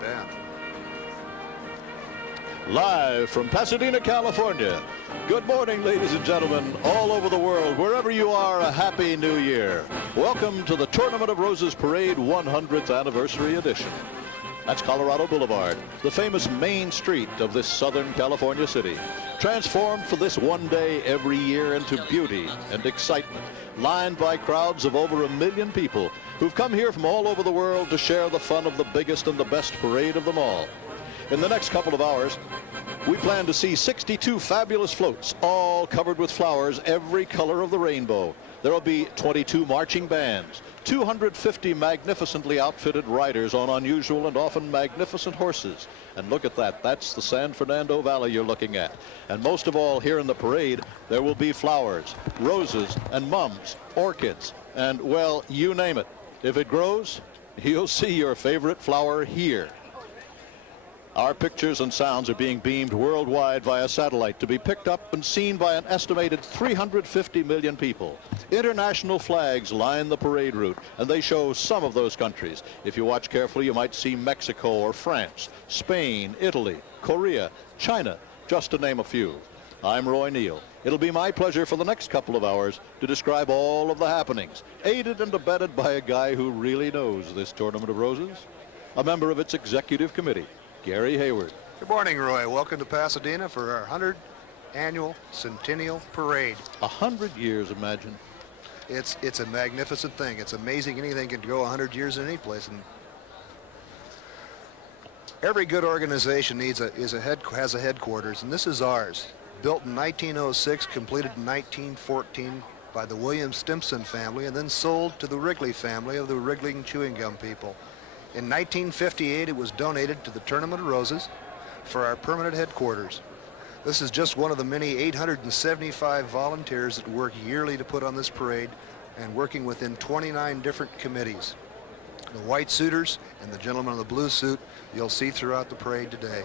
bet. Live from Pasadena, California. Good morning, ladies and gentlemen, all over the world, wherever you are, a happy new year. Welcome to the Tournament of Roses Parade 100th Anniversary Edition. That's Colorado Boulevard, the famous main street of this Southern California city, transformed for this one day every year into beauty and excitement, lined by crowds of over 1 million people who've come here from all over the world to share the fun of the biggest and the best parade of them all. In the next couple of hours, we plan to see 62 fabulous floats, all covered with flowers, every color of the rainbow. There will be 22 marching bands, 250 magnificently outfitted riders on unusual and often magnificent horses. And look at that, that's the San Fernando Valley you're looking at. And most of all, here in the parade, there will be flowers, roses and mums, orchids, and well, you name it. If it grows, you'll see your favorite flower here. Our pictures and sounds are being beamed worldwide via satellite to be picked up and seen by an estimated 350 million people. International flags line the parade route, and they show some of those countries. If you watch carefully, you might see Mexico or France, Spain, Italy, Korea, China, just to name a few. I'm Roy Neal. It'll be my pleasure for the next couple of hours to describe all of the happenings, aided and abetted by a guy who really knows this Tournament of Roses, a member of its executive committee, Gary Hayward. Good morning, Roy. Welcome to Pasadena for our 100th annual Centennial Parade. 100 years, imagine. It's a magnificent thing. It's amazing anything can go 100 years in any place. And every good organization has a headquarters, and this is ours. Built in 1906, completed in 1914 by the William Stimson family, and then sold to the Wrigley family of the Wrigley and Chewing Gum people. In 1958, it was donated to the Tournament of Roses for our permanent headquarters. This is just one of the many 875 volunteers that work yearly to put on this parade, and working within 29 different committees. The white suiters and the gentleman in the blue suit you'll see throughout the parade today.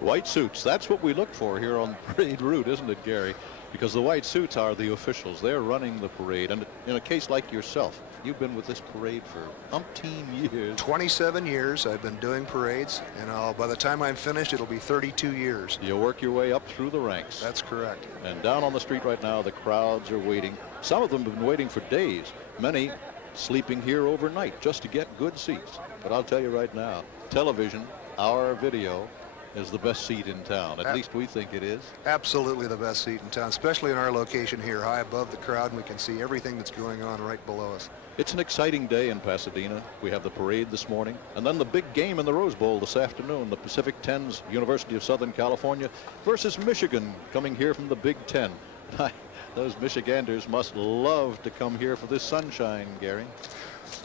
White suits, that's what we look for here on the parade route, isn't it, Gary? Because the white suits are the officials. They're running the parade. And in a case like yourself, you've been with this parade for umpteen years. 27 years I've been doing parades, and by the time I'm finished, it'll be 32 years. You'll work your way up through the ranks. That's correct. And down on the street right now, the crowds are waiting. Some of them have been waiting for days. Many sleeping here overnight just to get good seats. But I'll tell you right now, television, our video, is the best seat in town. At least we think it is. Absolutely the best seat in town, especially in our location here, high above the crowd, and we can see everything that's going on right below us. It's an exciting day in Pasadena. We have the parade this morning, and then the big game in the Rose Bowl this afternoon, the Pacific Ten's University of Southern California versus Michigan, coming here from the Big Ten. Those Michiganders must love to come here for this sunshine, Gary.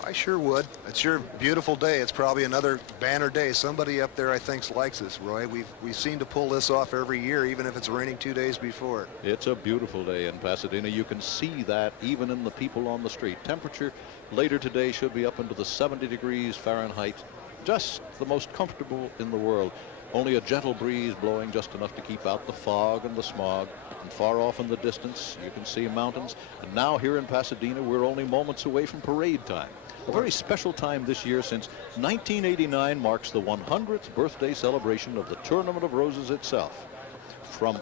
I sure would. It's your beautiful day. It's probably another banner day. Somebody up there, I think, likes this, Roy. We seem to pull this off every year, even if it's raining 2 days before. It's a beautiful day in Pasadena. You can see that even in the people on the street. Temperature later today should be up into the 70 degrees Fahrenheit. Just the most comfortable in the world. Only a gentle breeze blowing just enough to keep out the fog and the smog. And far off in the distance, you can see mountains. And now here in Pasadena, we're only moments away from parade time. A very special time this year, since 1989 marks the 100th birthday celebration of the Tournament of Roses itself. From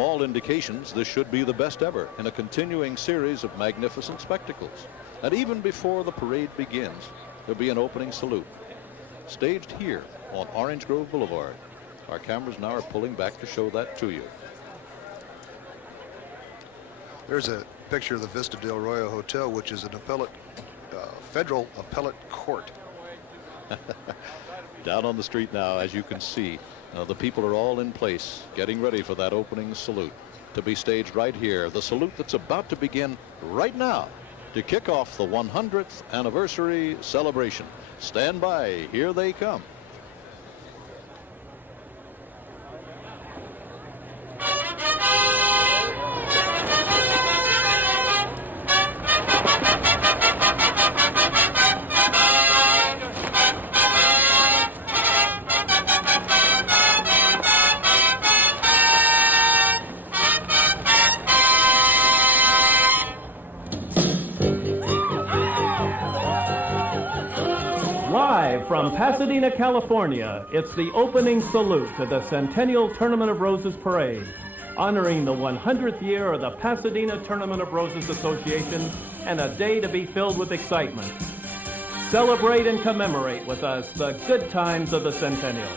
all indications, this should be the best ever in a continuing series of magnificent spectacles. And even before the parade begins, there'll be an opening salute, staged here on Orange Grove Boulevard. Our cameras now are pulling back to show that to you. There's a picture of the Vista del Arroyo Hotel, which is an federal appellate court. Down on the street now, as you can see, the people are all in place, getting ready for that opening salute to be staged right here. The salute that's about to begin right now to kick off the 100th anniversary celebration. Stand by, here they come. Live from Pasadena, California, it's the opening salute to the Centennial Tournament of Roses Parade, honoring the 100th year of the Pasadena Tournament of Roses Association and a day to be filled with excitement. Celebrate and commemorate with us the good times of the Centennial.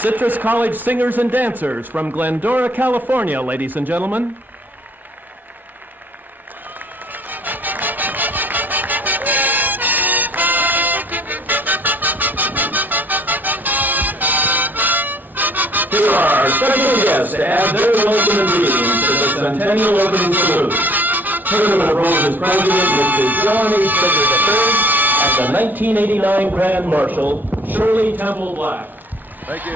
Citrus College singers and dancers from Glendora, California, ladies and gentlemen. Here are our special guests to add their welcome and greetings to the Centennial opening salute. Tournament of Roses President, Mr. John H. Figger III, and the 1989 Grand Marshal, Shirley Temple Black. Thank you.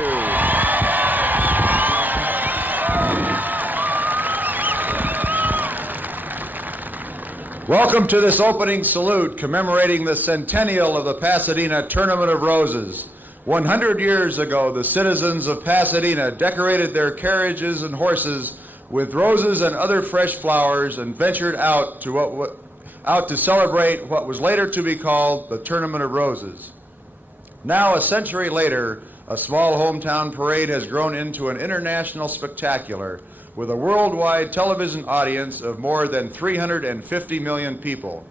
Welcome to this opening salute commemorating the centennial of the Pasadena Tournament of Roses. 100 years ago, the citizens of Pasadena decorated their carriages and horses with roses and other fresh flowers and ventured out to celebrate what was later to be called the Tournament of Roses. Now, a century later, a small hometown parade has grown into an international spectacular with a worldwide television audience of more than 350 million people.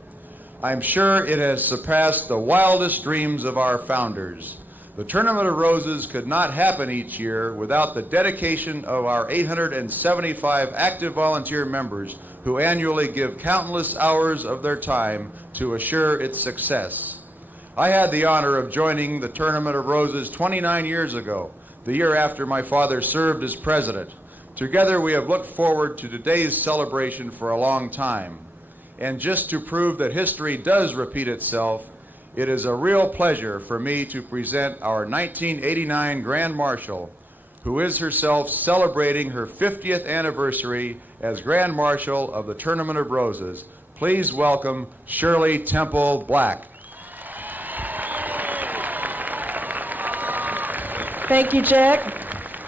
I'm sure it has surpassed the wildest dreams of our founders. The Tournament of Roses could not happen each year without the dedication of our 875 active volunteer members who annually give countless hours of their time to assure its success. I had the honor of joining the Tournament of Roses 29 years ago, the year after my father served as president. Together we have looked forward to today's celebration for a long time. And just to prove that history does repeat itself, it is a real pleasure for me to present our 1989 Grand Marshal, who is herself celebrating her 50th anniversary as Grand Marshal of the Tournament of Roses. Please welcome Shirley Temple Black. Thank you, Jack.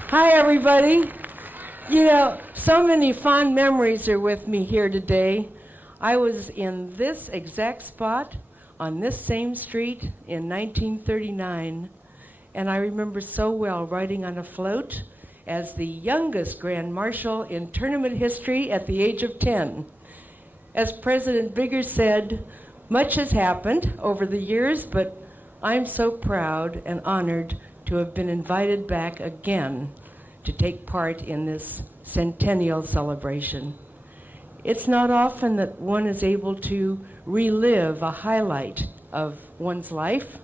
Hi, everybody. You know, so many fond memories are with me here today. I was in this exact spot on this same street in 1939, and I remember so well riding on a float as the youngest Grand Marshal in tournament history at the age of 10. As President Biggers said, much has happened over the years, but I'm so proud and honored to have been invited back again to take part in this Centennial celebration. It's not often that one is able to relive a highlight of one's life,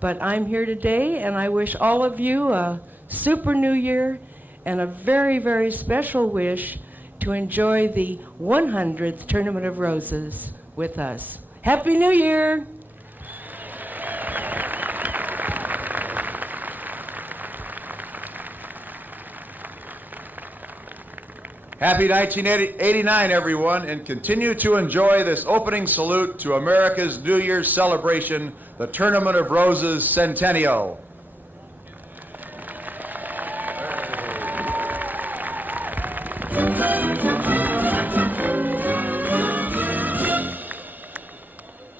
but I'm here today and I wish all of you a super new year and a very, very special wish to enjoy the 100th Tournament of Roses with us. Happy New Year! Happy 1989, everyone, and continue to enjoy this opening salute to America's New Year's celebration, the Tournament of Roses Centennial.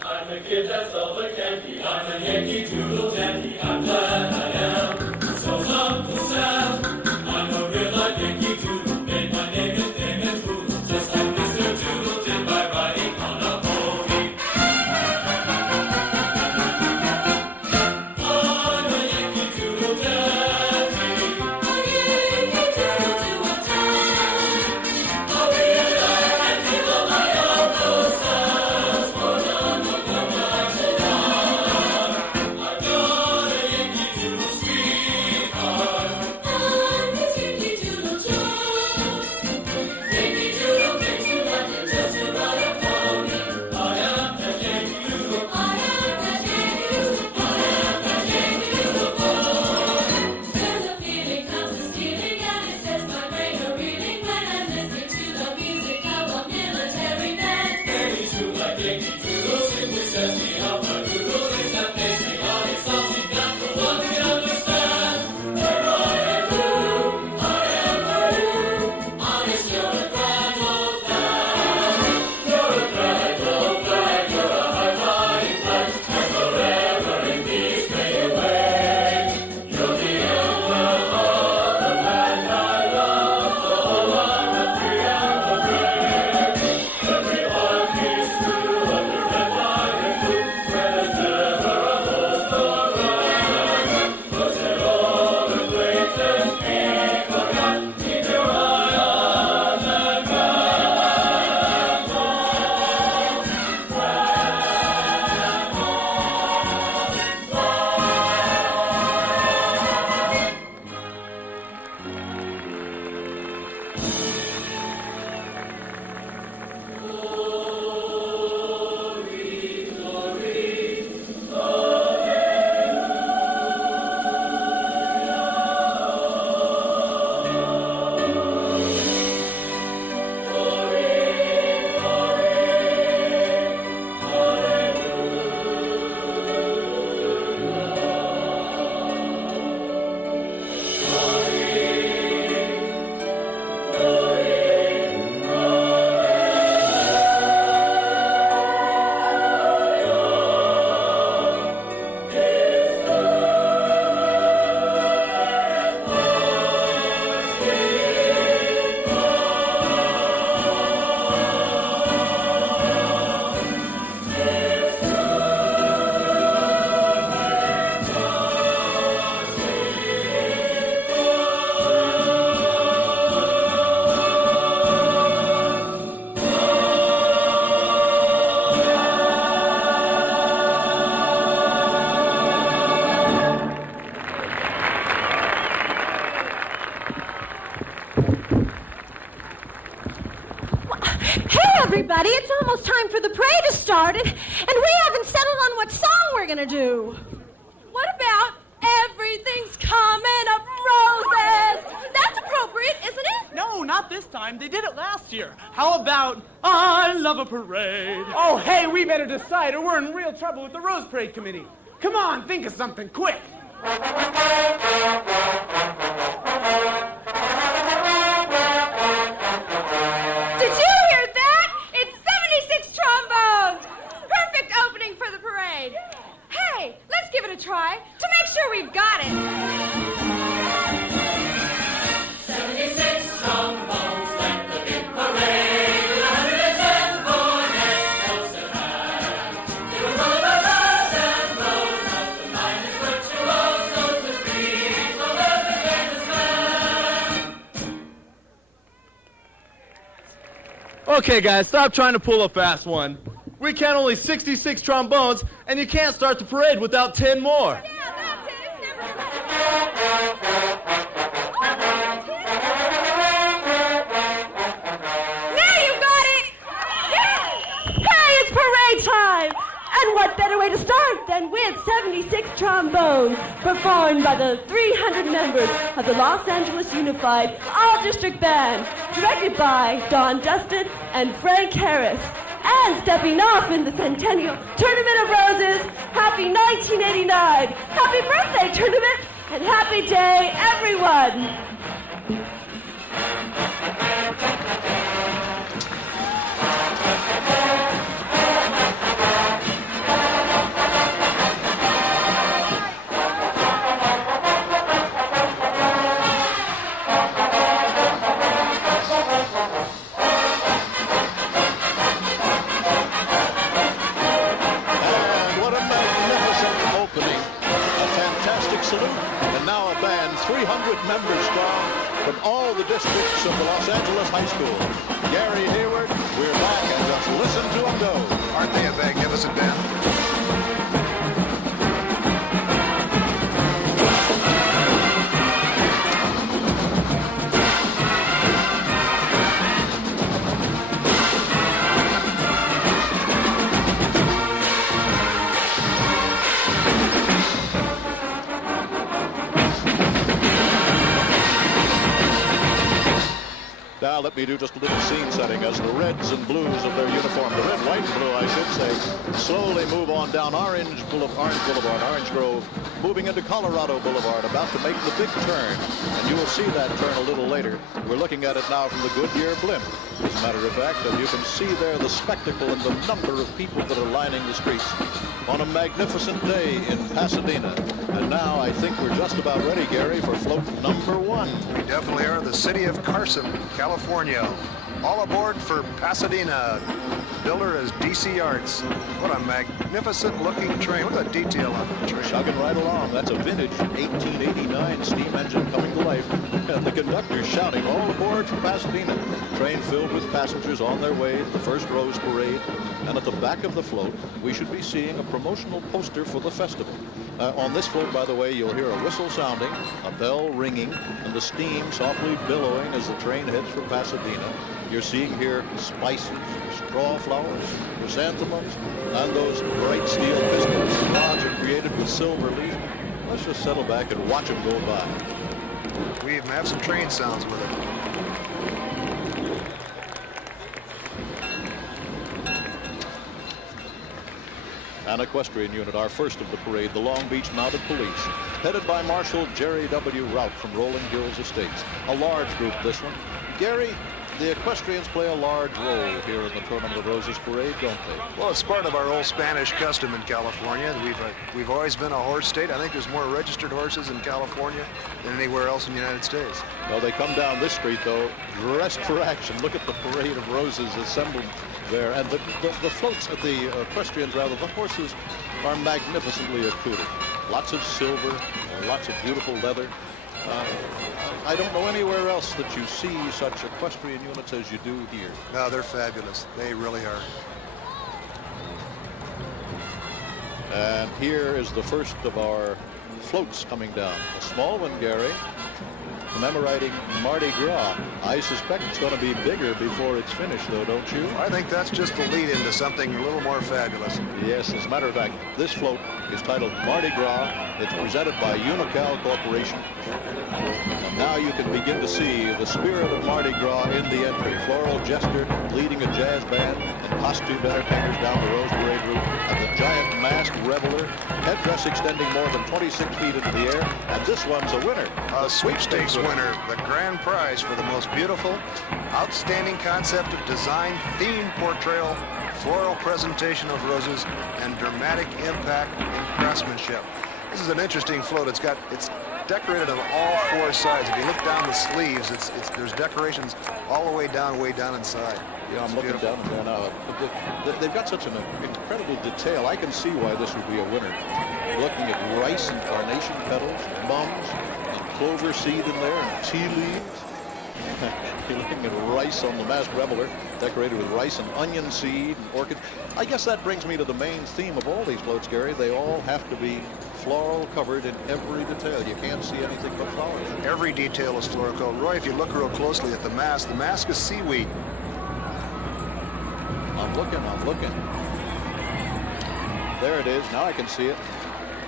I'm a kid that's all the candy. I'm a Yankee Doodle dandy. I'm glad I am. So's Uncle Sam. I'm a real life Yankee Doodle. Made my name and fame and poodle. Just like Mr. Doodle did by riding on a pony. I'm a Yankee Doodle dandy. A Yankee Doodle to a town. I'll be a liar and tickle my Uncle Sam's for none of the I got everybody. It's almost time for the parade to start, and we haven't settled on what song we're going to do. What about Everything's Coming Up Roses? That's appropriate, isn't it? No, not this time. They did it last year. How about I Love a Parade? Oh, hey, we better decide or we're in real trouble with the Rose Parade Committee. Come on, think of something, quick. Did you hear that? It's 76 trombones. Perfect opening for the parade. Hey, let's give it a try to make sure we've got it. 76 trombones like the big parade. 110 cornets close at hand. They were full of buzz and blows, but the line is virtuosos with three from every famous band. Okay, guys, stop trying to pull a fast one. We count only 66 trombones, and you can't start the parade without 10 more. Yeah, that's it. It's never Now you got it! Yeah! Hey, it's parade time! And what better way to start than with 76 trombones, performed by the 300 members of the Los Angeles Unified All-District Band, directed by Don Dustin and Frank Harris. And stepping off in the Centennial Tournament of Roses, happy 1989! Happy birthday, tournament! And happy day, everyone! And now a band 300 members strong from all the districts of the Los Angeles High School. Gary Hayward, we're back and just listen to them go. Aren't they a magnificent band? Now let me do just a little scene setting as the reds and blues of their uniform, the red, white, and blue, I should say, slowly move on down Orange Boulevard, Orange Grove, moving into Colorado Boulevard, about to make the big turn. And you will see that turn a little later. We're looking at it now from the Goodyear blimp. As a matter of fact, and you can see there the spectacle and the number of people that are lining the streets on a magnificent day in Pasadena. And now I think we're just about ready, Gary, for float number 1. We definitely are the city of Carson, California. All aboard for Pasadena. Builder is DC Arts. What a magnificent looking train. What a detail on the train. Chugging right along. That's a vintage 1889 steam engine coming to life. And the conductor shouting, all aboard for Pasadena. Train filled with passengers on their way to the first Rose Parade. And at the back of the float, we should be seeing a promotional poster for the festival. On this float, by the way, you'll hear a whistle sounding, a bell ringing, and the steam softly billowing as the train heads for Pasadena. You're seeing here spices, straw flowers, chrysanthemums, and those bright steel pistols. The rods are created with silver leaf. Let's just settle back and watch them go by. We even have some train sounds with it. An equestrian unit, our first of the parade, the Long Beach Mounted Police, headed by Marshal Jerry W. Rout from Rolling Hills Estates. A large group, this one. Gary, the equestrians play a large role here in the Tournament of Roses parade, don't they? Well, it's part of our old Spanish custom in California. We've always been a horse state. I think there's more registered horses in California than anywhere else in the United States. Well, they come down this street, though, dressed for action. Look at the parade of roses assembled there. And the floats, the equestrians, rather, the horses are magnificently accoutred. Lots of silver, lots of beautiful leather. I don't know anywhere else that you see such equestrian units as you do here. No, they're fabulous. They really are. And here is the first of our floats coming down. A small one, Gary. commemorating Mardi Gras. I suspect it's going to be bigger before it's finished, though, don't you? I think that's just the lead into something a little more fabulous. Yes, as a matter of fact, this float is titled Mardi Gras. It's presented by Unical Corporation. And now you can begin to see the spirit of Mardi Gras in the entry. Floral jester leading a jazz band and costumed entertainers down the Rose Parade route, and the giant masked reveler, headdress extending more than 26 feet into the air, and this one's a winner. A sweepstakes winner, the grand prize for the most beautiful, outstanding concept of design, theme portrayal, floral presentation of roses, and dramatic impact in craftsmanship. This is an interesting float. It's decorated on all four sides. If you look down the sleeves, there's decorations all the way down inside. Yeah, I'm looking down there now. They've got such an incredible detail. I can see why this would be a winner. Looking at rice and carnation petals, mums, and clover seed in there, and tea leaves. You're looking at rice on the masked reveler, decorated with rice and onion seed and orchids. I guess that brings me to the main theme of all these floats, Gary. They all have to be floral covered in every detail. You can't see anything but flowers. Every detail is floral covered. Roy, if you look real closely at the mask is seaweed. I'm looking. There it is. Now I can see it.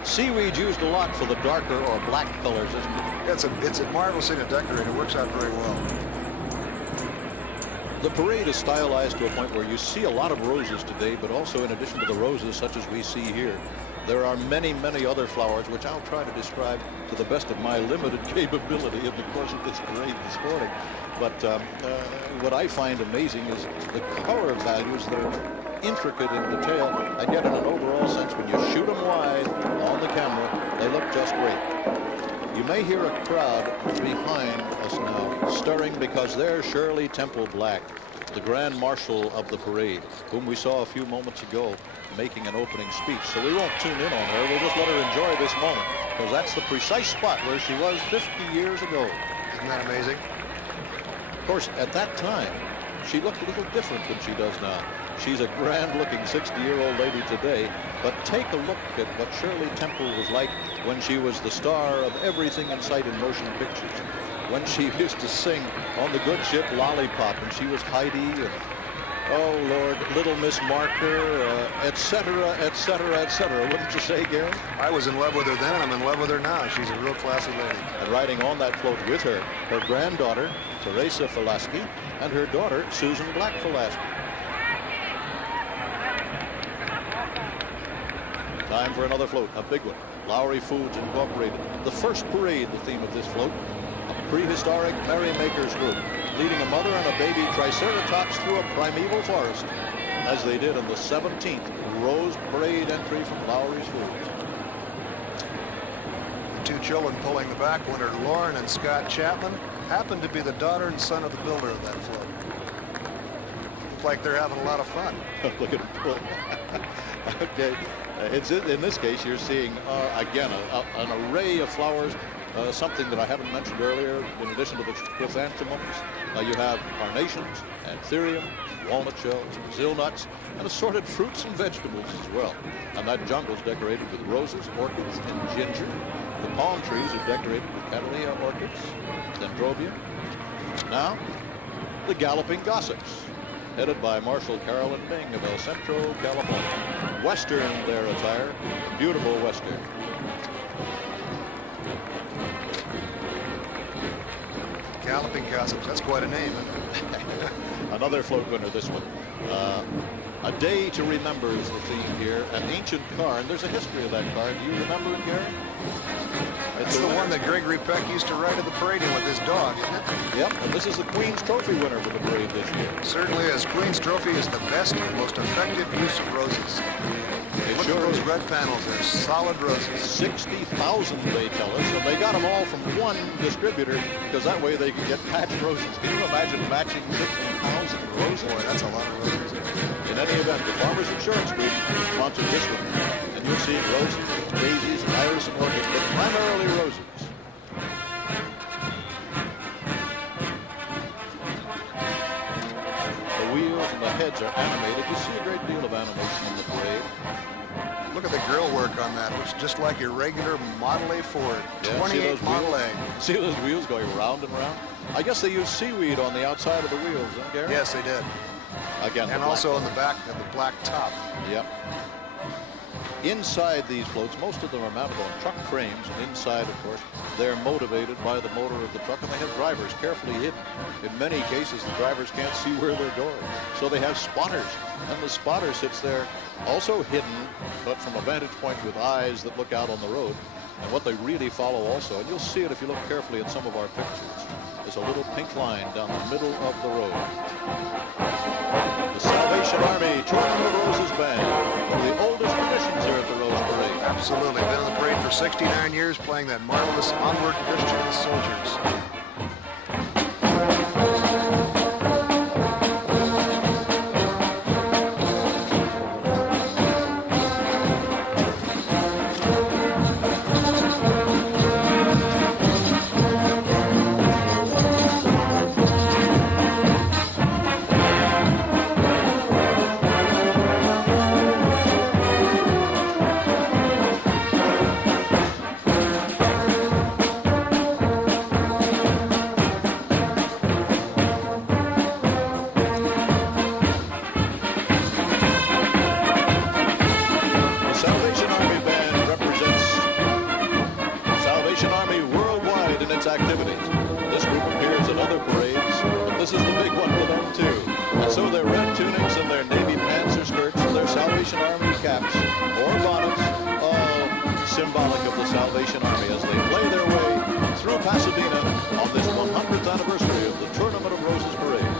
Seaweed's used a lot for the darker or black colors, isn't it? It's a marvelous thing to decorate. It works out very well. The parade is stylized to a point where you see a lot of roses today, but also in addition to the roses such as we see here, there are many, many other flowers which I'll try to describe to the best of my limited capability in the course of this parade this morning. But what I find amazing is the color values that are intricate in detail, and yet in an overall sense, when you shoot them wide on the camera, they look just great. You may hear a crowd behind us now stirring because there's Shirley Temple Black, the Grand Marshal of the parade, whom we saw a few moments ago making an opening speech. So we won't tune in on her. We'll just let her enjoy this moment, because that's the precise spot where she was 50 years ago. Isn't that amazing? Of course, at that time, she looked a little different than she does now. She's a grand-looking 60-year-old lady today, but take a look at what Shirley Temple was like when she was the star of everything in sight in motion pictures. When she used to sing on the good ship Lollipop, and she was Heidi, and, oh Lord, Little Miss Marker, etc., etc., etc. Wouldn't you say, Gary? I was in love with her then, and I'm in love with her now. She's a real classy lady. And riding on that float with her, her granddaughter, Teresa Falaschi, and her daughter, Susan Black Falaschi. Time for another float, a big one. Lowry Foods Incorporated. The first parade, the theme of this float. A prehistoric merrymakers group leading a mother and a baby triceratops through a primeval forest, as they did on the 17th Rose Parade entry from Lowry's Foods. The two children pulling the back, winner Lauren and Scott Chapman, happen to be the daughter and son of the builder of that float. Look like they're having a lot of fun. Look at them pull. Okay. In this case, you're seeing, again, an array of flowers, something that I haven't mentioned earlier, in addition to the chrysanthemums. You have carnations, anthurium, walnut shells, zill nuts, and assorted fruits and vegetables as well. And that jungle's decorated with roses, orchids, and ginger. The palm trees are decorated with camellia orchids, dendrobium. Now, the Galloping Gossips, headed by Marshal Carolyn Bing of El Centro, California. Western, their attire, beautiful Western. Galloping Gossips, that's quite a name. Another float winner, this one. A Day to Remember is the theme here. An ancient car, and there's a history of that car. Do you remember it, Gary? It's the one that Gregory Peck used to ride at the parade in with his dog, isn't it? Yep, and this is the Queen's Trophy winner for the parade this year. Certainly is. Queen's Trophy is the best and most effective use of roses. Look Sure at those is. red panels. They're solid roses. 60,000, they tell us, and they got them all from one distributor, because that way they can get patched roses. Can you imagine matching 60,000 roses? Boy, that's a lot of roses. In any event, the Farmers Insurance Group sponsored this one, and you'll see roses, daisies, iris, and orchids, but primarily roses. The wheels and the heads are animated. You see a great deal of animation in the parade. Look at the grill work on that. Looks just like your regular Model A Ford. Yeah, 28 Model A. See those wheels going round and round? I guess they use seaweed on the outside of the wheels, huh, Gary? Yes, they did. Again, And also on the back of the black top. Yep. Inside these floats, most of them are mounted on truck frames, and inside, of course, they're motivated by the motor of the truck, and they have drivers carefully hidden. In many cases, the drivers can't see where they're going, so they have spotters, and the spotter sits there also hidden, but from a vantage point with eyes that look out on the road. And what they really follow also, and you'll see it if you look carefully at some of our pictures, is a little pink line down the middle of the road. The Salvation Army Tournament of Roses Band, one of the oldest traditions here at the Rose Parade. Absolutely. Been in the parade for 69 years, playing that marvelous Onward Christian Soldiers. Activities. This group appears in other parades, but this is the big one for them too. And so their red tunics and their navy pants or skirts and their Salvation Army caps or bonnets, all symbolic of the Salvation Army as they play their way through Pasadena on this 100th anniversary of the Tournament of Roses Parade.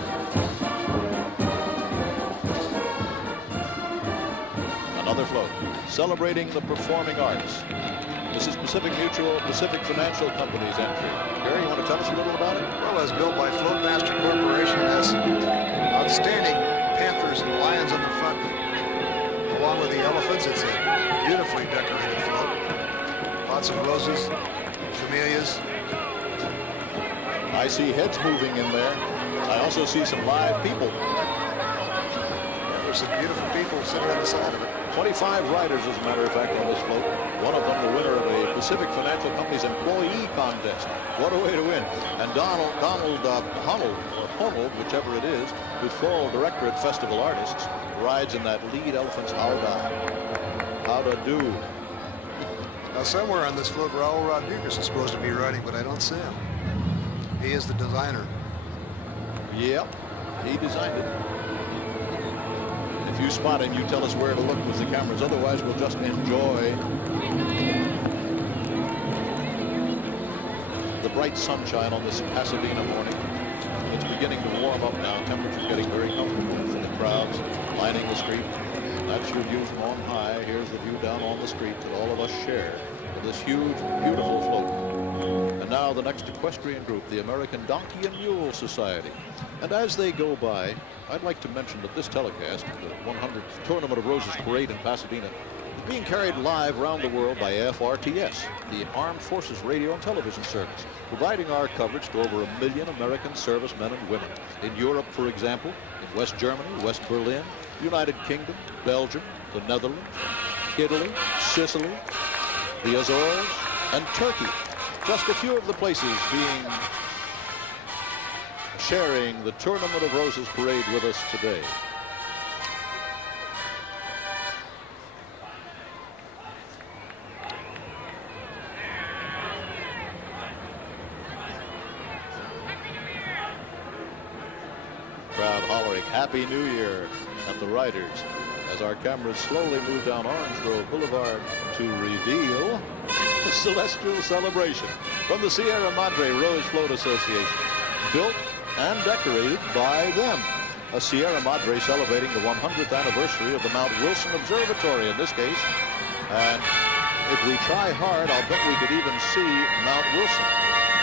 Another float celebrating the performing arts. This is Pacific Mutual, Pacific Financial Company's entry. Gary, you want to tell us a little about it? Well, as built by Floatmaster Corporation, has outstanding panthers and lions on the front. Along with the elephants, it's a beautifully decorated float. Lots of roses, camellias. I see heads moving in there. I also see some live people. There's some beautiful people sitting on the side of it. 25 riders, as a matter of fact, on this float. One of them the winner of a Pacific Financial Company's employee contest. What a way to win. And Donald Honnold, whichever it is, who's Floral Director at Festival Artists, rides in that lead elephant's Howda Do. Now, somewhere on this float, Raul Rodriguez is supposed to be riding, but I don't see him. He is the designer. Yep, he designed it. If you spot him, you tell us where to look with the cameras. Otherwise, we'll just enjoy the bright sunshine on this Pasadena morning. It's beginning to warm up now. Temperatures getting very comfortable for the crowds lining the street. That's your view from on high. Here's the view down on the street that all of us share of this huge, beautiful float. And now the next equestrian group, the American Donkey and Mule Society. And as they go by, I'd like to mention that this telecast, the 100th Tournament of Roses Parade in Pasadena, is being carried live around the world by FRTS, the Armed Forces Radio and Television Service, providing our coverage to over 1 million American servicemen and women. In Europe, for example, in West Germany, West Berlin, United Kingdom, Belgium, the Netherlands, Italy, Sicily, the Azores, and Turkey. Just a few of the places sharing the Tournament of Roses Parade with us today. Crowd hollering Happy New Year at the riders as our cameras slowly move down Orange Grove Boulevard to reveal the Celestial Celebration from the Sierra Madre Rose Float Association, built and decorated by them. A Sierra Madre celebrating the 100th anniversary of the Mount Wilson Observatory in this case. And if we try hard, I'll bet we could even see Mount Wilson.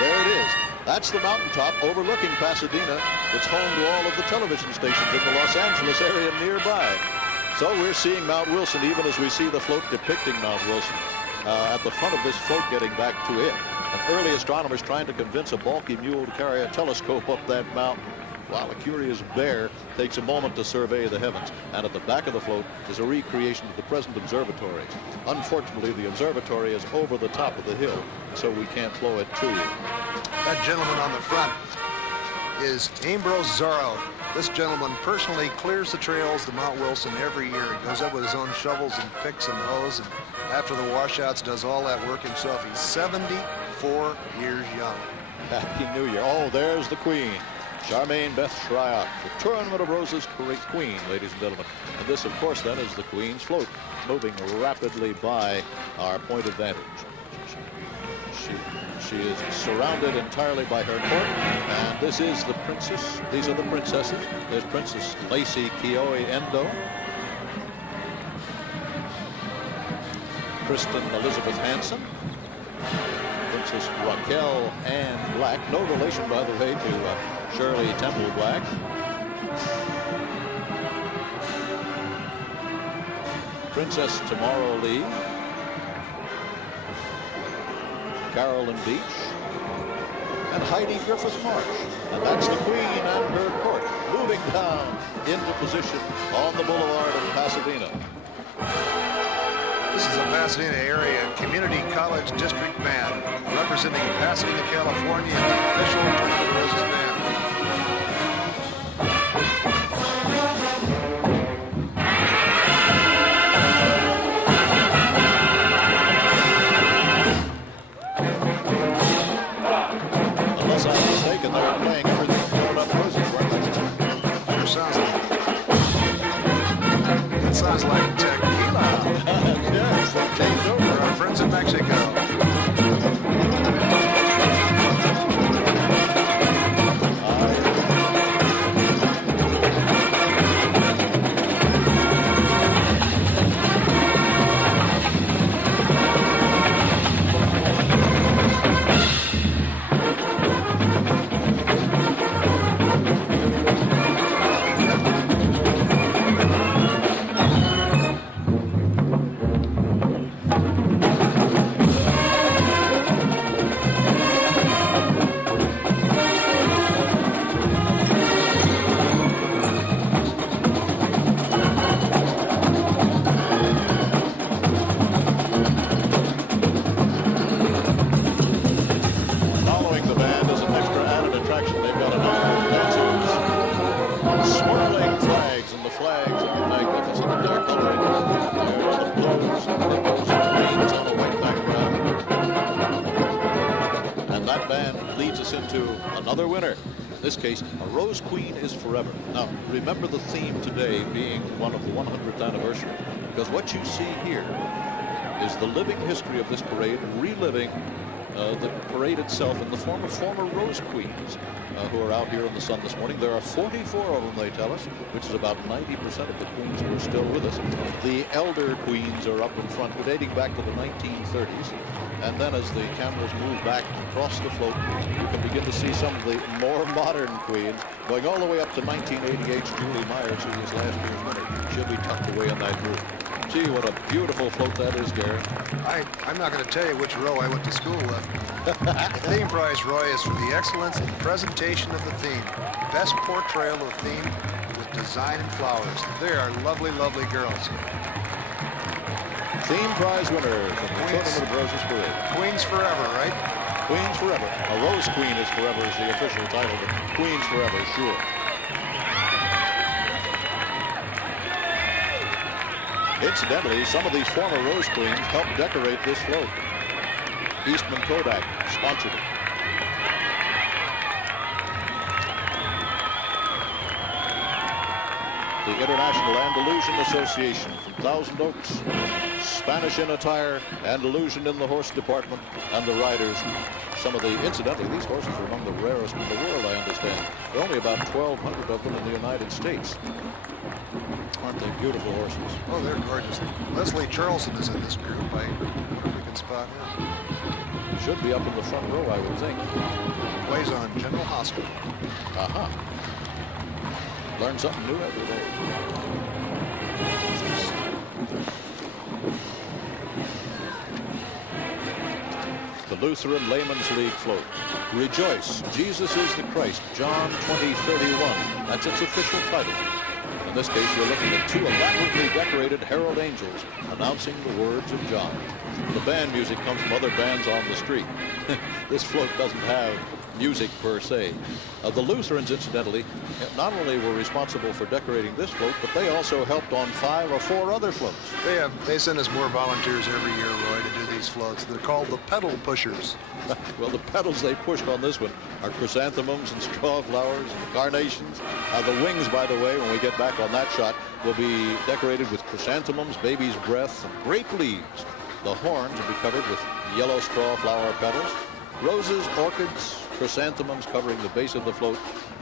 There it is. That's the mountaintop overlooking Pasadena. It's home to all of the television stations in the Los Angeles area nearby. So we're seeing Mount Wilson even as we see the float depicting Mount Wilson at the front of this float getting back to it. And early astronomers trying to convince a balky mule to carry a telescope up that mountain. while a curious bear takes a moment to survey the heavens. And at the back of the float is a recreation of the present observatory. Unfortunately, the observatory is over the top of the hill, so we can't flow it to you. That gentleman on the front is Ambrose Zorro. This gentleman personally clears the trails to Mount Wilson every year. He goes up with his own shovels and picks and hoes, and after the washouts does all that work himself. He's 74 years young. Happy New Year. Oh, there's the Queen, Charmaine Beth Shryock, the Tournament of Roses Queen, ladies and gentlemen. And this, of course, then is the Queen's float, moving rapidly by our point of vantage. She is surrounded entirely by her court, and this is the princess. These are the princesses. There's Princess Lacey Kioi Endo, Kristen Elizabeth Hansen, Princess Raquel Ann Black, no relation, by the way, to Shirley Temple Black. Princess Tamara Lee, Carolyn Beach, and Heidi Griffith Marsh. And that's the Queen and her court moving down into position on the boulevard of Pasadena. This is a Pasadena area community college district band representing Pasadena, California, and the official Tournament of Roses band. Unless I'm mistaken, they're playing everything Tournament of Roses, weren't they? Sure sounds like it. Sounds like tequila. Yes, they changed over. For our friends in Mexico. Another winner. In this case, a Rose Queen is forever. Now, remember the theme today being one of the 100th anniversary, because what you see here is the living history of this parade, reliving the parade itself in the form of former Rose Queens who are out here in the sun this morning. There are 44 of them, they tell us, which is about 90% of the queens who are still with us. The elder queens are up in front, dating back to the 1930s. And then as the cameras move back across the float, you can begin to see some of the more modern queens going all the way up to 1988's Julie Myers, who was last year's winner. She'll be tucked away in that group. Gee, what a beautiful float that is, Gary. I'm not going to tell you which row I went to school with. The theme prize, Roy, is for the excellence in presentation of the theme. Best portrayal of the theme with design and flowers. They are lovely, lovely girls. Theme prize winner from the Tournament of Roses Parade. Queens forever, right? Queens forever. A Rose Queen is forever is the official title, but Queens forever, sure. Incidentally, some of these former Rose Queens helped decorate this float. Eastman Kodak sponsored it. The International Andalusian Association from Thousand Oaks. Spanish in attire, Andalusian in the horse department, and the riders. Some of the, incidentally, these horses are among the rarest in the world, I understand. There are only about 1,200 of them in the United States. Aren't they beautiful horses? Oh, they're gorgeous. Leslie Charleston is in this group. I wonder if we can spot him. Should be up in the front row, I would think. Plays on General Hospital. Aha. Learn something new every day. The Lutheran Layman's League float. Rejoice, Jesus is the Christ, John 20:31. That's its official title. In this case, you're looking at two elaborately decorated herald angels announcing the words of John. The band music comes from other bands on the street. This float doesn't have music per se. The Lutherans, incidentally, not only were responsible for decorating this float, but they also helped on 5 or 4 other floats. They send us more volunteers every year, Roy, to do these floats. They're called the pedal pushers. Well, the petals they pushed on this one are chrysanthemums and straw flowers and carnations. The wings, by the way, when we get back on that shot, will be decorated with chrysanthemums, baby's breath, and grape leaves. The horns will be covered with yellow straw flower petals, roses, orchids, chrysanthemums covering the base of the float,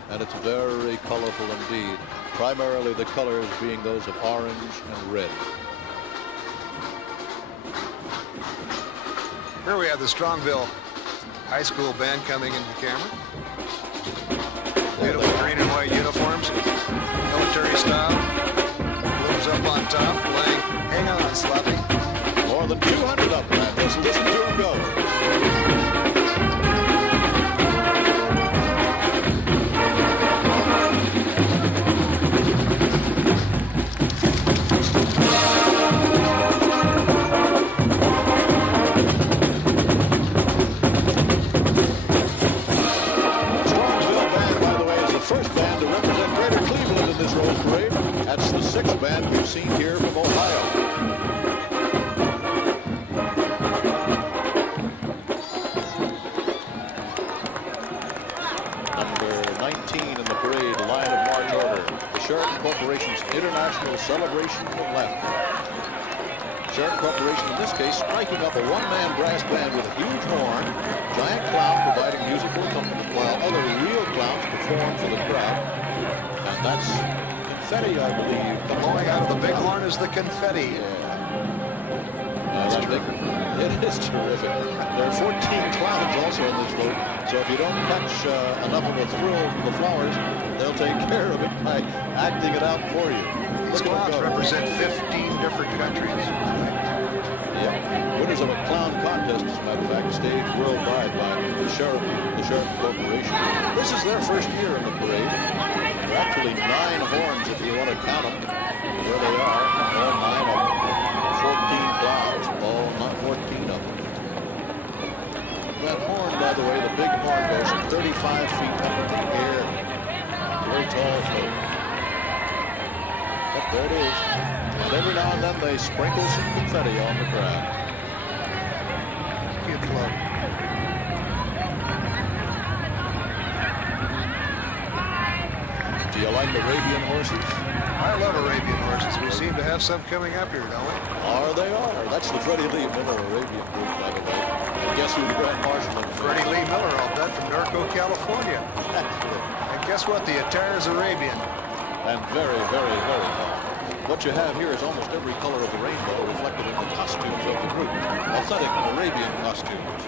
and it's very colorful indeed, primarily the colors being those of orange and red. Here we have the Strongville High School band coming into the camera. Beautiful green and white uniforms, military style. Balloons up on top, playing Hang On, Sloppy. More than 200 of them. Let's listen to them go. First band to represent Greater Cleveland in this Rose Parade. That's the 6th band we've seen here from Ohio. Number 19 in the parade, line of march order. The Sheraton Corporation's International Celebration of Laughter. Sheraton Corporation, in this case, striking up a one-man brass band with a huge horn, giant clown providing musical accompaniment, while other real clowns perform for the crowd. And that's confetti, I believe. Blowing out of the big horn is the confetti. It is terrific. There are 14 clowns also in this float, so if you don't catch enough of a thrill from the flowers, they'll take care of it by acting it out for you. These clowns represent 15 different countries. Yep. Winners of a clown contest, as a matter of fact, staged worldwide by the Sheraton Corporation. This is their first year in the parade. There are actually 9 horns, if you want to count them, where they are. All 9 of them. 14 clowns, all not 14 of them. That horn, by the way, the big horn goes 35 feet up in the air. Very tall float. But there it is. And every now and then they sprinkle some confetti on the crowd. Cute float. Do you like Arabian horses? I love Arabian horses. We seem to have some coming up here, don't we? They are. That's the Freddie Lee Miller Arabian group, by the way. And guess who the Grand Marshal is? Freddie Lee Miller, I'll bet, from Norco, California. And guess what? The attire is Arabian. And very, very, very well. What you have here is almost every color of the rainbow reflected in the costumes of the group. Authentic Arabian costumes.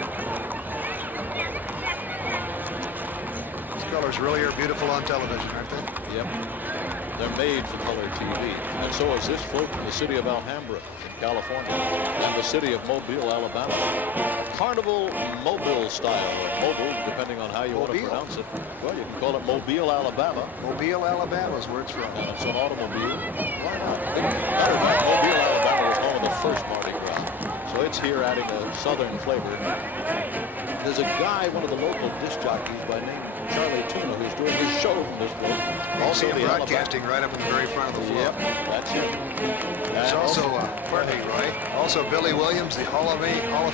These colors really are beautiful on television, aren't they? Yep. They're made for color TV. And so is this float from the city of Alhambra in California and the city of Mobile, Alabama. Carnival Mobile style, or Mobile, depending on how you want to pronounce it. Well, you can call it Mobile, Alabama. Mobile, Alabama is where it's from. And it's an automobile. Why not? Matter of fact, Mobile, Alabama was home of the first Mardi Gras. So it's here adding a southern flavor. There's a guy, one of the local disc jockeys by name Charlie Tuna, who's doing his show from this float. Also the broadcasting right up in the very front of the float. Yep, that's it. There's also, pardon me, Roy, also Billy Williams, the Hall of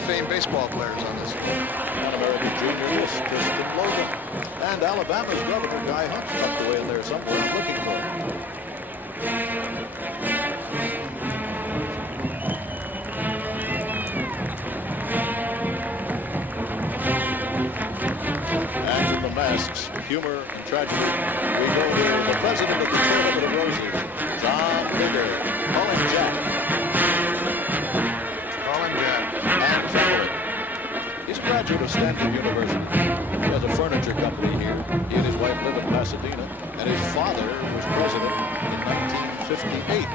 Fame baseball players on this float. American Junior list, Tristan Logan. And Alabama's governor, Guy Hunt, tucked away in there somewhere, looking for him. And from the masks, humor, and tragedy, we go to the president of the Tournament of Roses, John Bigger, Colin Jack. And family. He's a graduate of Stanford University. He has a furniture company here. He and his wife live in Pasadena, and his father was president in 1958.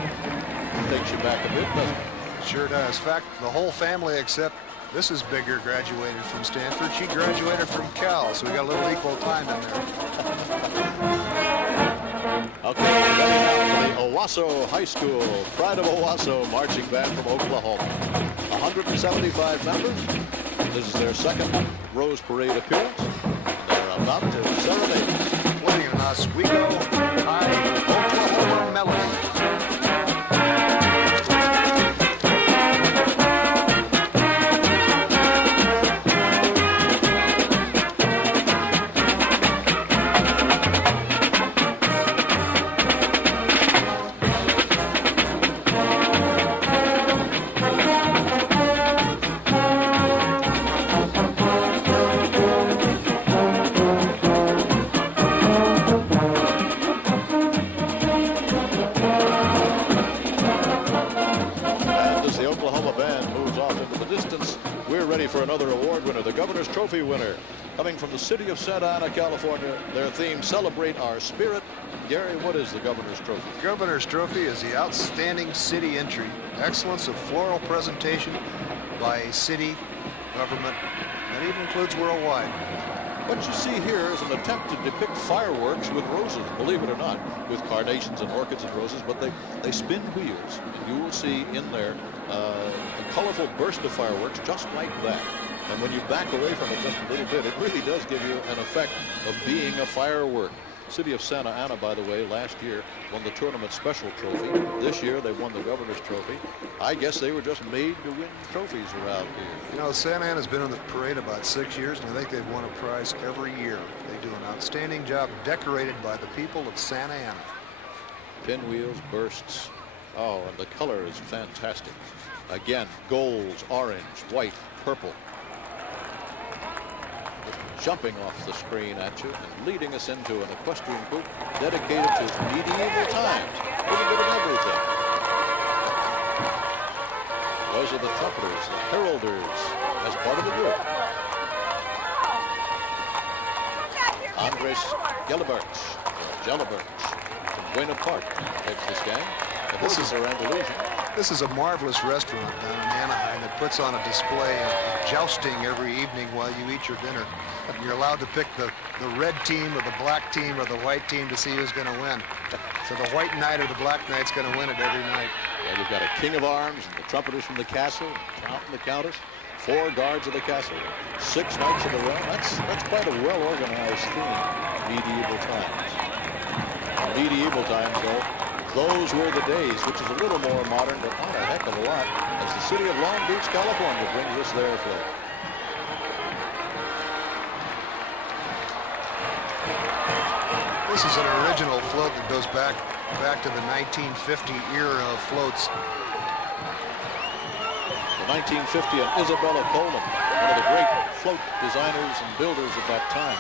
Takes you back a bit, doesn't it? Sure does. In fact, the whole family except This is bigger, graduated from Stanford. She graduated from Cal, so we got a little equal time in there. Okay, ready now for the Owasso High School Pride of Owasso marching band from Oklahoma. 175 members. This is their second Rose Parade appearance. And they're about to serenade. Playing an Oswego High Oklahoma melody. For another award winner, the Governor's Trophy winner, coming from the city of Santa Ana, California. Their theme, Celebrate Our Spirit. Gary, what is the Governor's Trophy? Governor's Trophy is the outstanding city entry, excellence of floral presentation by a city, government, that even includes worldwide. What you see here is an attempt to depict fireworks with roses, believe it or not, with carnations and orchids and roses, but they spin wheels, and you will see in there a colorful burst of fireworks just like that. And when you back away from it just a little bit, it really does give you an effect of being a firework. City of Santa Ana, by the way, last year won the tournament special trophy. This year they won the Governor's Trophy. I guess they were just made to win trophies around here. You know, Santa Ana's been on the parade about 6 years, and I think they've won a prize every year. They do an outstanding job, decorated by the people of Santa Ana. Pinwheels, Bursts. Oh, and the color is fantastic. Again, golds, orange, white, purple. Jumping off the screen at you and leading us into an equestrian group dedicated to medieval times. A little bit of everything. Those are the trumpeters, the heralders, as part of the group. Andres Gellerberts from Buena Park takes this gang. This is their Andalusian. This is a marvelous restaurant down in Anaheim that puts on a display of jousting every evening while you eat your dinner. And you're allowed to pick the red team or the black team or the white team to see who's going to win. So the white knight or the black knight's going to win it every night. Well, you've got a king of arms and the trumpeters from the castle, the count and the countess, 4 guards of the castle, 6 knights of the realm. That's quite a well-organized theme. Medieval times. Medieval times, though. Those were the days, which is a little more modern, but not a heck of a lot, as the city of Long Beach, California brings us their float. This is an original float that goes back to the 1950 era of floats. The 1950 and Isabella Coleman, one of the great float designers and builders of that time.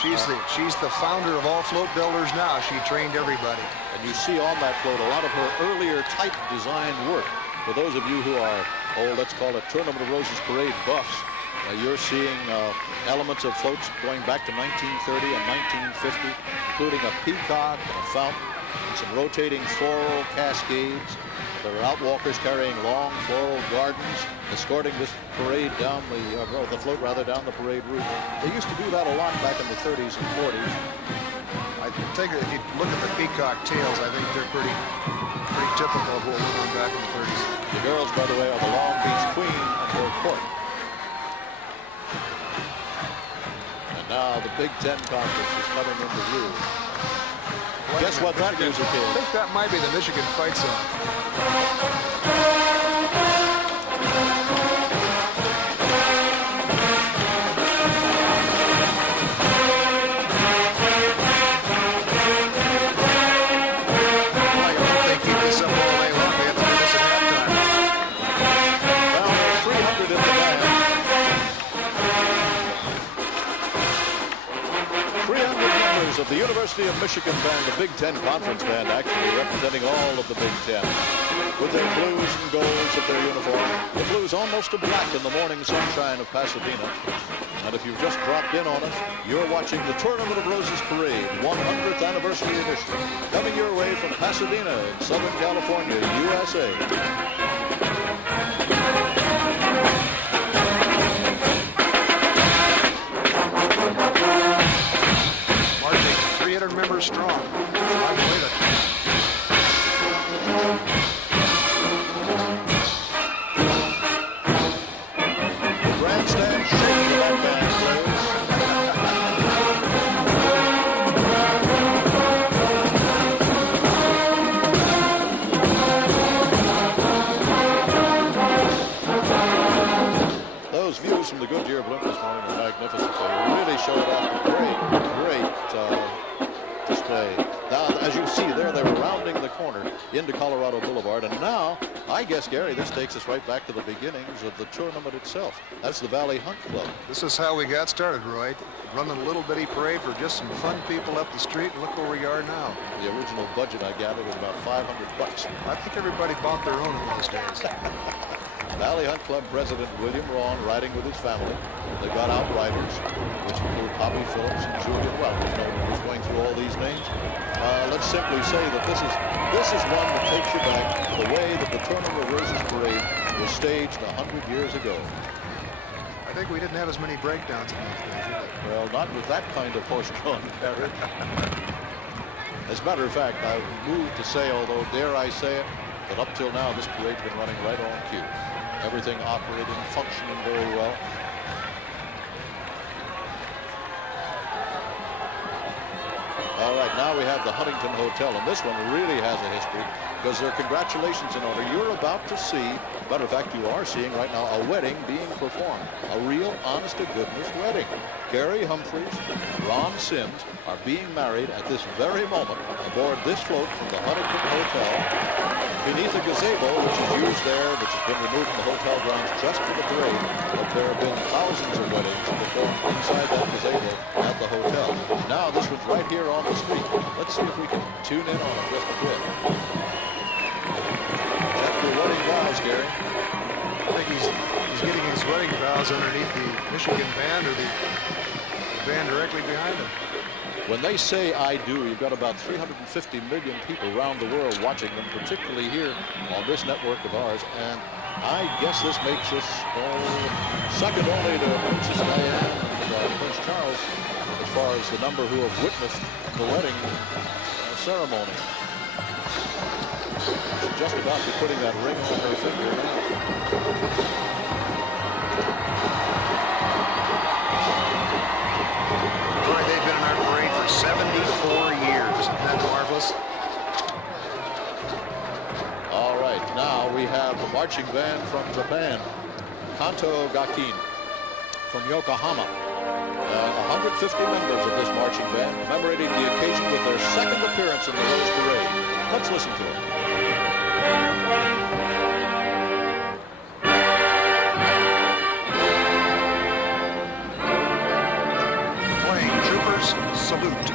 She's the founder of all float builders now. She trained everybody. And you see on that float a lot of her earlier type design work. For those of you who are, let's call it Tournament of Roses Parade buffs, you're seeing elements of floats going back to 1930 and 1950, including a peacock and a fountain and some rotating floral cascades. There are outwalkers carrying long floral gardens, escorting this parade down the float down the parade route. They used to do that a lot back in the 30s and 40s. I think if you look at the peacock tails, I think they're pretty typical of what went on back in the 30s. The girls, by the way, are the Long Beach Queen and her court. And now the Big Ten Conference is coming into view. Guess what that music is? I think that might be the Michigan fight song. Of the University of Michigan band, the Big Ten Conference band, actually representing all of the Big Ten, with their blues and golds of their uniform, the blues almost to black in the morning sunshine of Pasadena. And if you've just dropped in on us, you're watching the Tournament of Roses Parade 100th Anniversary Edition, coming your way from Pasadena in Southern California, USA. super strong. I believe it. Grandstand shaking that band, players. Those views from the Goodyear blimp this morning are magnificent. They really showed off a great display. Now, as you see there, they were rounding the corner into Colorado Boulevard, and now, I guess, Gary, this takes us right back to the beginnings of the tournament itself. That's the Valley Hunt Club. This is how we got started, Roy. Running a little bitty parade for just some fun people up the street, and look where we are now. The original budget, I gather, was about $500. I think everybody bought their own in those days. Valley Hunt Club President William Rawn riding with his family. They got outriders, which include Bobby Phillips and Julian Wells. Who's going through all these names? Let's simply say that this is one that takes you back to the way that the Tournament of Roses parade was staged 100 years ago. I think we didn't have as many breakdowns in those days, did we? Well, not with that kind of horse-drawn carriage. As a matter of fact, I moved to say, although dare I say it, that up till now this parade's been running right on cue. Everything operating, functioning very well. All right, now we have the Huntington Hotel, and this one really has a history because there are congratulations in order. You're about to see, matter of fact, you are seeing right now a wedding being performed, a real honest-to-goodness wedding. Gary Humphreys, Ron Sims are being married at this very moment aboard this float from the Huntington Hotel beneath a gazebo, which is used there, which has been removed from the hotel grounds just for the parade. But there have been thousands of weddings performed inside that gazebo at the hotel. Now this one's right here on the street. Let's see if we can tune in on it just a bit. That's your wedding vows, Gary. I think he's getting his wedding vows underneath the Michigan band or the band directly behind him. When they say I do, you've got about 350 million people around the world watching them, particularly here on this network of ours. And I guess this makes us second only to Princess Diana and Prince Charles as far as the number who have witnessed the wedding ceremony. She's just about to be putting that ring on her finger now. They've been in our parade for 74 years. Isn't that marvelous? All right, now we have the marching band from Japan, Kanto Gakin from Yokohama. 150 members of this marching band commemorating the occasion with their second appearance in the Rose Parade. Let's listen to it. Salute.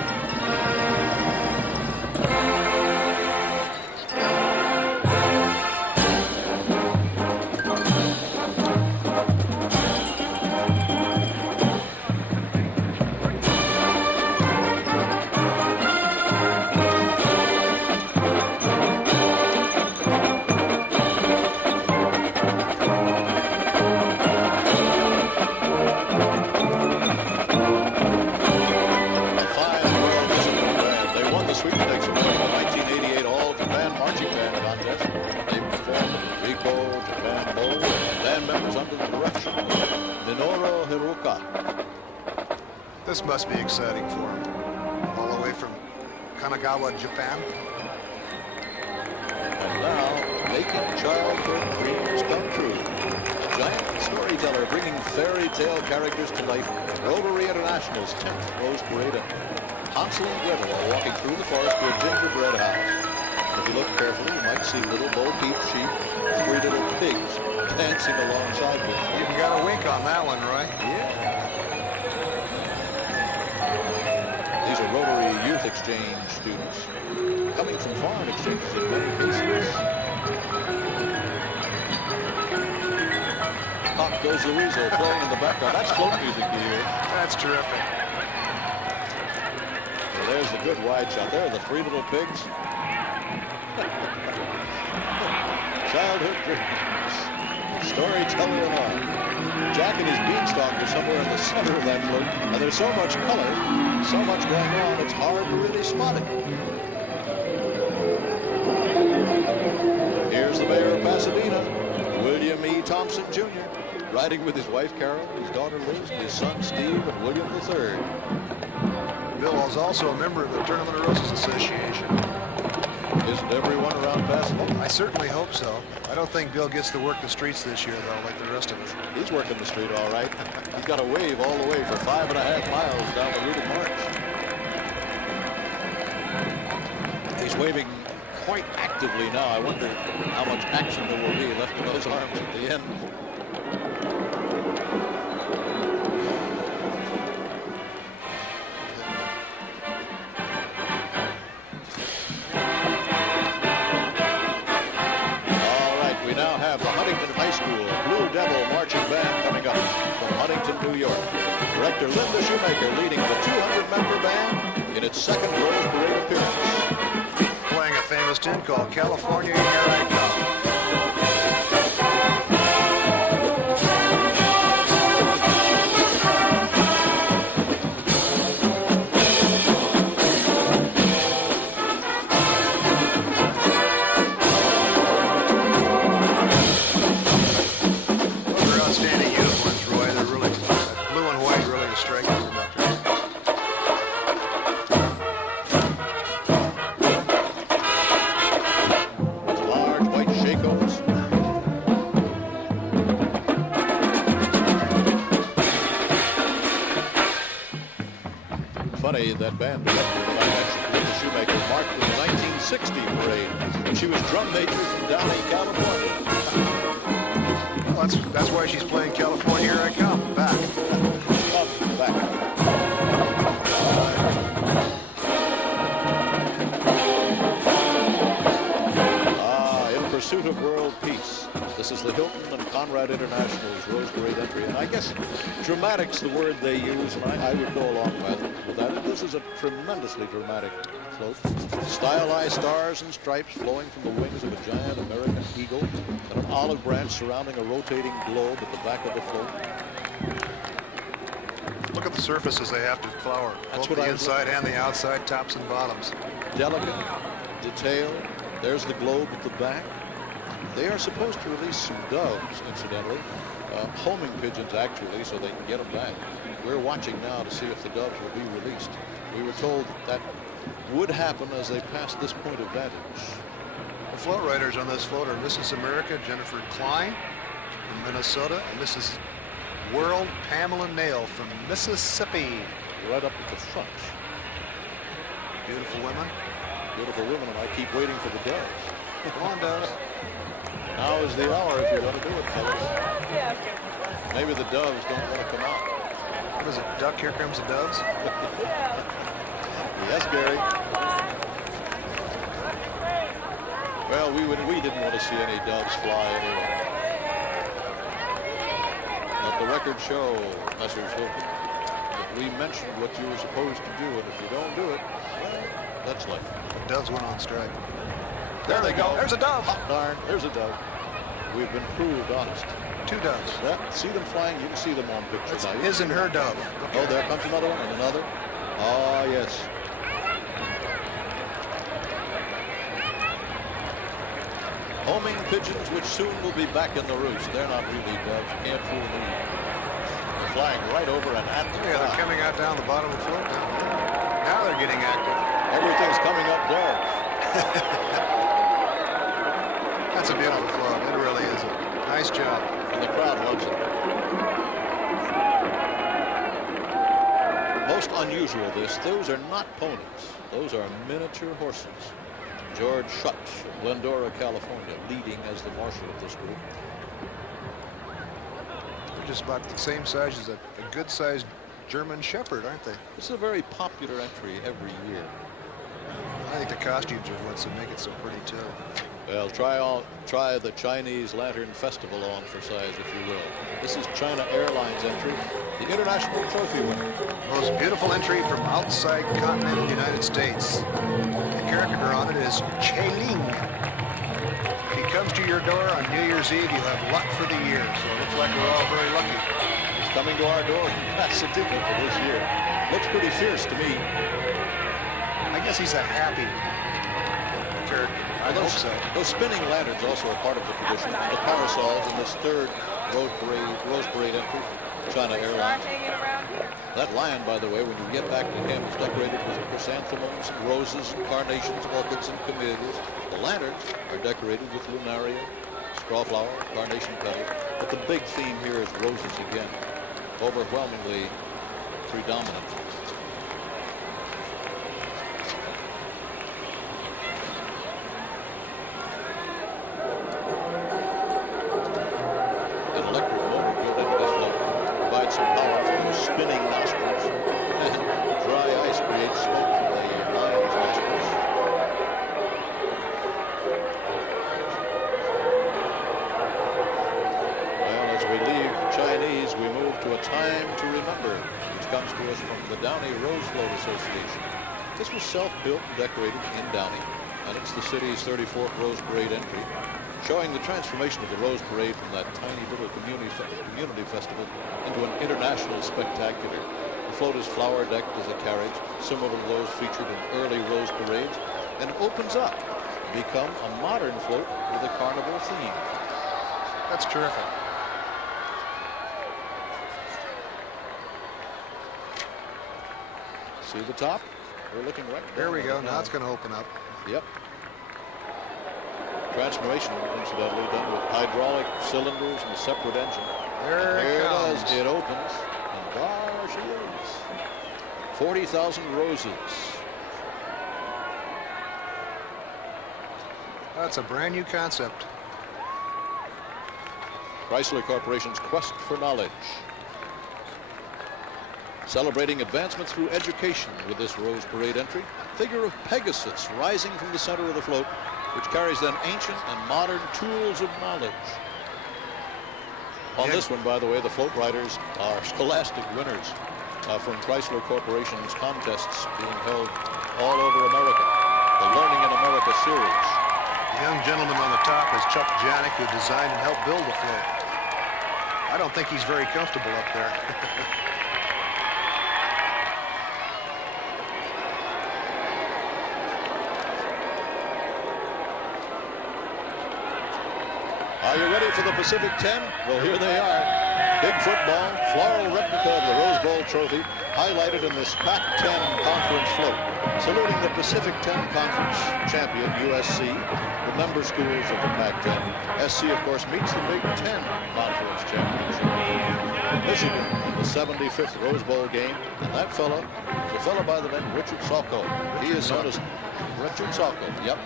This must be exciting for him. All the way from Kanagawa, Japan. And now, making childhood dreams come true. A giant storyteller bringing fairy tale characters to life. Rotary International's 10th Rose Parade. Hansel and Gretel are walking through the forest to a gingerbread house. If you look carefully, you might see little Bo-Peep sheep, 3 little pigs dancing alongside them. You even got a wink on that one, Roy. Yeah. These are Rotary Youth Exchange students coming from foreign exchanges in many cases. Pop goes the weasel playing in the background. That's folk music to hear. That's terrific. So there's the good wide shot. There are the 3 little pigs. Childhood dreams. Storyteller along. Jack and his beanstalk are somewhere in the center of that float, and there's so much color, so much going on, it's hard to really spot it. Here's the mayor of Pasadena, William E. Thompson, Jr., riding with his wife, Carol, his daughter, Liz, his son, Steve, and William III. Bill is also a member of the Tournament of Roses Association. Isn't everyone around Pasadena? I certainly hope so. I don't think Bill gets to work the streets this year, though, like the rest of us. He's working the street all right. He's got a wave all the way for 5.5 miles down the route of March. He's waving quite actively now. I wonder how much action there will be left in those arms at the end. New York. Director Linda Shoemaker leading the 200-member band in its second Rose Parade appearance. Playing a famous tune called California, Here I Come. That band director that I mentioned, Linda Shoemaker, marked the 1960 parade. She was drum major from Downey, California. Well, that's why she's playing California, Here I Come. Back. Back. In pursuit of world peace. This is the Hilton and Conrad International's Rose Parade entry, and I guess dramatic's the word they use, and I would go along with that. This is a tremendously dramatic float. Stylized stars and stripes flowing from the wings of a giant American eagle, and an olive branch surrounding a rotating globe at the back of the float. Look at the surfaces they have to flower. That's both what the I inside and the outside, tops and bottoms. Delicate, detailed. There's the globe at the back. They are supposed to release some doves, incidentally. Homing pigeons, actually, so they can get them back. We're watching now to see if the doves will be released. We were told that would happen as they passed this point of vantage. The float riders on this float are Mrs. America Jennifer Klein from Minnesota and Mrs. World Pamela Nail from Mississippi. Right up at the front. Beautiful women. Beautiful women, and I keep waiting for the doves. Come on, doves. Now is the hour if you're going to do it, fellas. Maybe the doves don't want to come out. What is it, duck, here comes the doves? Yes, Gary. Well, we didn't want to see any doves fly anyway. Let the record show, Messrs. Hilton, that we mentioned what you were supposed to do, and if you don't do it, well, that's life. The doves went on strike. There they go. There's a dove. Hot darn, there's a dove. We've been proved honest. Two doves. Yeah, see them flying? You can see them on picture That's now. his and her dove. Okay. Oh, there comes another one and another. Ah, yes. Homing pigeons, which soon will be back in the roost. They're not really doves. You can't fool them. They're flying right over and at the Yeah, they're coming out down the bottom of the float down there. Now they're getting active. Everything's coming up doves. That's a beautiful float. It really is. Nice job. And the crowd loves it. Most unusual those are not ponies. Those are miniature horses. George Schutz from Glendora, California, leading as the marshal of this group. They're just about the same size as a good-sized German Shepherd, aren't they? This is a very popular entry every year. I think the costumes are what's make it so pretty, too. Well, try the Chinese Lantern Festival on for size, if you will. This is China Airlines entry, the International Trophy winner. Most beautiful entry from outside continental United States. The character on it is Che Ling. He comes to your door on New Year's Year's Eve, you have luck for the year. So it looks like we're all very lucky. He's coming to our door in Pasadena for this year. Looks pretty fierce to me. I guess he's a happy character. I hope so. Those spinning lanterns also are part of the tradition. And the parasols in this third Rose Parade entry, China Airlines. That lion, by the way, when you get back to him, is decorated with chrysanthemums, roses, carnations, orchids, and camellias. The lanterns are decorated with lunaria, strawflower, carnation petals. But the big theme here is roses again, overwhelmingly predominant. An electric motor built into this float provides some power for those spinning nostrils. And dry ice creates smoke from the lion's nostrils. Well, as we leave Chinese, we move to A Time to Remember, which comes to us from the Downey Rose Float Association. This was self-built and decorated in Downey, and it's the city's 34th Rose Parade entry, showing the transformation of the Rose Parade from that tiny little community festival into an international spectacular. The float is flower-decked as a carriage, similar to those featured in early Rose Parades, and opens up to become a modern float with a carnival theme. That's terrific. See the top? We're looking right There we go. down Now it's going to open up. Yep. Transformation, incidentally, done with hydraulic cylinders and a separate engine. There Here it it comes. is. It opens, and there she is. 40,000 roses. That's a brand new concept. Chrysler Corporation's quest for knowledge. Celebrating advancement through education with this Rose Parade entry. Figure of Pegasus rising from the center of the float, which carries then ancient and modern tools of knowledge. On this one, by the way, the float riders are scholastic winners from Chrysler Corporation's contests being held all over America. The Learning in America series. The young gentleman on the top is Chuck Janik, who designed and helped build the float. I don't think he's very comfortable up there. Are you ready for the Pacific 10? Well, here they are. Big football, floral replica of the Rose Bowl trophy, highlighted in this Pac-10 conference float. Saluting the Pacific 10 Conference champion, USC, the member schools of the Pac-10. SC, of course, meets the Big 10 Conference championship. Michigan, the 75th Rose Bowl game, and that fella is a fella by the name of Richard Salko. He is known as Richard Salko, yep.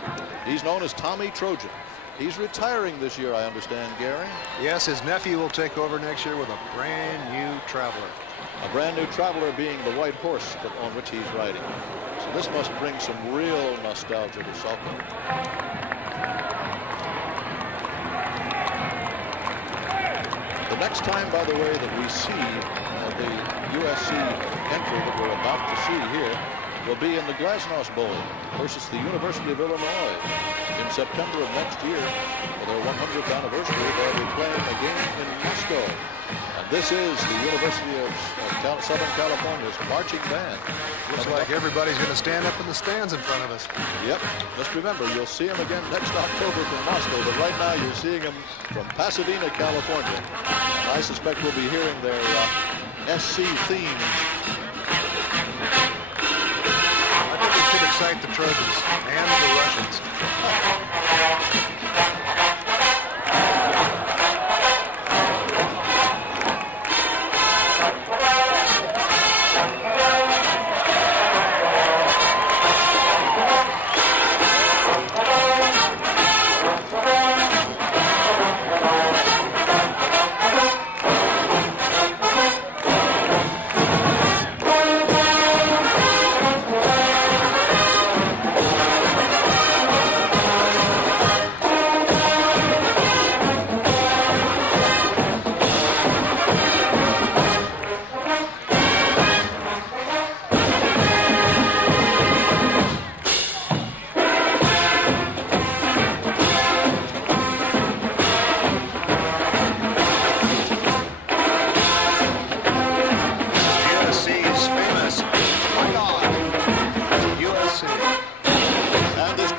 He's known as Tommy Trojan. He's retiring this year, I understand, Gary. Yes, his nephew will take over next year with a brand new Traveler. A brand new Traveler being the white horse on which he's riding. So this must bring some real nostalgia to Salko. The next time, by the way, that we see the USC entry that we're about to see here will be in the Glasnost Bowl versus the University of Illinois in September of next year. For their 100th anniversary, they'll be playing a game in Moscow. And this is the University of Southern California's marching band. Looks like everybody's going to stand up in the stands in front of us. Yep. Just remember, you'll see them again next October from Moscow, but right now you're seeing them from Pasadena, California. I suspect we'll be hearing their SC themes. I think it could excite the Trojans and the Russians.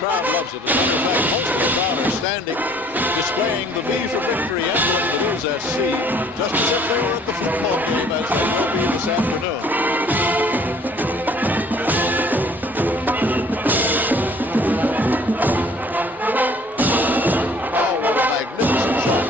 crowd loves it. As a matter of fact, most of the crowd are standing, displaying the V for Victory emblem that is SC, just as if they were at the football game, as they will be this afternoon. Oh, what a magnificent shot.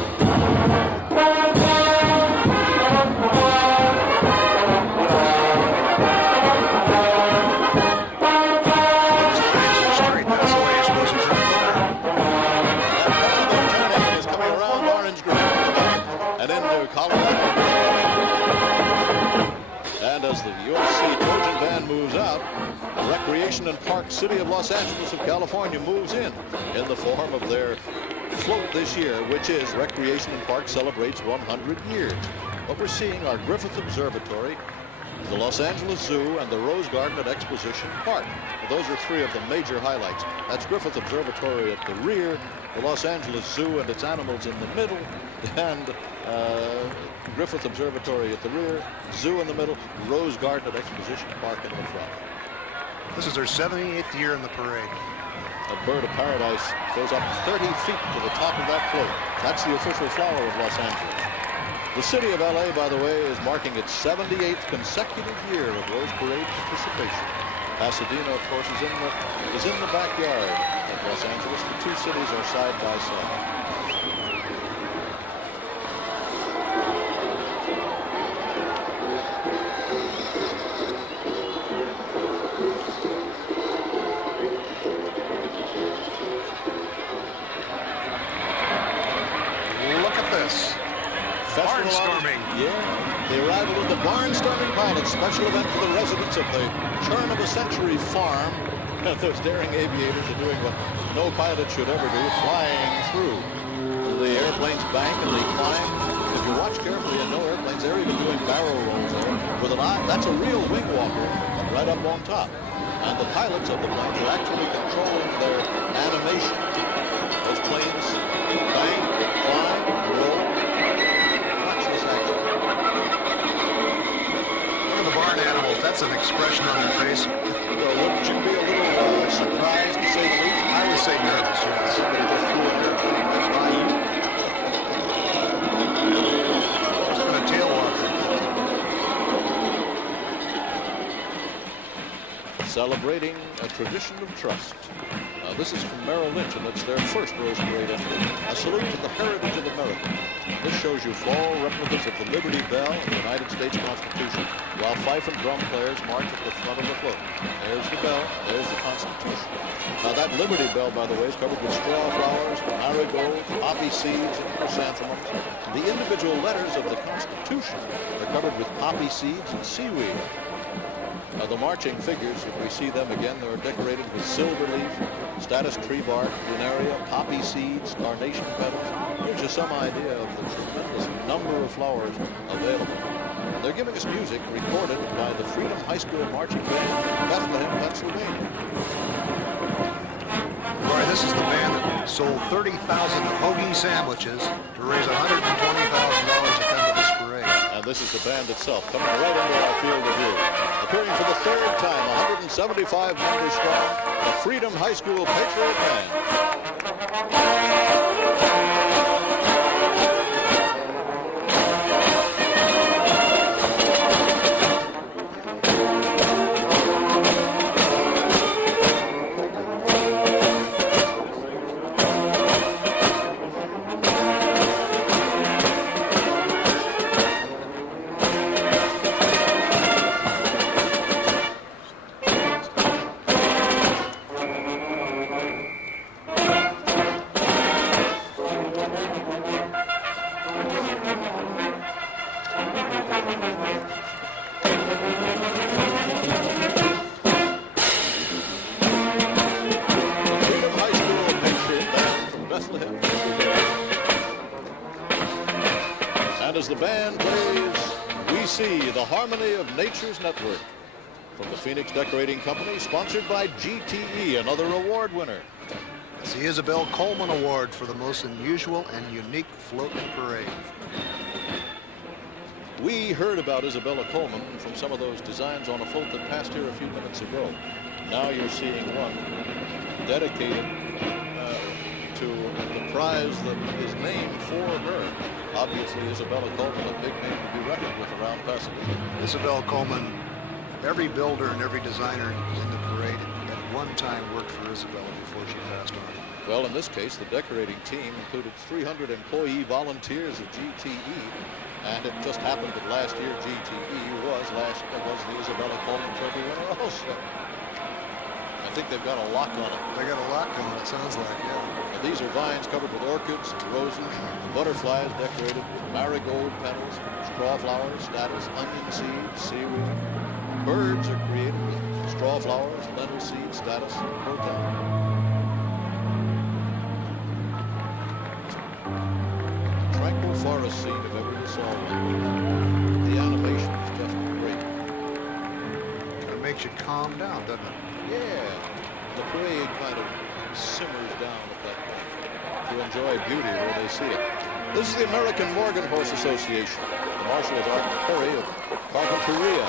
And as the UFC Trojan band moves out, the Recreation and Park City of Los Angeles of California moves in the form of their float this year, which is Recreation and Park celebrates 100 years. What we're seeing are Griffith Observatory, the Los Angeles Zoo, and the Rose Garden at Exposition Park. Those are three of the major highlights. That's Griffith Observatory at the rear, the Los Angeles Zoo and its animals in the middle, and Griffith Observatory at the rear, Zoo in the middle, Rose Garden at Exposition Park in the front. This is their 78th year in the parade. A bird of paradise goes up 30 feet to the top of that float. That's the official flower of Los Angeles. The city of LA, by the way, is marking its 78th consecutive year of Rose Parade participation. Pasadena, of course, is in the backyard of Los Angeles. The two cities are side by side. Look at this. Barnstorming. Yeah, the arrival of the Barnstorming Pilot, special event for the residents of the Turn of a Century farm. And those daring aviators are doing what no pilot should ever do, flying through. The airplanes bank and they climb. If you watch carefully and no airplanes, they're even doing barrel rolls there with an eye. That's a real wing walker right up on top. And the pilots of the planes are actually controlling their animation. Those planes bank, climb, roll. That's an expression on their face. Well, wouldn't you be a little surprised, to say the least? I would say nervous, yes. Somebody just flew an airplane right by you. It's been a tail walker. Celebrating a tradition of trust. This is from Merrill Lynch, and it's their first Rose Parade entry. A salute to the heritage of America. This shows you floral replicas of the Liberty Bell and the United States Constitution, while fife and drum players march at the front of the float. There's the bell, there's the Constitution. Now that Liberty Bell, by the way, is covered with straw flowers, marigolds, poppy seeds, and chrysanthemums. The individual letters of the Constitution are covered with poppy seeds and seaweed. The marching figures, if we see them again, they're decorated with silver leaf, status tree bark, lunaria, poppy seeds, carnation petals. Gives you some idea of the tremendous number of flowers available. And they're giving us music recorded by the Freedom High School Marching Band in Bethlehem, Pennsylvania. Boy, this is the band that sold 30,000 hoagie sandwiches to raise $120,000 to come to this parade. And this is the band itself, coming right into our field of view. Appearing for the third time, 175 members strong, the Freedom High School Patriot Band. And as the band plays, we see the harmony of nature's network. From the Phoenix Decorating Company, sponsored by GTE, another award winner. It's the Isabel Coleman Award for the most unusual and unique float parade. We heard about Isabella Coleman from some of those designs on a float that passed here a few minutes ago. Now you're seeing one dedicated to the prize that is named for her. Obviously, Isabella Coleman, a big name to be reckoned with around Pasadena. Isabel Coleman, every builder and every designer in the parade at one time worked for Isabella before she passed on. Well, in this case, the decorating team included 300 employee volunteers of GTE, and it just happened that last year GTE was the Isabella Coleman Trophy winner also. I think they've got a lock on it. They got a lock on it, sounds like, yeah. Now, these are vines covered with orchids, roses, butterflies decorated with marigold petals, straw flowers, status, onion seeds, seaweed. Birds are created with straw flowers, lentil seed, status, croton. Tranquil forest scene if ever you saw one. The animation is just great. It makes you calm down, doesn't it? Yeah, the parade kind of simmers down at that point to enjoy beauty where they see it. This is the American Morgan Horse Association, the Marshal of Art Perry of Carpinteria.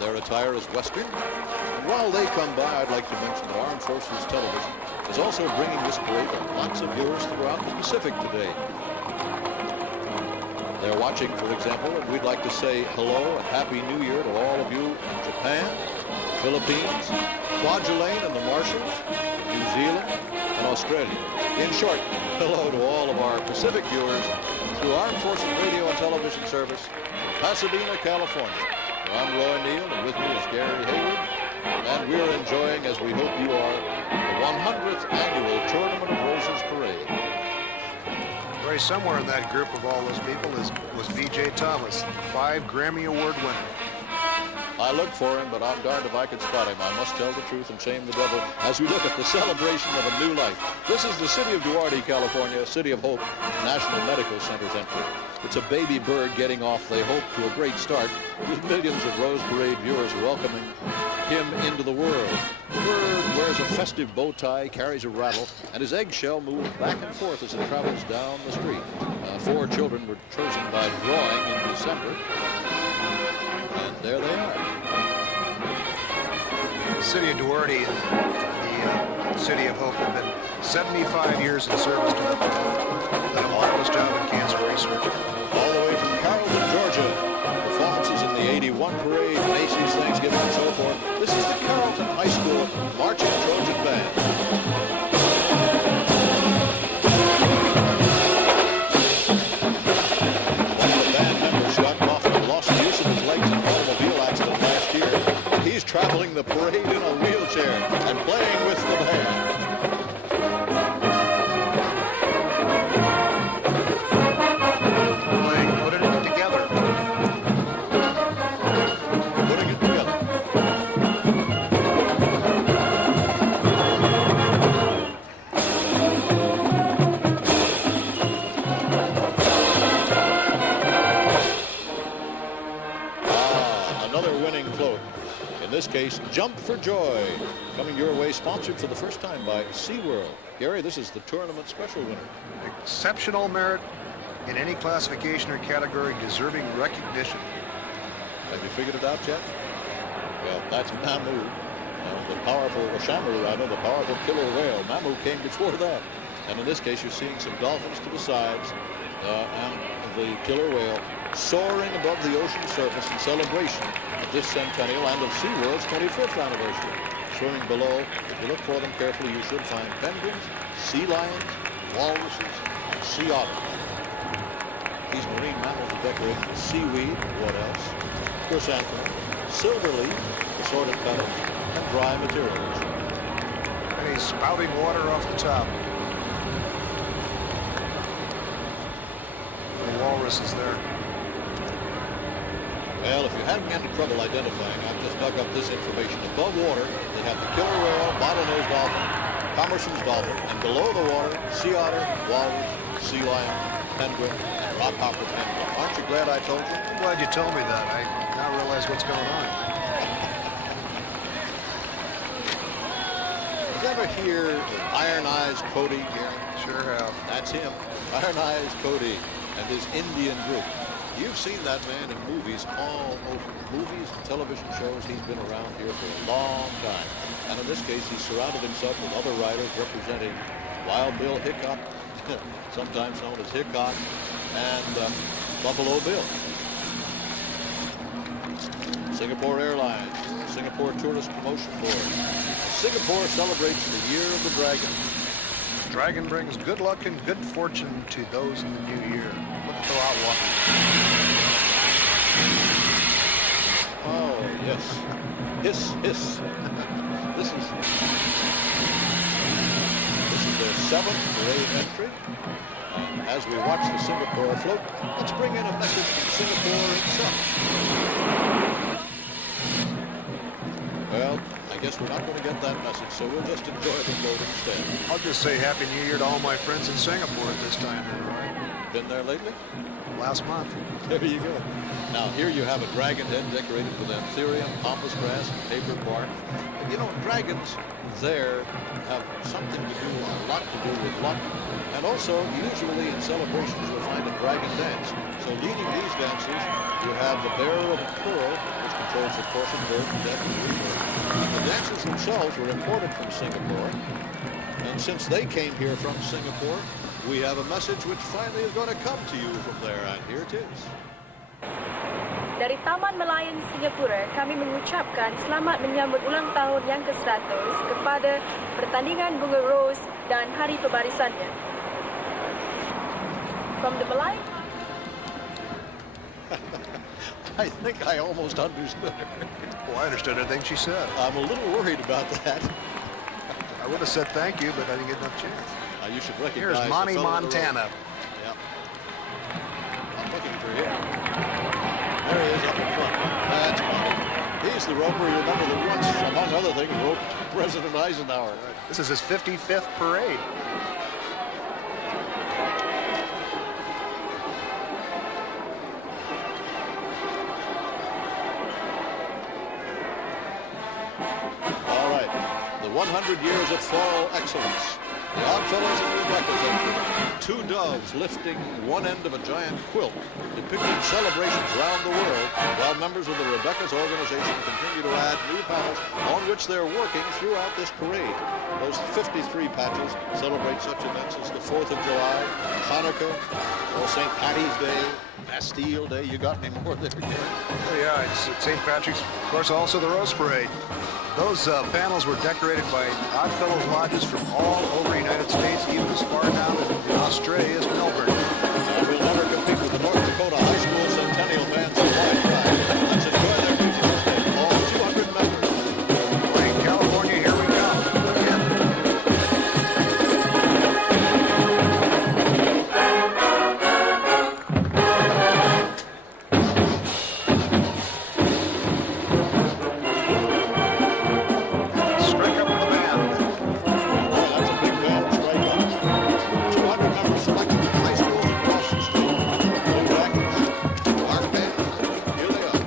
Their attire is Western. And while they come by, I'd like to mention that Armed Forces Television is also bringing this parade to lots of viewers throughout the Pacific today. They're watching, for example, and we'd like to say hello and Happy New Year to all of you in Japan, Philippines, Kwajalein and the Marshalls, New Zealand, and Australia. In short, hello to all of our Pacific viewers through Armed Forces Radio and Television Service, Pasadena, California. I'm Roy Neal, and with me is Gary Hayward, and we're enjoying, as we hope you are, the 100th Annual Tournament of Roses Parade. Right somewhere in that group of all those people was B.J. Thomas, 5 Grammy Award winner. I looked for him, but I'm darned if I could spot him. I must tell the truth and shame the devil as we look at the celebration of a new life. This is the city of Duarte, California, City of Hope, National Medical Center's entry. It's a baby bird getting off, they hope, to a great start, with millions of Rose Parade viewers welcoming him into the world. The bird wears a festive bow tie, carries a rattle, and his eggshell moves back and forth as it travels down the street. 4 children were chosen by drawing in December. And there they are. The city of Duarte and the City of Hope have been 75 years in service to the world. Done a marvelous job in cancer research. All the way from Carrollton, Georgia. Performances in the 81 parade, Macy's Thanksgiving, and so forth. This is the Carrollton High School Marching Trojan Band. Traveling the parade in a wheelchair and playing with the band. Putting it together. Putting it together. Another winning float. In this case, Jump for Joy, coming your way, sponsored for the first time by SeaWorld. Gary, this is the tournament special winner. Exceptional merit in any classification or category, deserving recognition. Have you figured it out yet? Well, that's Mamu, the powerful, or Shamaru, I know, the powerful killer whale. Mamu came before that. And in this case, you're seeing some dolphins to the sides, and the killer whale soaring above the ocean surface in celebration of this centennial and of SeaWorld's 25th anniversary. Swimming below, if you look for them carefully, you should find penguins, sea lions, walruses, and sea otters. These marine mammals are decorated with seaweed, what else? Chrysanthemum, silver leaf, assorted petals, and dry materials. And he's spouting water off the top. The walrus is there. Well, if you're having any trouble identifying, I've just dug up this information. Above water, they have the killer whale, bottlenose dolphin, Commerson's dolphin, and below the water, sea otter, walrus, sea lion, penguin, and rockhopper penguin. Aren't you glad I told you? I'm glad you told me that. I now realize what's going on. Did you ever hear Iron Eyes Cody, Gary? Sure have. That's him, Iron Eyes Cody, and his Indian group. You've seen that man in movies all over. Movies and television shows. He's been around here for a long time. And in this case, he surrounded himself with other riders representing Wild Bill Hickok, sometimes known as Hickok, and Buffalo Bill. Singapore Airlines, Singapore Tourist Promotion Board. Singapore celebrates the Year of the Dragon. Dragon brings good luck and good fortune to those in the new year. Look at the lot walking. Oh, yes. Hiss, hiss. This is their 7th parade entry. And as we watch the Singapore float, let's bring in a message from Singapore itself. Well, I guess we're not going to get that message, so we'll just enjoy the float instead. I'll just say Happy New Year to all my friends in Singapore at this time. Right? Been there lately? Last month. There you go. Now, here you have a dragon head decorated with anthurium, pampas grass, and paper bark. And, you know, dragons there have something to do, a lot to do with luck. And also, usually in celebrations, you'll find a dragon dance. So leading these dances, you have the bearer of pearl, which controls the course of birth, death, and rebirth. The dances themselves were imported from Singapore. And since they came here from Singapore, we have a message which finally is going to come to you from there, and here it is. Dari Taman Melayan Singapura, kami mengucapkan selamat menyambut ulang tahun yang ke-100 kepada pertandingan bunga rose dan hari pembarisannya. From the Malayan... I think I almost understood her. Well, I understood everything she said. I'm a little worried about that. I would have said thank you, but I didn't get enough chance. You should recognize Here's Monty the fellow in the Montana. road. Yeah. I'm looking for him. There he is up in front. That's Monty. He's the roper you remember that once, among other things, roped President Eisenhower. This is his 55th parade. All right. The 100 years of floral excellence. The Oddfellows and the Rebecca's entry. 2 doves lifting one end of a giant quilt, depicting celebrations around the world, while members of the Rebecca's organization continue to add new panels on which they're working throughout this parade. Those 53 patches celebrate such events as the 4th of July, Hanukkah, or St. Patty's Day, Bastille Day. You got any more there, Ken? Oh, yeah, it's St. Patrick's, of course, also the Rose Parade. Those panels were decorated by Oddfellows lodges from all over the United States, even as far down in Australia as Melbourne. We'll never compete with the North Dakota High School Centennial Band's wide drive. Let's enjoy their music instead. All 200 members. Playing California, here we go. Strike up the band. Boy, that's a big band to strike up. 200 members selected from high schools across the state. Blue Jackets, our band, here they are.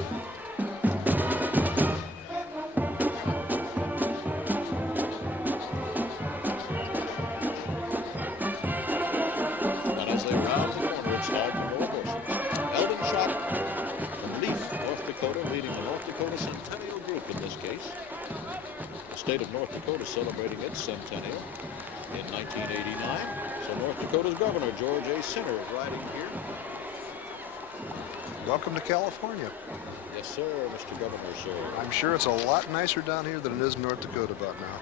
And as they round the corner, it's time for more horses. Eldon Shock from Leaf, North Dakota, leading the North Dakota Centennial group in this case. The state of North Dakota celebrating its centennial in 1989. So North Dakota's governor, George A. Sinner, is riding here. Welcome to California. Yes, sir, Mr. Governor, sir. I'm sure it's a lot nicer down here than it is in North Dakota about now.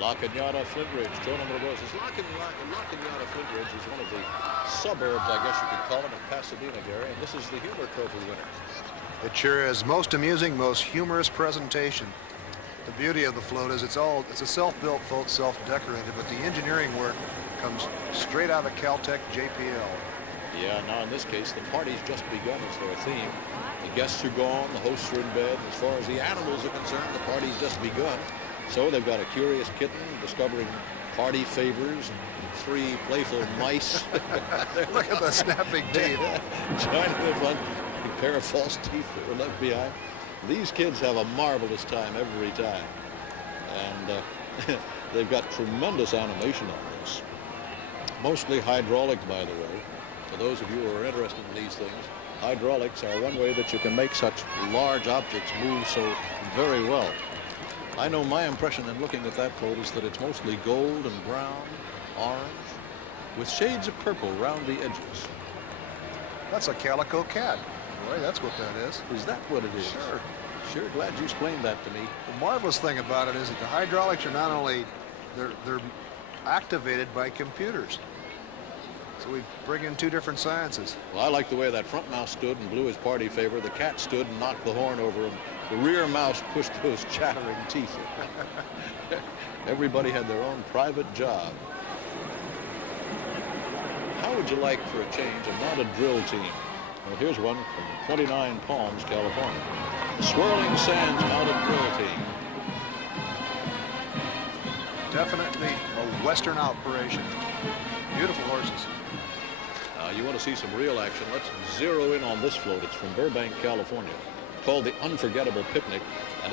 La Cañada, Flint Ridge, Tournament of Roses. La Cañada, Flint Ridge is one of the suburbs, I guess you could call it, of Pasadena, Gary, and this is the Humor Trophy winner. It sure is. Most amusing, most humorous presentation. The beauty of the float is it's a self-built float, self-decorated, but the engineering work comes straight out of Caltech JPL. Yeah, now in this case, the party's just begun is their theme. The guests are gone, the hosts are in bed. As far as the animals are concerned, the party's just begun. So they've got a curious kitten discovering party favors and 3 playful mice. Look at the snapping teeth. Joining the fun. A pair of false teeth that were left behind. These kids have a marvelous time every time. And they've got tremendous animation on this. Mostly hydraulic, by the way. For those of you who are interested in these things, hydraulics are one way that you can make such large objects move so very well. I know my impression in looking at that float is that it's mostly gold and brown, orange, with shades of purple round the edges. That's a calico cat. Boy, that's what that is. Is that what it is? Sure. Sure, glad you explained that to me. The marvelous thing about it is that the hydraulics are not only, they're activated by computers. So we bring in two different sciences. Well, I like the way that front mouse stood and blew his party favor. The cat stood and knocked the horn over him. The rear mouse pushed those chattering teeth in. Everybody had their own private job. How would you like, for a change, a mounted drill team? Well, here's one from 29 Palms, California. The Swirling Sands Mounted Drill Team. Definitely a Western operation. Beautiful horses. You want to see some real action? Let's zero in on this float. It's from Burbank, California, called the Unforgettable Picnic, and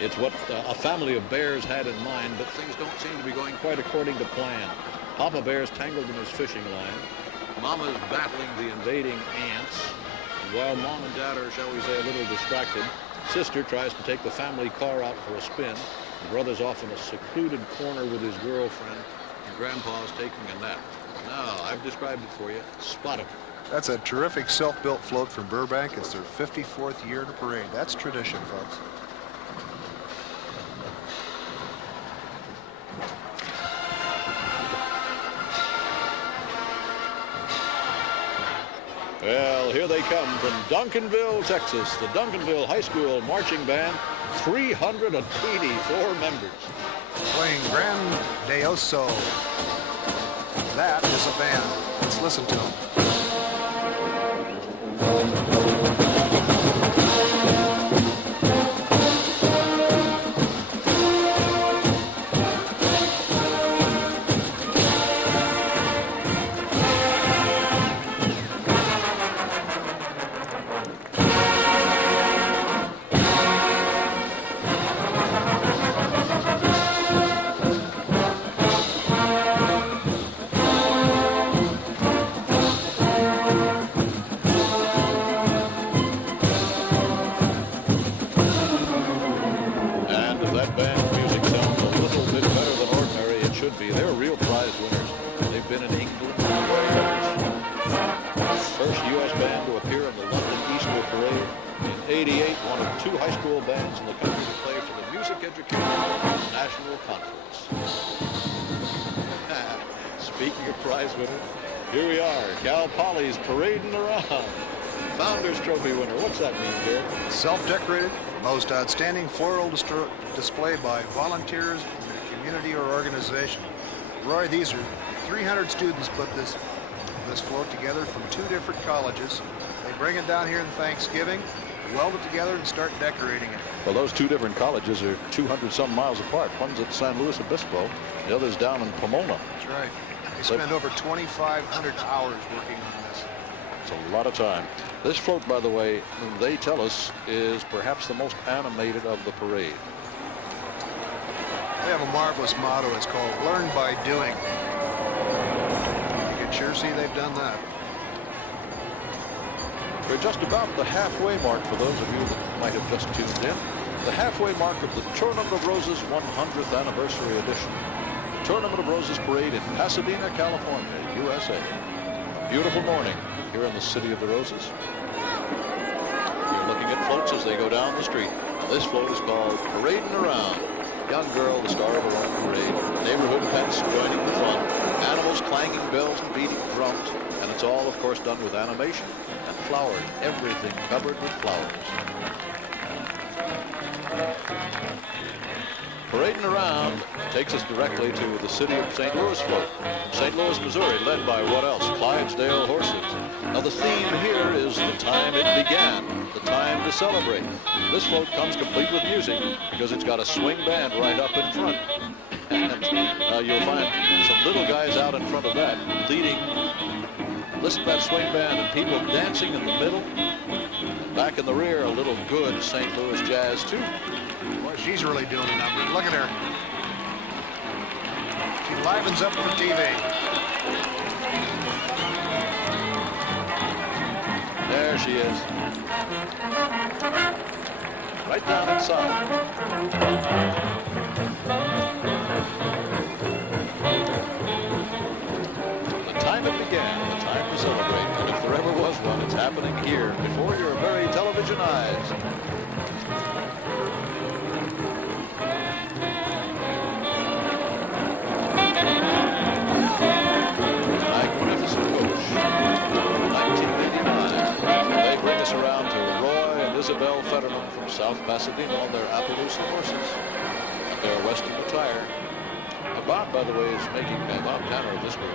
it's what a family of bears had in mind, but things don't seem to be going quite according to plan. Papa Bear's tangled in his fishing line. Mama's battling the invading ants. And while Mom and Dad are, shall we say, a little distracted, Sister tries to take the family car out for a spin. The brother's off in a secluded corner with his girlfriend, and Grandpa's taking a nap. Now, I've described it for you. Spot him. That's a terrific self-built float from Burbank. It's their 54th year in a parade. That's tradition, folks. Well, here they come from Duncanville, Texas. The Duncanville High School Marching Band, 384 members. Playing Grandioso. That is a band. Let's listen to them. Speaking of prize winners, here we are, Cal Poly's parading around. Founders Trophy winner, what's that mean, Gary? Self-decorated, most outstanding floral display by volunteers in a community or organization. Roy, these are 300 students put this float together from 2 different colleges. They bring it down here in Thanksgiving, weld it together, and start decorating it. Well, those 2 different colleges are 200-some miles apart. One's at San Luis Obispo, the other's down in Pomona. That's right. They spend over 2,500 hours working on this. It's a lot of time. This float, by the way, they tell us, is perhaps the most animated of the parade. They have a marvelous motto. It's called Learn by Doing. You can sure see they've done that. We're just about the halfway mark for those of you that might have just tuned in. The halfway mark of the Tournament of Roses 100th Anniversary Edition. The Tournament of Roses Parade in Pasadena, California, USA. A beautiful morning here in the City of the Roses. You're looking at floats as they go down the street. This float is called Parading Around. Young girl, the star of a long parade. Neighborhood pets joining the fun. Animals clanging bells and beating drums. And it's all, of course, done with animation and flowers. Everything covered with flowers. Parading Around takes us directly to the city of St. Louis float. St. Louis, Missouri, led by what else? Clydesdale horses. Now the theme here is the time it began, the time to celebrate. This float comes complete with music because it's got a swing band right up in front. And you'll find some little guys out in front of that leading. Listen to that swing band and people dancing in the middle. Back in the rear, a little good St. Louis jazz too. Boy, she's really doing a number. Look at her. She livens up the TV. There she is. Right down inside. The time it began, the time to celebrate, and if there ever was one, it's happening here before your very television eyes. Magnificent coach. 1989. They bring us around to Roy and Isabel Fetterman from South Pasadena on their Appaloosa horses and their Western attire. Bob, by the way, is making, Bob Tanner of this group,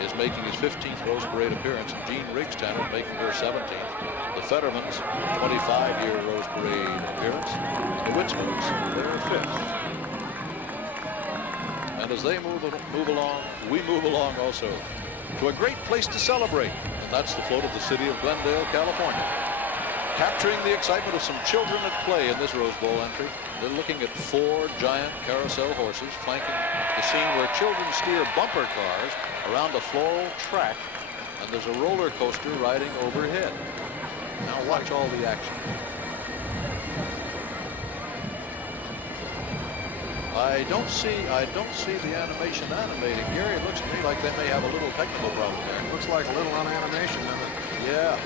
is making his 15th Rose Parade appearance, and Jean Riggs Tanner making her 17th. The Fettermans, 25-year Rose Parade appearance. The Witzmans, their 5th. And as they move along, we move along also to a great place to celebrate, and that's the float of the city of Glendale, California. Capturing the excitement of some children at play in this Rose Bowl entry, they're looking at 4 giant carousel horses flanking the scene where children steer bumper cars around a floral track, and there's a roller coaster riding overhead. Now watch all the action. I don't see the animation animating. Gary, it looks to me like they may have a little technical problem there. Looks like a little unanimation of it. Yeah.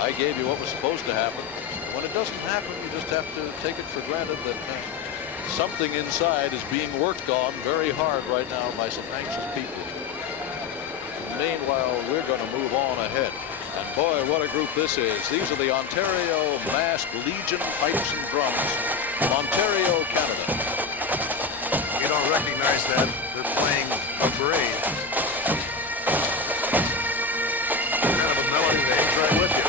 I gave you what was supposed to happen. When it doesn't happen, you just have to take it for granted that something inside is being worked on very hard right now by some anxious people. Meanwhile, we're going to move on ahead. And boy, what a group this is. These are the Ontario Masked Legion Pipes and Drums from Ontario, Canada. You don't recognize that. They're playing a parade. Kind of a melody that hangs right with you.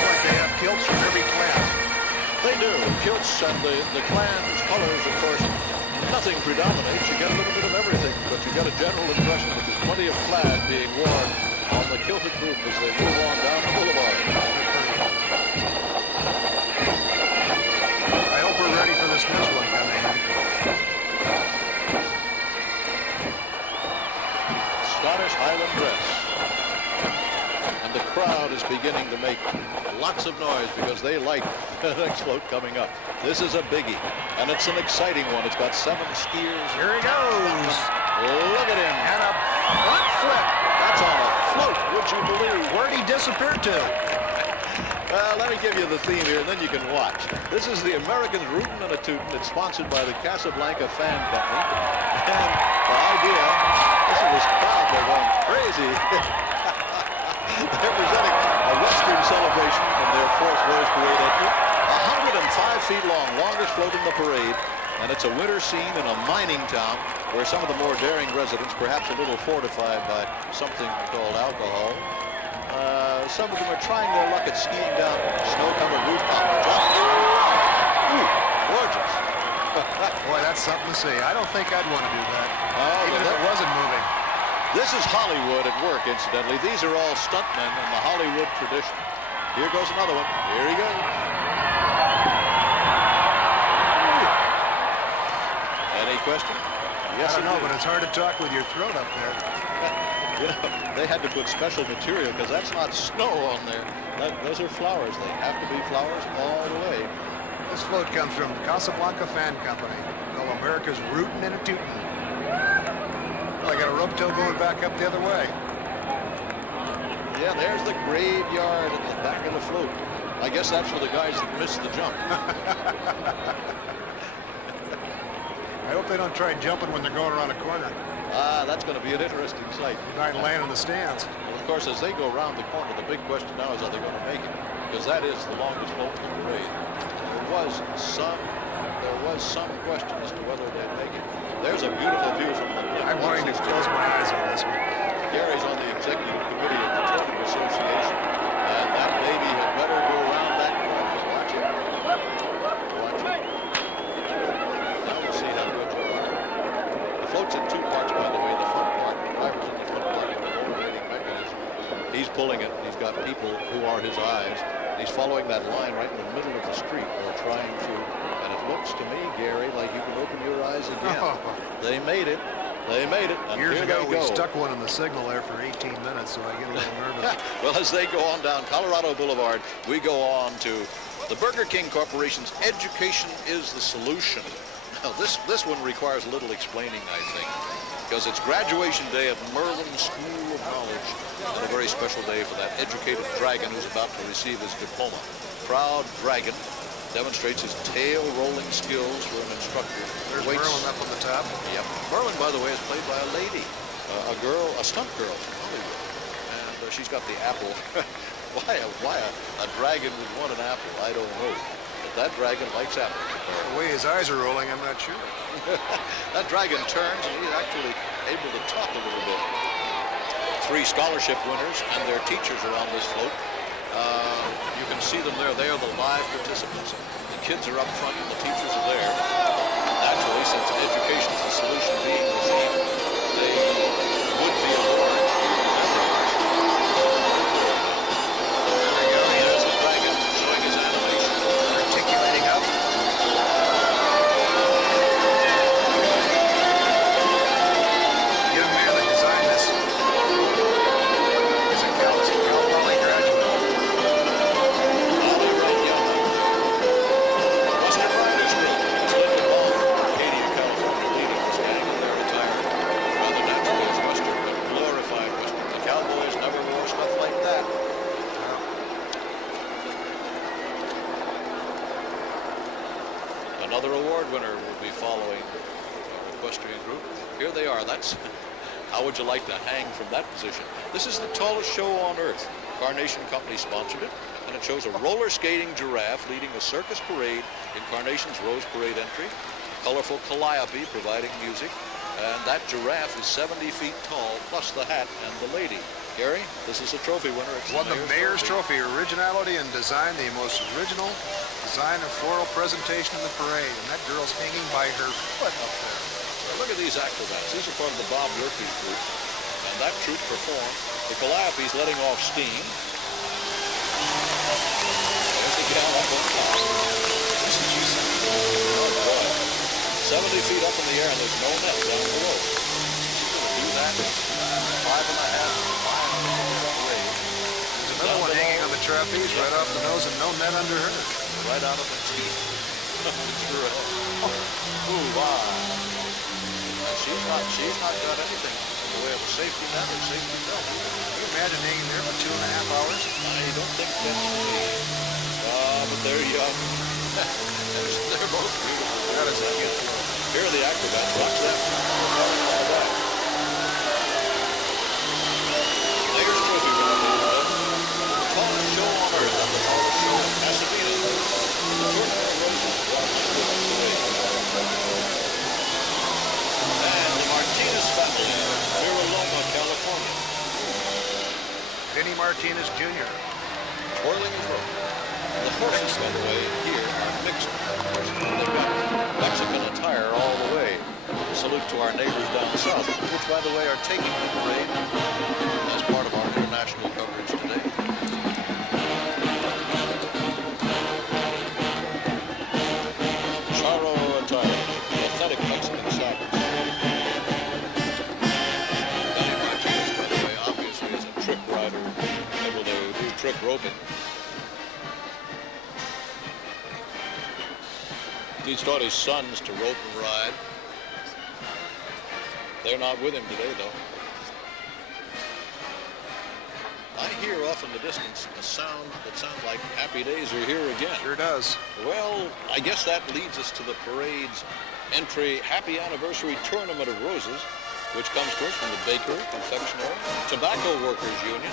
Like they have kilts from every clan. They do. Kilts and the clan's colors, of course, nothing predominates. You get a little bit of everything, but you get a general impression that there's plenty of plaid being worn on the kilted group as they move on down the boulevard. I hope we're ready for this next one coming in. Scottish Highland dress. And the crowd is beginning to make lots of noise because they like the next float coming up. This is a biggie, and it's an exciting one. It's got 7 skiers. Here he goes. Look at him. And a front flip. That's on a float, would you believe? Where'd he disappear to? Let me give you the theme here, and then you can watch. This is the Americans Rootin' and a Tootin'. It's sponsored by the Casablanca Fan Company. And the idea, this is this crowd, they're going crazy. They're presenting a Western celebration in their 4th Rose Parade entry. 105 feet long, longest float in the parade. And it's a winter scene in a mining town where some of the more daring residents, perhaps a little fortified by something called alcohol, some of them are trying their luck at skiing down snow-covered rooftop. Ooh, gorgeous. Boy, that's something to see. I don't think I'd want to do that, even if it wasn't moving. This is Hollywood at work, incidentally. These are all stuntmen in the Hollywood tradition. Here goes another one. Here he goes. Any question? Yes, I don't know, but it's hard to talk with your throat up there. You know, they had to put special material because that's not snow on there. Those are flowers. They have to be flowers all the way. This float comes from Casablanca Fan Company, called America's Rootin' and a Tootin'. Well, I got a rope tow going back up the other way. Yeah, there's the graveyard at the back of the float. I guess that's for the guys that missed the jump. I hope they don't try jumping when they're going around a corner. That's going to be an interesting sight. Try and land in the stands. Well, of course, as they go around the corner, the big question now is, are they going to make it? Because that is the longest float in the parade. There was some question as to whether they'd make it. There's a beautiful view from the blimp. I'm wanting to close my eyes on this one. Gary's on the executive committee of the Tournament Association, and that baby had better go around that corner. Watch it. Watch it. Now we'll see how good you are. The float's in 2 parts. people who are his eyes. He's following that line right in the middle of the street, or trying to, and it looks to me, Gary, like you can open your eyes again. They made it. They made it. And Years here ago, they we go. stuck one in the signal there for 18 minutes, so I get a little nervous. Well, as they go on down Colorado Boulevard, we go on to the Burger King Corporation's Education is the Solution. Now, this one requires a little explaining, I think, because it's graduation day at Merlin School of Knowledge, and a very special day for that educated dragon who's about to receive his diploma. Proud dragon demonstrates his tail-rolling skills for an instructor. There's Merlin up on the top. Yep. Merlin, by the way, is played by a lady, a stunt girl from Hollywood, and she's got the apple. why a dragon would want an apple, I don't know. But that dragon likes apples. The way his eyes are rolling, I'm not sure. That dragon turns, and he's actually able to talk a little bit. 3 scholarship winners and their teachers are on this float. You can see them there. They are the live participants. The kids are up front and the teachers are there. Naturally, since education is the solution being the theme, they would be awards. There we go. There's the dragon showing his animation. Articulating up. The young man that designed this is a Cal Poly graduate. Western Riders Group. Lincoln Hall, Arcadia, California, leading this gang in their attire. Rather naturally as Western, but glorified Western. The Cowboys never wore stuff like that. Another award winner will be following our equestrian group. Here they are. That's how would you like to hang from that position? This is the tallest show on earth. Carnation Company sponsored it, and it shows a roller skating giraffe leading a circus parade in Carnation's Rose Parade entry. Colorful calliope providing music, and that giraffe is 70 feet tall, plus the hat and the lady. Gary, this is a trophy winner. It's Won the Mayor's Trophy, originality and design, the most original design and floral presentation in the parade. And that girl's hanging by her foot up there. Now look at these acrobats. These are part of the Bob Yerke group, and that troupe performed. The calliope's letting off steam. There's the gal up on top. Oh boy. 70 feet up in the air, and there's no net down below. She's going to do that 5.5 miles parade. There's another one hanging on the trapeze right off the nose and no net under her. Right out of the teeth. Ooh, wow. She's not got anything in the way of a safety net or safety belt. Can you imagine hanging there for 2.5 hours? I don't think that's me. But they're young. They're both beautiful. That is it. Here are the acrobats. Watch them. All right. Mayor's Trophy winner. Tallest show on earth. And the tallest show in Pasadena. The Tournament of Roses. And the Martinez family of Miraloma, California. Vinny Martinez Jr. Twirling the throat. The horses, by the way, here are mixed. They've got Mexican attire all the way. Salute to our neighbors down south, which, by the way, are taking the parade as part of our international coverage today. Charro attire, the authentic Mexican saddles. Danny Martinez, by the way, obviously is a trick rider, able to do trick roping. He's taught his sons to rope and ride. They're not with him today, though. I hear off in the distance a sound that sounds like Happy Days are here again. Sure does. Well, I guess that leads us to the parade's entry Happy Anniversary Tournament of Roses, which comes to us from the Baker, Confectionery, Tobacco Workers Union.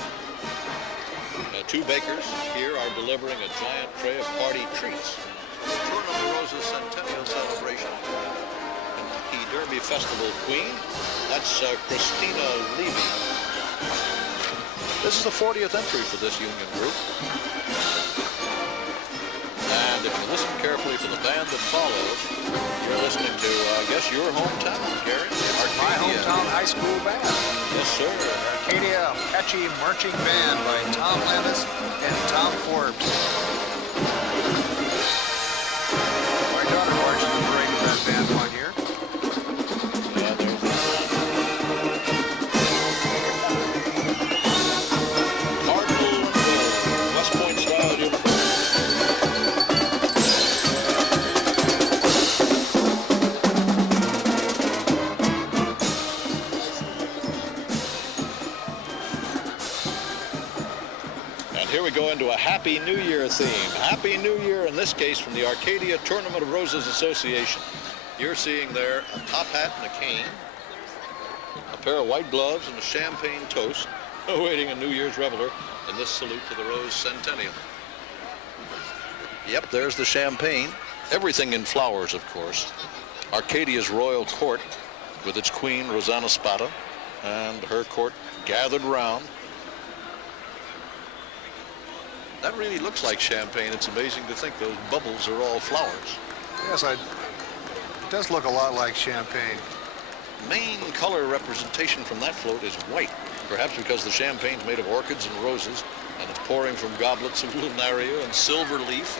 2 bakers here are delivering a giant tray of party treats. The Tournament of Roses Centennial celebration. Kentucky Derby Festival Queen. That's Christina Levy. This is the 40th entry for this union group. And if you listen carefully for the band that follows, You're listening to, I guess, your hometown, Gary. My hometown high school band. Yes, sir. Arcadia Apache Marching Band by Tom Landis and Tom Forbes. My daughter marched in the parade with that band one year. Yeah, there's Cardinal and Gold, West Point style uniform. Here we go into a Happy New Year theme. Happy New Year, in this case, from the Arcadia Tournament of Roses Association. You're seeing there a top hat and a cane, a pair of white gloves, and a champagne toast, awaiting a New Year's reveler in this salute to the Rose Centennial. Yep, there's the champagne. Everything in flowers, of course. Arcadia's royal court, with its queen, Rosanna Spada, and her court gathered round. That really looks like champagne. It's amazing to think those bubbles are all flowers. Yes, it does look a lot like champagne. Main color representation from that float is white, perhaps because the champagne's made of orchids and roses, and it's pouring from goblets of lunaria and silver leaf,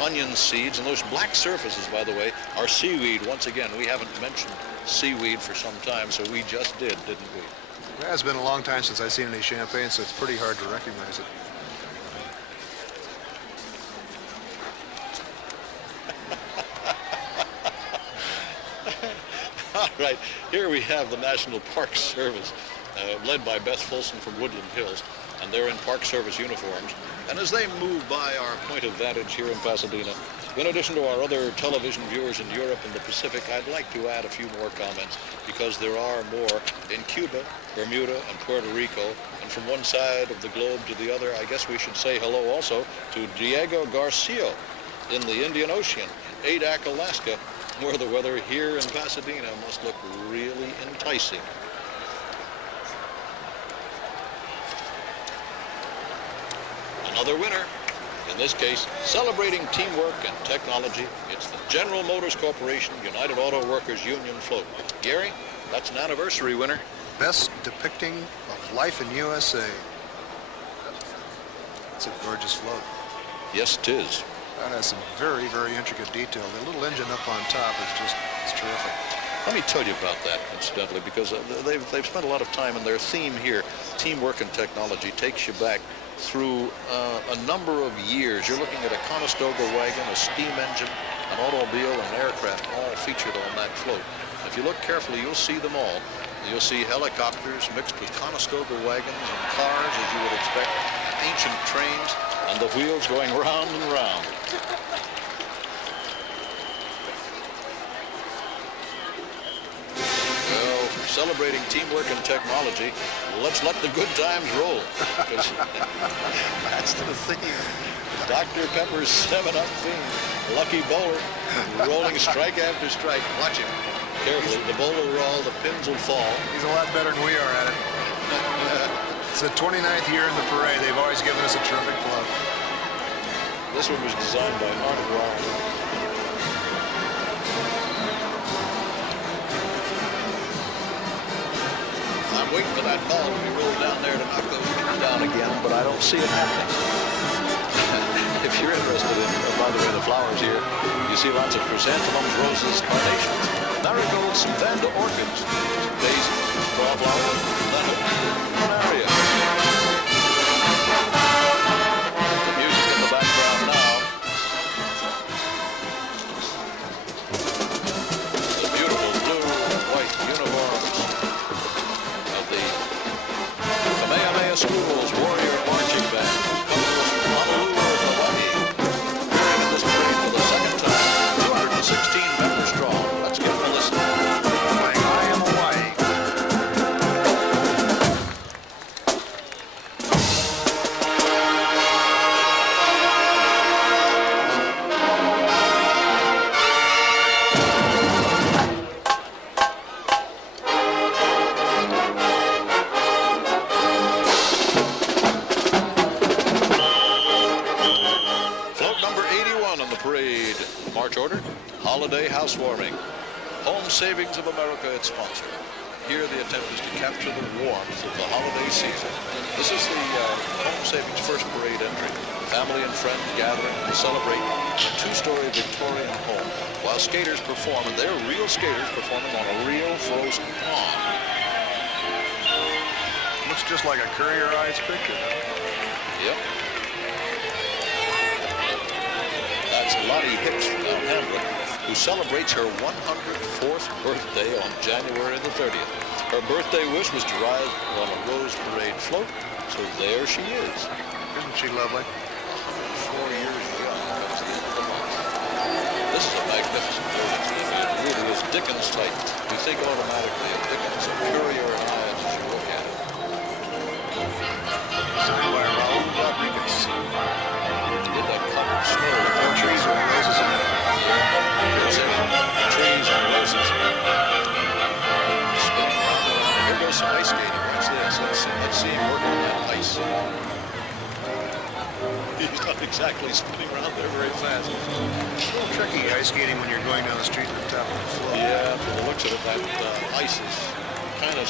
and onion seeds, and those black surfaces, by the way, are seaweed. Once again, we haven't mentioned seaweed for some time, so we just did, didn't we? It has been a long time since I've seen any champagne, so it's pretty hard to recognize it. All right, here we have the National Park Service, led by Beth Folsom from Woodland Hills, and they're in Park Service uniforms. And as they move by our point of vantage here in Pasadena, in addition to our other television viewers in Europe and the Pacific, I'd like to add a few more comments, because there are more in Cuba, Bermuda, and Puerto Rico. And from one side of the globe to the other, I guess we should say hello also to Diego Garcia in the Indian Ocean, Adak, Alaska, where the weather here in Pasadena must look really enticing. Another winner, in this case, celebrating teamwork and technology. It's the General Motors Corporation United Auto Workers Union float. Gary, that's an anniversary winner. Best depicting of life in USA. It's a gorgeous float. Yes, it is. That has some very, very intricate detail. The little engine up on top is just, it's terrific. Let me tell you about that, incidentally, because they've spent a lot of time, and their theme here, teamwork and technology, takes you back through a number of years. You're looking at a Conestoga wagon, a steam engine, an automobile, and an aircraft all featured on that float. If you look carefully, you'll see them all. You'll see helicopters mixed with Conestoga wagons and cars, as you would expect, ancient trains, and the wheels going round and round. Well, for celebrating teamwork and technology, let's let the good times roll. Because that's the theme. Dr. Pepper's 7-Up theme. Lucky bowler, rolling strike after strike. Watch him carefully. The bowler roll, the pins will fall. He's a lot better than we are at it. It's the 29th year in the parade. They've always given us a terrific club. This one was designed by Art Brown. I'm waiting for that ball to be rolled down there to knock those pins down again, but I don't see it happening. If you're interested in, by the way, the flowers here, you see lots of chrysanthemums, roses, carnations, marigolds, some vanda orchids, daisies, wallflower, lunaria. The music in the background now. The beautiful blue and white uniforms of the Kamehameha School's Warrior Marching Band, coming from Honolulu, Hawaii, appearing in this parade for the second time, 216 members strong. Let's give them a listen. Flying high in Hawaii. Float number 81 on the parade march order, holiday housewarming. Home Savings of America, its sponsor. Here the attempt is to capture the warmth of the holiday season. This is the Home Savings First Parade entry. Family and friend gathering to celebrate a two-story Victorian home while skaters perform, and they're real skaters performing on a real frozen pond. Looks just like a Courier Eyes picture. Yep. That's Lottie Hicks from Mount Hamlet, who celebrates her 104th birthday on January the 30th. Her birthday wish was to ride on a Rose Parade float, so there she is. Isn't she lovely? 4 years young. That's the end of the month. This is a magnificent building. It really is Dickens type. You think automatically of Dickens and Courier Eyes as you look at it. Signed by Raul Rodriguez. Did that colored snow. Trees with roses in it. Here's it. Trees and roses. Spinning around and around. Here goes some ice skating. Watch this. Let's see him working on that ice. He's not exactly spinning around there very fast. It's a little tricky ice skating when you're going down the street on top of the floor. Yeah, from the looks of it, that ice is kind of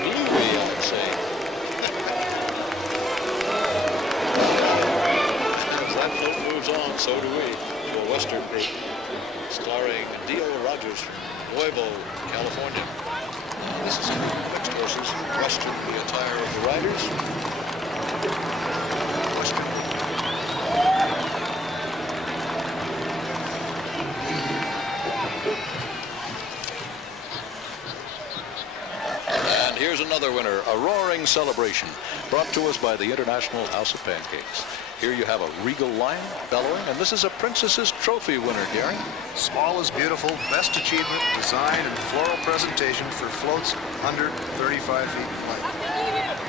gluey, I would say. As that float moves on, so do we. To a Western group starring Dio Rogers from Nuevo, California. This is mixed horses, Western, the attire of the riders. Western. And here's another winner, a roaring celebration, brought to us by the International House of Pancakes. Here you have a regal lion bellowing, and this is a Princess's Trophy winner, Gary. Small is beautiful, best achievement, design, and floral presentation for floats under 35 feet in length.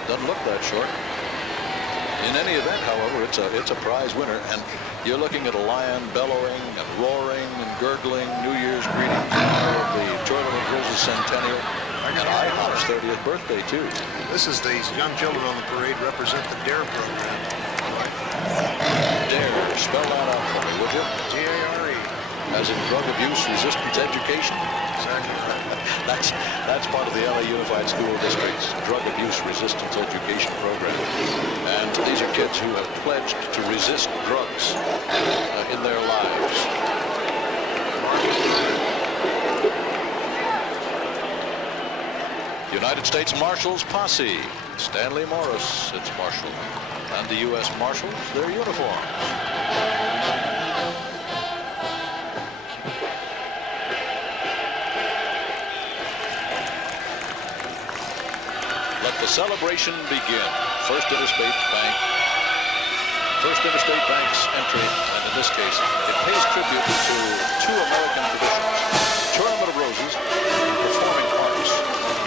Doesn't look that short. In any event, however, it's a prize winner, and you're looking at a lion bellowing and roaring and gurgling New Year's greetings of the Tournament of Roses Centennial. And IHOP's 30th birthday, too. This is these young children on the parade represent the DARE program. DARE, spell that out for me, would you? D-A-R-E. As in drug abuse resistance education? Exactly right. That's part of the LA Unified School District's drug abuse resistance education program. And these are kids who have pledged to resist drugs in their lives. United States Marshal's posse. Stanley Morris, its Marshal. And the U.S. Marshals, their uniforms. Let the celebration begin. First Interstate Bank's entry, and in this case, it pays tribute to two American traditions. Tournament of Roses, performing arts.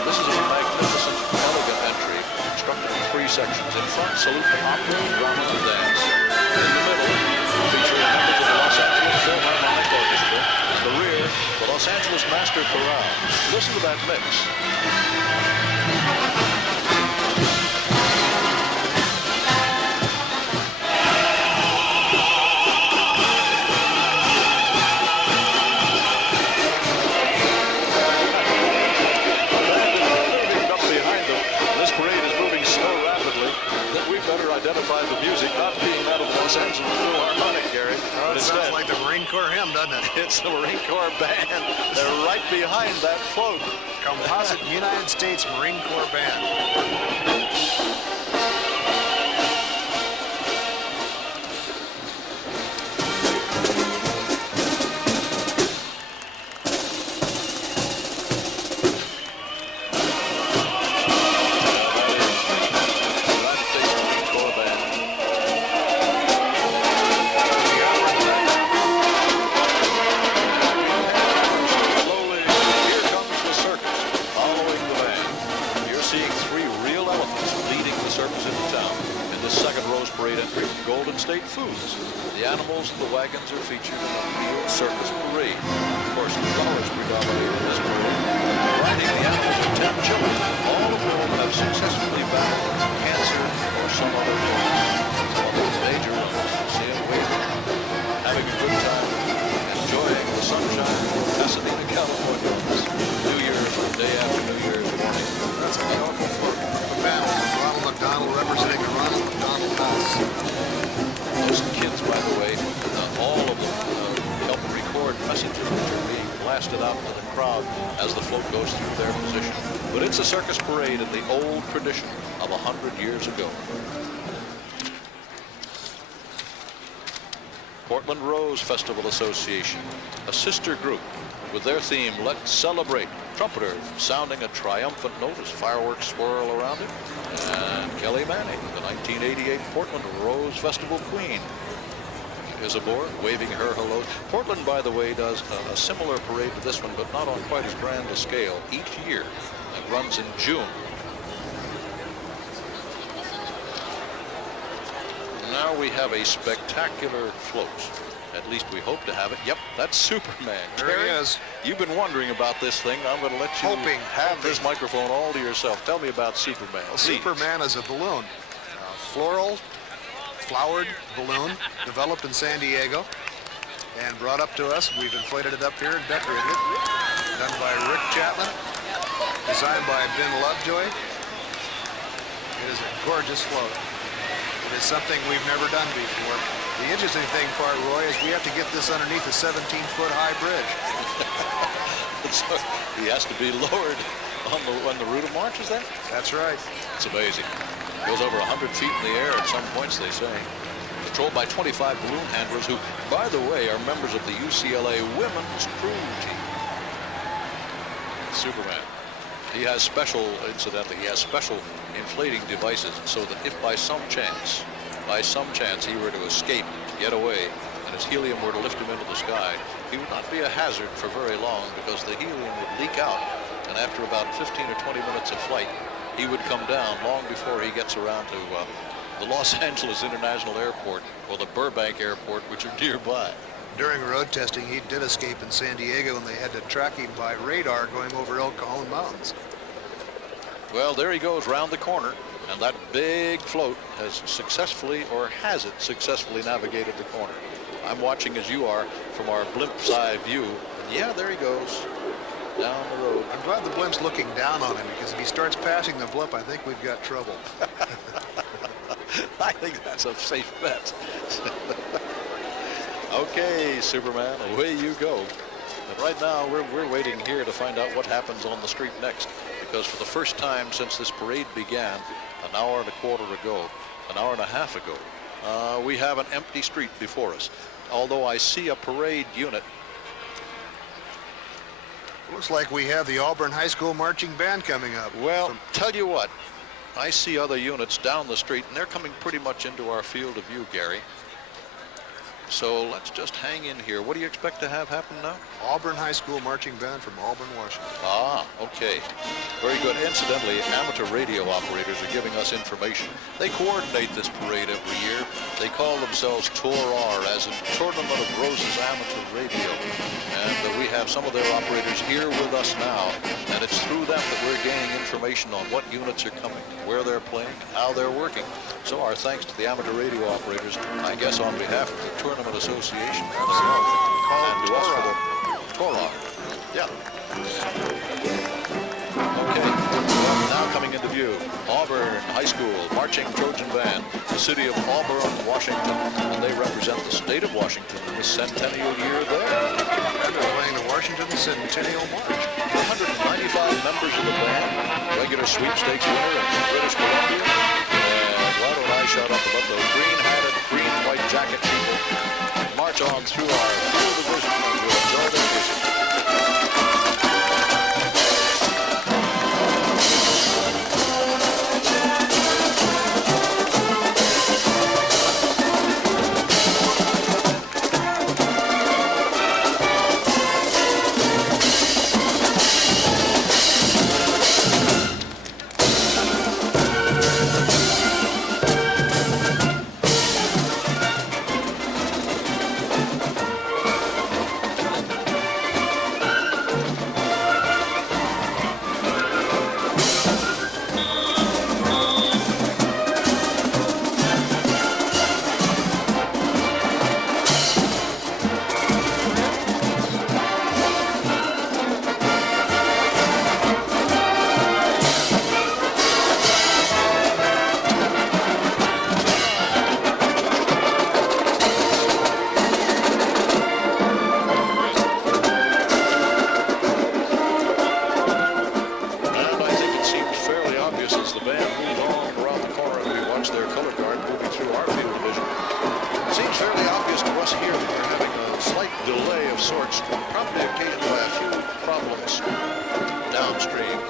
This is a magnificent, elegant entry, constructed in 3 sections. In front, salute to opera, drama, and dance. In the middle, featuring members of the Los Angeles Philharmonic Orchestra. The rear, the Los Angeles Master Chorale. Listen to that mix. Identify the music not being that of the Los Angeles Philharmonic, Gary. Oh, it sounds like the Marine Corps hymn, doesn't it? It's the Marine Corps band. They're right behind that float. Composite United States Marine Corps Band. State foods. The animals and the wagons are featured in a real circus parade. Of course, flowers predominate in this parade. Riding the animals are 10 children, all of whom have successfully battled cancer or some other illness. Some of those major ones. See them waving, having a good time, enjoying the sunshine of Pasadena, California. by the way, all of them help record messages which are being blasted out to the crowd as the float goes through their position. But it's a circus parade in the old tradition of 100 years ago. Portland Rose Festival Association, a sister group with their theme, Let's Celebrate. Trumpeter sounding a triumphant note as fireworks swirl around it. And Kelly Manning, the 1988 Portland Rose Festival Queen, is aboard, waving her hello. Portland, by the way, does a similar parade to this one, but not on quite as grand a scale each year. It runs in June. Now we have a spectacular float. At least we hope to have it. Yep, that's Superman. There Terry, he is. You've been wondering about this thing. I'm going to let you have this microphone all to yourself. Tell me about Superman. Well, Superman is a balloon. Floral, flowered balloon, developed in San Diego and brought up to us. We've inflated it up here and decorated it. Done by Rick Chapman, designed by Ben Lovejoy. It is a gorgeous float. It is something we've never done before. The interesting thing, Roy, is we have to get this underneath a 17-foot high bridge. So he has to be lowered on the route of march, is that? That's right. It's amazing. Goes over 100 feet in the air at some points, they say. Controlled by 25 balloon handlers who, by the way, are members of the UCLA women's crew team. Superman. He has special, incidentally, he has special inflating devices so that if by some chance he were to escape, get away, and his helium were to lift him into the sky, he would not be a hazard for very long because the helium would leak out, and after about 15 or 20 minutes of flight, he would come down long before he gets around to the Los Angeles International Airport or the Burbank Airport, which are nearby. During road testing, he did escape in San Diego, and they had to track him by radar going over El Cajon Mountains. Well, there he goes round the corner, and that big float has successfully navigated the corner. I'm watching as you are from our blimp's eye view. And yeah, there he goes down the road. I'm glad the blimp's looking down on him, because if he starts passing the blimp, I think we've got trouble. I think that's a safe bet. Okay, Superman, away you go. But right now, we're waiting here to find out what happens on the street next, because for the first time since this parade began, an hour and a half ago, we have an empty street before us. Although I see a parade unit. Looks like we have the Auburn High School marching band coming up. Well, tell you what, I see other units down the street, and they're coming pretty much into our field of view, Gary. So let's just hang in here. What do you expect to have happen now? Auburn High School marching band from Auburn, Washington. Ah, okay. Very good. Incidentally, amateur radio operators are giving us information. They coordinate this parade every year. They call themselves TOR-R, as in Tournament of Roses Amateur Radio. And we have some of their operators here with us now. And it's through them that we're gaining information on what units are coming, where they're playing, how they're working. So our thanks to the amateur radio operators, I guess on behalf of the Tournament Association themselves, and to us for the TOR-R. Yeah. Okay. Well, now coming into view, Auburn High School Marching Trojan Band, the city of Auburn, Washington, and they represent the state of Washington in the centennial year there. And they're playing the Washington Centennial March. 195 members of the band, regular sweepstakes winner in British Columbia. And why don't I shut up about those green-hatted, green-white jacket people march on through our field of vision and we'll enjoy their visit. folks downstream.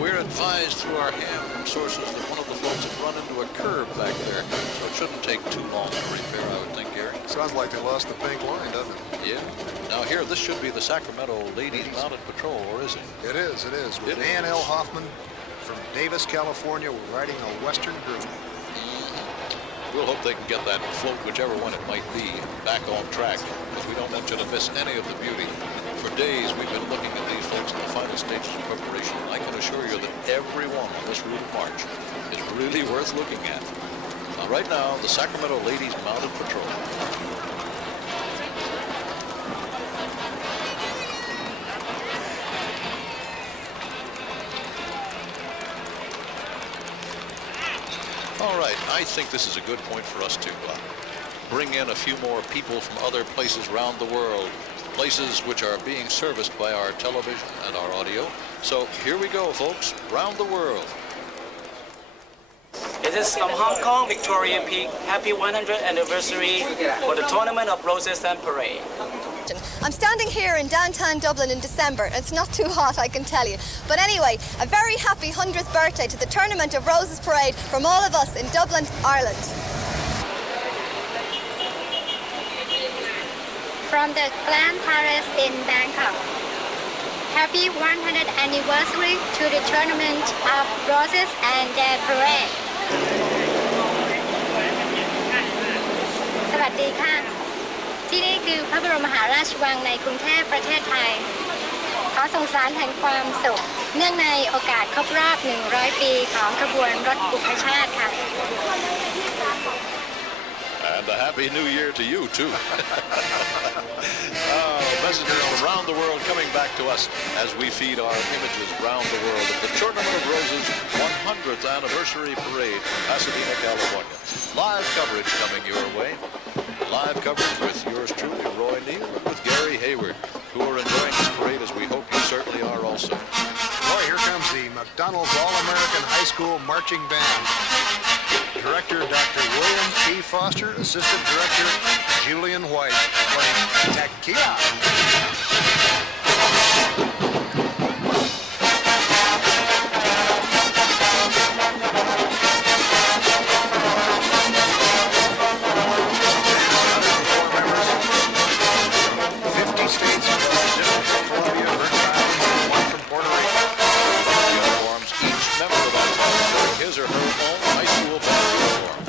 We're advised through our ham sources that one of the floats has run into a curb back there, so it shouldn't take too long to repair, I would think, Gary. Sounds like they lost the pink line, doesn't it? Yeah. Now here, this should be the Sacramento Ladies Mounted Patrol, or is it? It is. With Ann L. Hoffman from Davis, California, riding a Western group. We'll hope they can get that float, whichever one it might be, back on track, because we don't want you to miss any of the beauty. For days, we've been looking at these floats in the final stages of preparation, and I can assure you that every one on this route of march is really worth looking at. Now, right now, the Sacramento Ladies Mounted Patrol. All right, I think this is a good point for us to bring in a few more people from other places around the world, places which are being serviced by our television and our audio. So here we go, folks, round the world. It is from Hong Kong, Victoria Peak. Happy 100th anniversary for the Tournament of Roses and Parade. I'm standing here in downtown Dublin in December. It's not too hot, I can tell you. But anyway, a very happy 100th birthday to the Tournament of Roses Parade from all of us in Dublin, Ireland. From the Grand Palace in Bangkok. Happy 100th anniversary to the Tournament of Roses and their Parade. สวัสดีค่ะ ที่นี่คือพระบรมมหาราชวังในกรุงเทพประเทศไทย ขอส่งสารแห่งความสุขเนื่องในโอกาสครบรอบ 100 ปีของขบวนรถบุพชาติค่ะ And a happy new year to you, too. Messages from around the world coming back to us as we feed our images around the world of the Tournament of Roses 100th Anniversary Parade in Pasadena, California. Live coverage coming your way. Live coverage with yours truly, Roy Neal, and with Gary Hayward, who are enjoying this parade as we hope you certainly are also. Boy, here comes the McDonald's All-American High School Marching Band. Director Dr. William P. Foster, Assistant Director Julian White, playing Tequila. 50 states from the District of Columbia, Virgin Islands, and one from Puerto Rico. Uniforms, each member of that band wearing his or her own high school band uniform.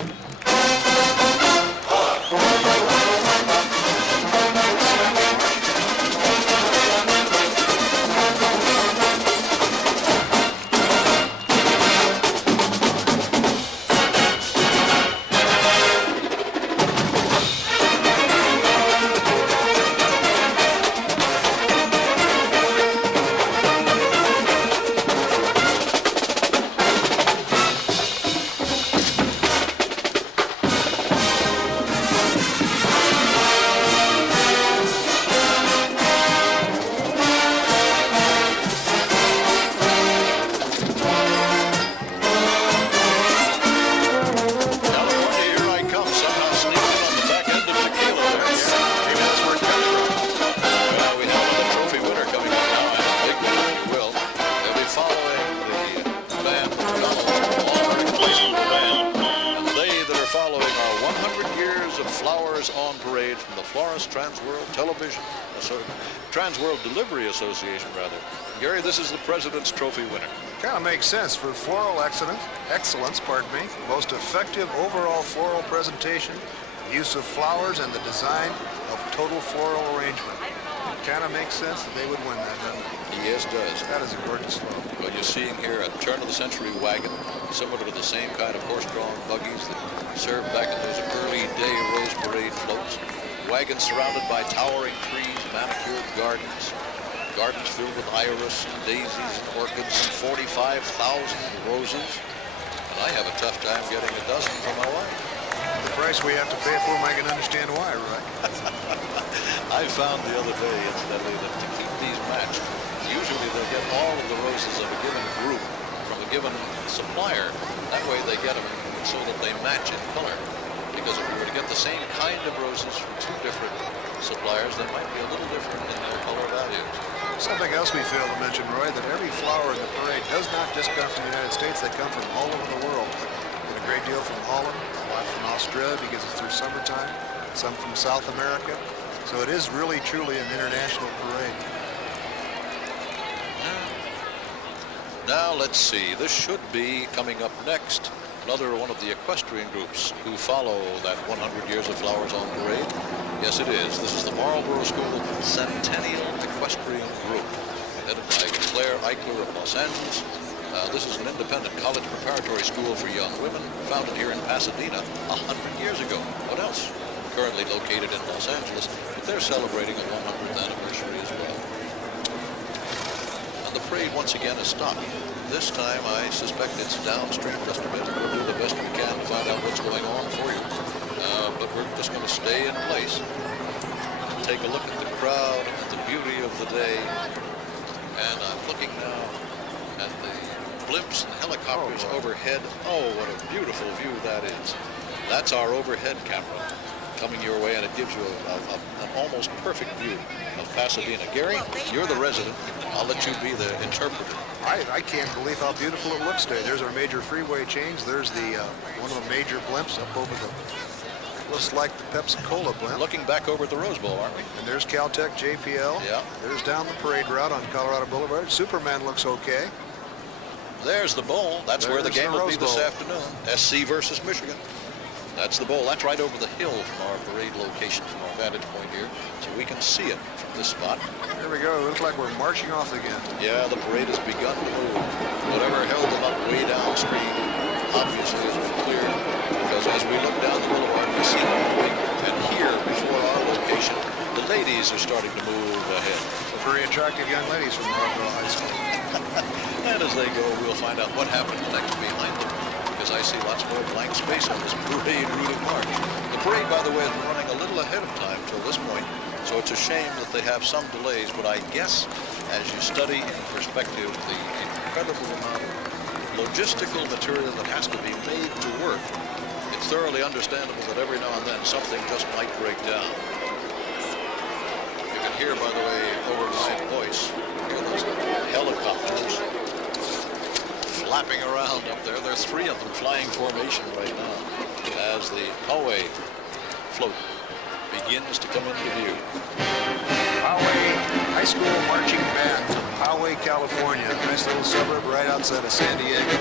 Transworld Delivery Association, rather. Gary, this is the President's Trophy winner. Kind of makes sense for floral excellence, most effective overall floral presentation, use of flowers, and the design of total floral arrangement. It kind of makes sense that they would win that, doesn't it? Yes, it does. That is a gorgeous float. Well, you're seeing here a turn-of-the-century wagon, similar to the same kind of horse-drawn buggies that served back in those early-day Rose Parade floats. Wagons surrounded by towering trees, manicured gardens filled with iris, and daisies, and orchids, and 45,000 roses. And I have a tough time getting a dozen for my wife. The price we have to pay for them, I can understand why, right? I found the other day, incidentally, that to keep these matched, usually they'll get all of the roses of a given group from a given supplier. That way they get them so that they match in color. Because if we were to get the same kind of roses from two different suppliers that might be a little different in their color values. Something else we failed to mention, Roy, that every flower in the parade does not just come from the United States, they come from all over the world. And a great deal from Holland, a lot from Australia because it's their summertime, some from South America. So it is really, truly an international parade. Now let's see, this should be coming up next. Another one of the equestrian groups who follow that 100 Years of Flowers on Parade. Yes, it is. This is the Marlboro School Centennial Equestrian Group, headed by Claire Eichler of Los Angeles. This is an independent college preparatory school for young women, founded here in Pasadena 100 years ago. What else? Currently located in Los Angeles, but they're celebrating a 100th anniversary as well. And the parade once again is stopped. This time I suspect it's downstream just a bit. We'll do the best we can to find out what's going on for you. But we're just going to stay in place. Take a look at the crowd, at the beauty of the day. And I'm looking now at the blimps and helicopters overhead. Oh, what a beautiful view that is. That's our overhead camera coming your way, and it gives you an almost perfect view of Pasadena. Gary, you're the resident. I'll let you be the interpreter. I can't believe how beautiful it looks today. There's our major freeway change. There's the one of the major blimps up over the, looks like the Pepsi-Cola blimp. Looking back over at the Rose Bowl, aren't we? And there's Caltech JPL. Yeah. There's down the parade route on Colorado Boulevard. Superman looks okay. There's the bowl. That's where the game will be this afternoon. SC versus Michigan. That's the bowl. That's right over the hill from our parade location, from our vantage point here, so we can see it from this spot. There we go. It looks like we're marching off again. Yeah, the parade has begun to move. Whatever held them up way downstream obviously has been cleared, because as we look down the boulevard, we see moving, and here before our location, the ladies are starting to move ahead. Very attractive young ladies from Marshal High School. And as they go, we'll find out what happens next behind them, because I see lots more blank space on this parade routed march. The parade, by the way, has been running a little ahead of time till this point, so it's a shame that they have some delays, but I guess as you study in perspective the incredible amount of logistical material that has to be made to work, it's thoroughly understandable that every now and then something just might break down. You can hear, by the way, over my voice, hear those helicopters flapping around up there. There's three of them flying formation right now as the Poway float begins to come into view. Poway High School Marching Band from Poway, California. A nice little suburb right outside of San Diego.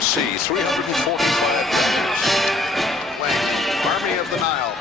See 345 bands playing Army of the Nile.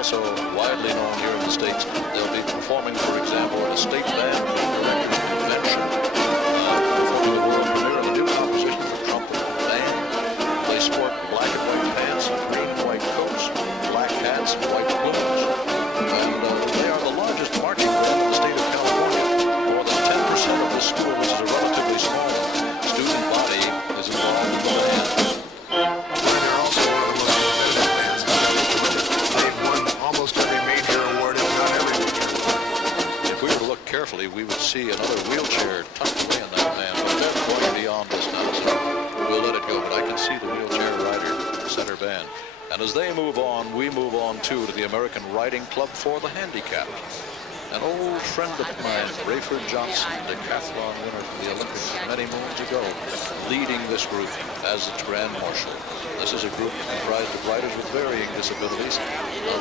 also widely known here in the States. They'll be performing, for example, a state band which is a relatively small student body, is involved in the band. They're also one of the most competitive bands. They've won almost every major award, if not every major award. If we were to look carefully, we would see another wheelchair tucked away in that band, but they're going beyond us now, so we'll let it go. But I can see the wheelchair rider, center band. And as they move on, we move on too to the American Riding Club for the Handicapped. An old friend of mine, Rayford Johnson, decathlon winner for the Olympics many moons ago, leading this group as its Grand Marshal. This is a group comprised of riders with varying disabilities.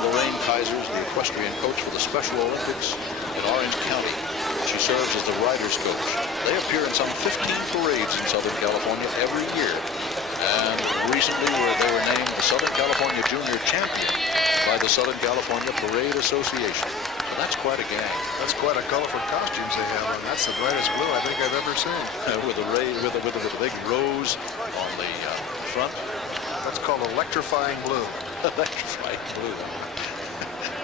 Lorraine Kaiser is the equestrian coach for the Special Olympics in Orange County. She serves as the riders coach. They appear in some 15 parades in Southern California every year. And recently they were named the Southern California Junior Champion by the Southern California Parade Association. Well, that's quite a gang. That's quite a colorful costumes they have on. That's the brightest blue I think I've ever seen. With a big rose on the front. That's called electrifying blue. Electrifying blue.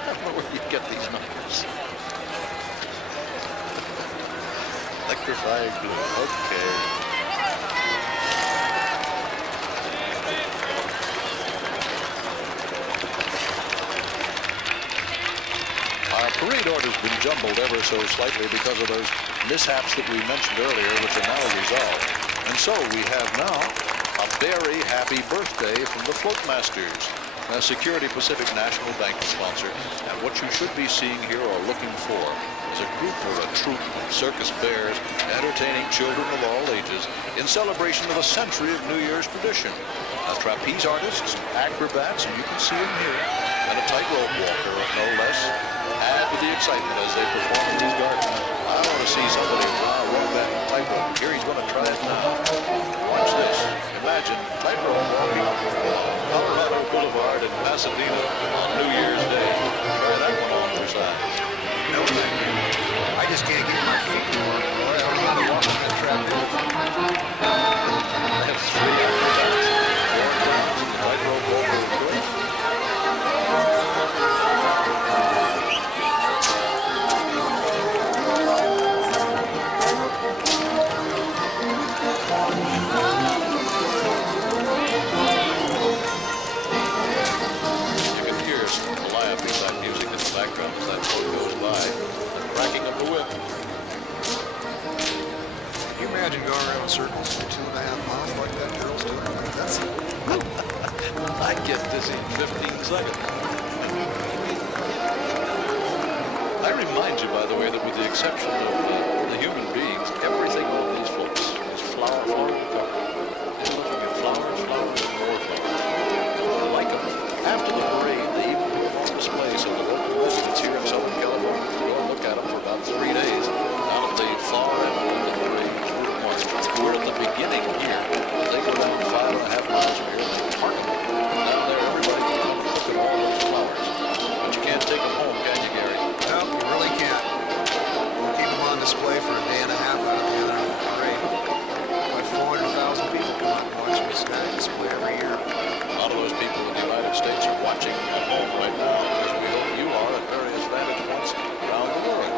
I don't know where you get these numbers. Electrifying blue. Okay. Our parade order's been jumbled ever so slightly because of those mishaps that we mentioned earlier, which are now resolved. And so we have now a very happy birthday from the Floatmasters, a Security Pacific National Bank sponsor. And what you should be seeing here or looking for is a group or a troupe of circus bears entertaining children of all ages in celebration of a century of New Year's tradition. Trapeze artists, acrobats, and you can see them here, and a tightrope walker, no less, add to the excitement as they perform in these gardens. I want to see somebody walk that tightrope. Here he's going to try it now. Watch this. Imagine tightrope walking Colorado Boulevard in Pasadena on New Year's Day. Try that one on for size. No, thank you. I just can't get my feet to work. Boy, I don't know how to walk on that trapeze. I have 3 acrobats. 4 clowns and the tightrope walker is great. Background as that boat goes by, the cracking of the whip. Can you imagine going around circles for 2.5 miles like that girl's doing? That's I get dizzy in 15 seconds. I remind you, by the way, that with the exception of the human beings, everything on these floats is flower covered. You're looking at flowers, flowers, and more flowers. Like them, after the parade, they even put them on display so the local residents here in Southern California can go and look at them for about 3 days out of the far end of the parade. We're at the beginning here. They go down 5.5 miles from here and they park them down there. Everybody can come and look at all those flowers. But you can't take them home, can you, Gary? No, you really can't. We'll keep them on display for a day and a half out of the end of the parade. Like 400,000 people come out and watch this guy display every year. A lot of those people in the United States are watching at home right now, as we hope you are at various vantage points around the world.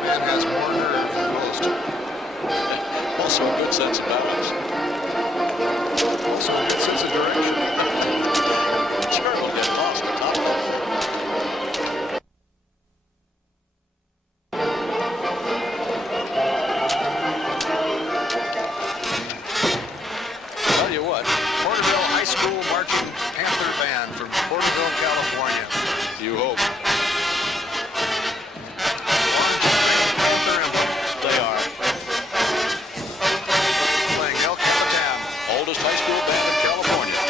Man has more nerve than most. Also a good sense of balance. Also a good sense of direction. Sure, we'll get lost at top level. Tell you what, Porterville High School Marching Panther Band from Porterville, California. You hope. They are. Playing El Capitan. Oldest high school band in California.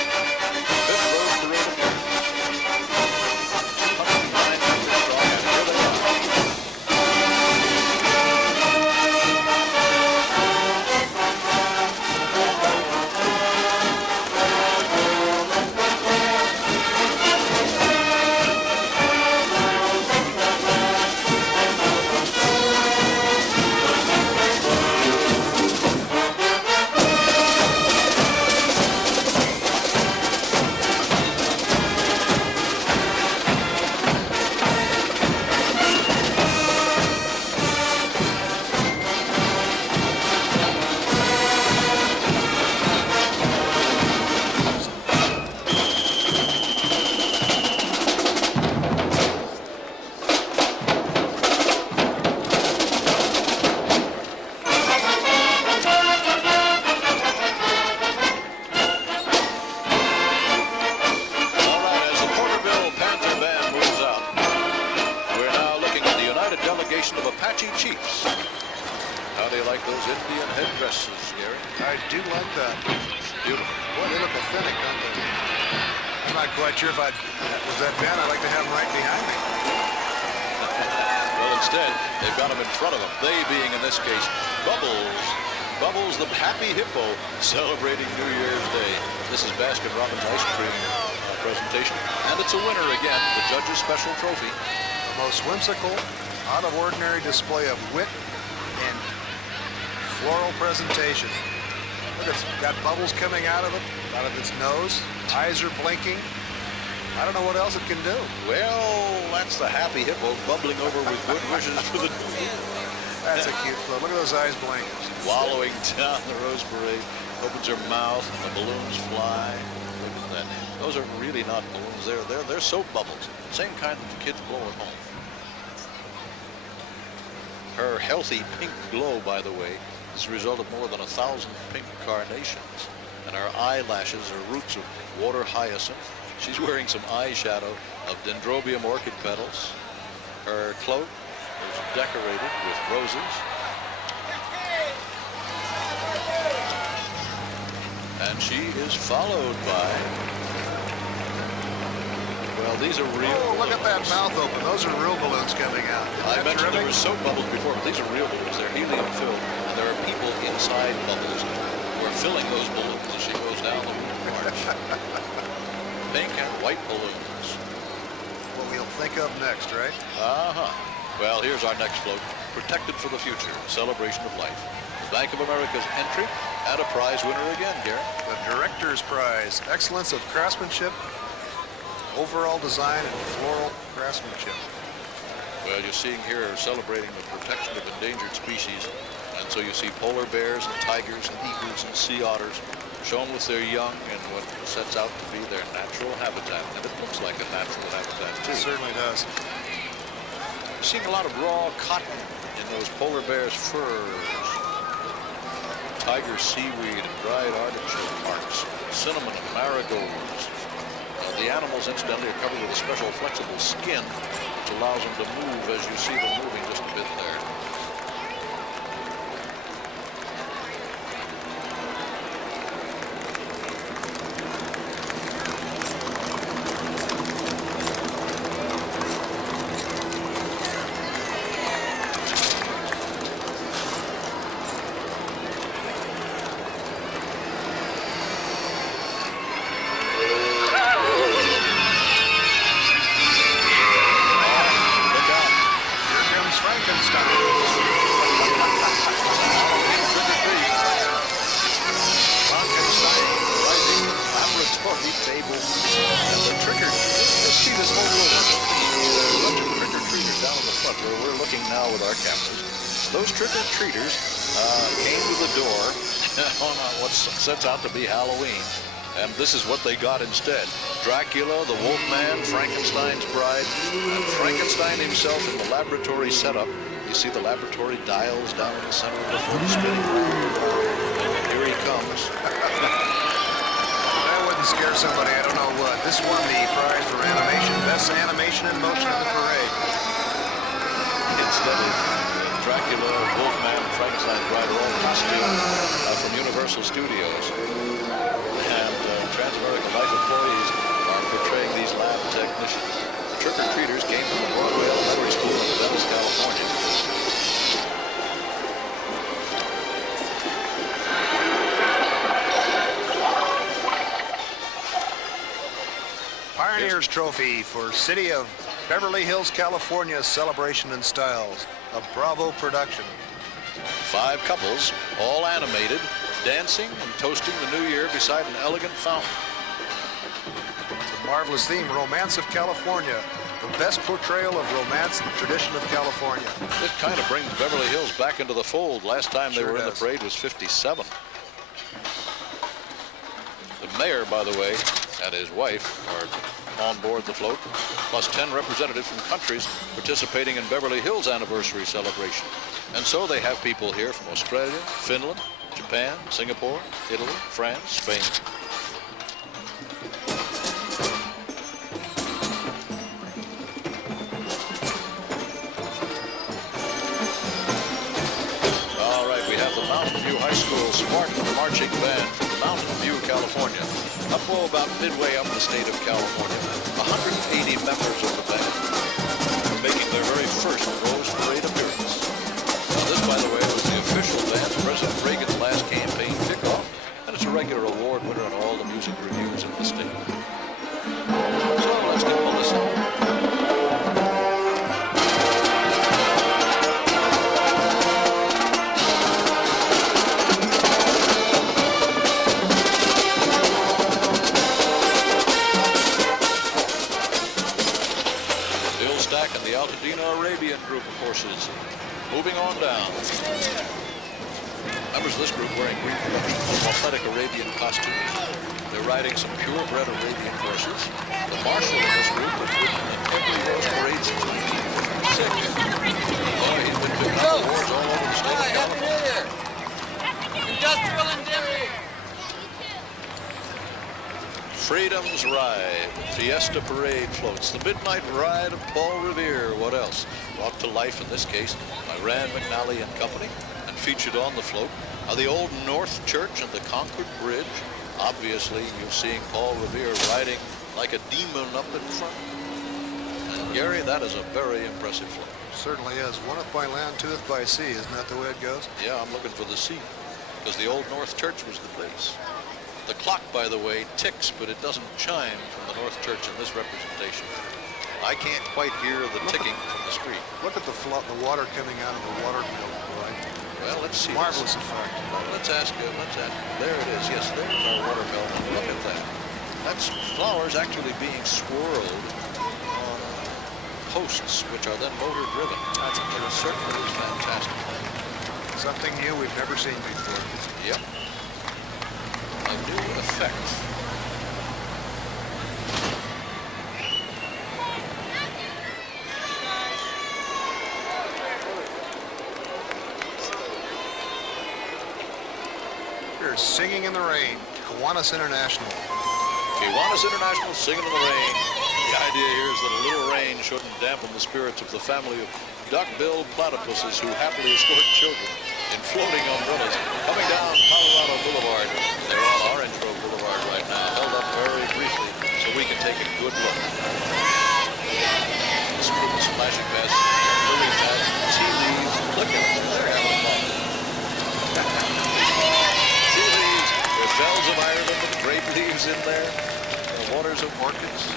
delegation of Apache chiefs. How do you like those Indian headdresses, Gary? I do like that. Beautiful. Boy, they look authentic, don't they? I'm not quite sure if was that Ben? I'd like to have him right behind me. Well, instead, they've got him in front of them. They being, in this case, Bubbles. Bubbles, the happy hippo, celebrating New Year's Day. This is Baskin-Robbins ice cream presentation, and it's a winner again, the judge's special trophy. The most whimsical, out-of-ordinary display of wit and floral presentation. Look, it's got bubbles coming out of its nose. Eyes are blinking. I don't know what else it can do. Well, that's the happy hippo bubbling over with good wishes for the new year. That's a cute float. Look at those eyes blinking. Wallowing down the Rose Parade, opens her mouth and the balloons fly. Look at that. Those are really not balloons. They're soap bubbles. Same kind that kids blow at home. Her healthy pink glow, by the way, is the result of more than 1,000 pink carnations. And her eyelashes are roots of water hyacinth. She's wearing some eyeshadow of dendrobium orchid petals. Her cloak is decorated with roses. And she is followed by, well, these are real. Oh, look at that mouth open. Those are real balloons coming out. I mentioned there were soap bubbles before, but these are real balloons. They're helium filled, and there are people inside bubbles who are filling those balloons as she goes down the march. Pink and white balloons. What we'll think of next, right? Well, here's our next float. Protected for the future, celebration of life. Bank of America's entry and a prize winner again, Gary. The Director's Prize. Excellence of craftsmanship, overall design, and floral craftsmanship. Well, you're seeing here celebrating the protection of endangered species. And so you see polar bears and tigers and eagles and sea otters shown with their young in what sets out to be their natural habitat. And it looks like a natural habitat, too. It certainly does. You're seeing a lot of raw cotton in those polar bears' furs. Tiger seaweed and dried artichoke parts, cinnamon and marigolds. The animals, incidentally, are covered with a special flexible skin which allows them to move as you see them moving just a bit there. Sets out to be Halloween, and this is what they got instead. Dracula, the Wolfman, Frankenstein's bride, and Frankenstein himself in the laboratory setup. You see the laboratory dials down in the center of the floor spinning round. And here he comes. That wouldn't scare somebody, I don't know what. This won the prize for animation, best animation in motion in the parade. Instead of Dracula, Wolfman, Frankenstein's bride are all costumed from Universal Studios. And Transamerica Life employees are portraying these lab technicians. The trick-or-treaters came from the Broadway Elementary School in Venice, California. Pioneers Trophy for City of Beverly Hills, California Celebration and Styles, a Bravo production. 5 couples, all animated, dancing and toasting the new year beside an elegant fountain. It's a marvelous theme, Romance of California, the best portrayal of romance and tradition of California. It kind of brings Beverly Hills back into the fold. Last time they Sure were in the does. parade was 57. The mayor, by the way, and his wife are on board the float, plus 10 representatives from countries participating in Beverly Hills anniversary celebration. And so they have people here from Australia, Finland, Japan, Singapore, Italy, France, Spain. View High School Spartan Marching Band from Mountain View, California. About midway up the state of California. 180 members of the band are making their very first Rose Parade appearance. Now this, by the way, was the official band of President Reagan's last campaign kickoff, and it's a regular award winner in all the music reviews in the state. So let's give them a listen. And the Altadena Arabian group of horses moving on down. Members of this group wearing green athletic Arabian costumes. They're riding some purebred Arabian horses. The Marshal in this group has ridden in every Rose Parade since 1956. He's been picking up awards all over the state of California. Industrial indemnity. Freedom's Ride, Fiesta Parade floats, the Midnight Ride of Paul Revere. What else? Brought to life, in this case, by Rand McNally and Company, and featured on the float are the Old North Church and the Concord Bridge. Obviously, you're seeing Paul Revere riding like a demon up in front. And Gary, that is a very impressive float. Certainly is. One up by land, two up by sea. Isn't that the way it goes? Yeah, I'm looking for the sea, because the Old North Church was the place. The clock, by the way, ticks, but it doesn't chime from the North Church in this representation. I can't quite hear the ticking from the street. Look at the water coming out of the water mill, boy. Well, let's see. Marvelous effect. Well, let's ask. There it is. Yes, there's our water mill. Look at that. That's flowers actually being swirled on posts, which are then motor driven. It certainly is fantastic. Something new we've never seen before. Yep. A new effect. Here's Singing in the Rain, Kiwanis International. Kiwanis International, Singing in the Rain. The idea here is that a little rain shouldn't dampen the spirits of the family of duck-billed platypuses who happily escort children in floating umbrellas coming down Colorado Boulevard. They're on Orange Grove Boulevard right now, held up very briefly so we can take a good look. This group is splashing past lily pads, tea leaves. Look at them, they're having fun. Tea leaves, there's bells of Ireland and grape leaves in there, the waters of orchids.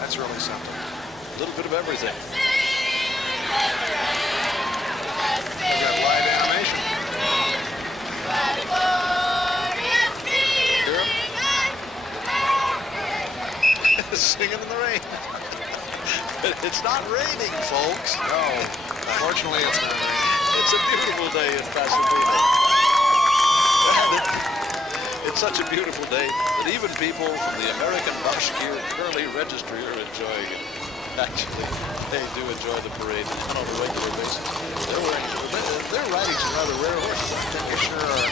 That's really something. A little bit of everything. They've got live animation. Hear 'em? Singing in the rain. But it's not raining, folks. No, unfortunately it's not raining. It's a beautiful day in Pasadena. It's such a beautiful day that even people from the American Marshal Curly Registry are enjoying it. Actually, they do enjoy the parade on a regular basis. They're riding some rather rare horses. I think they sure are.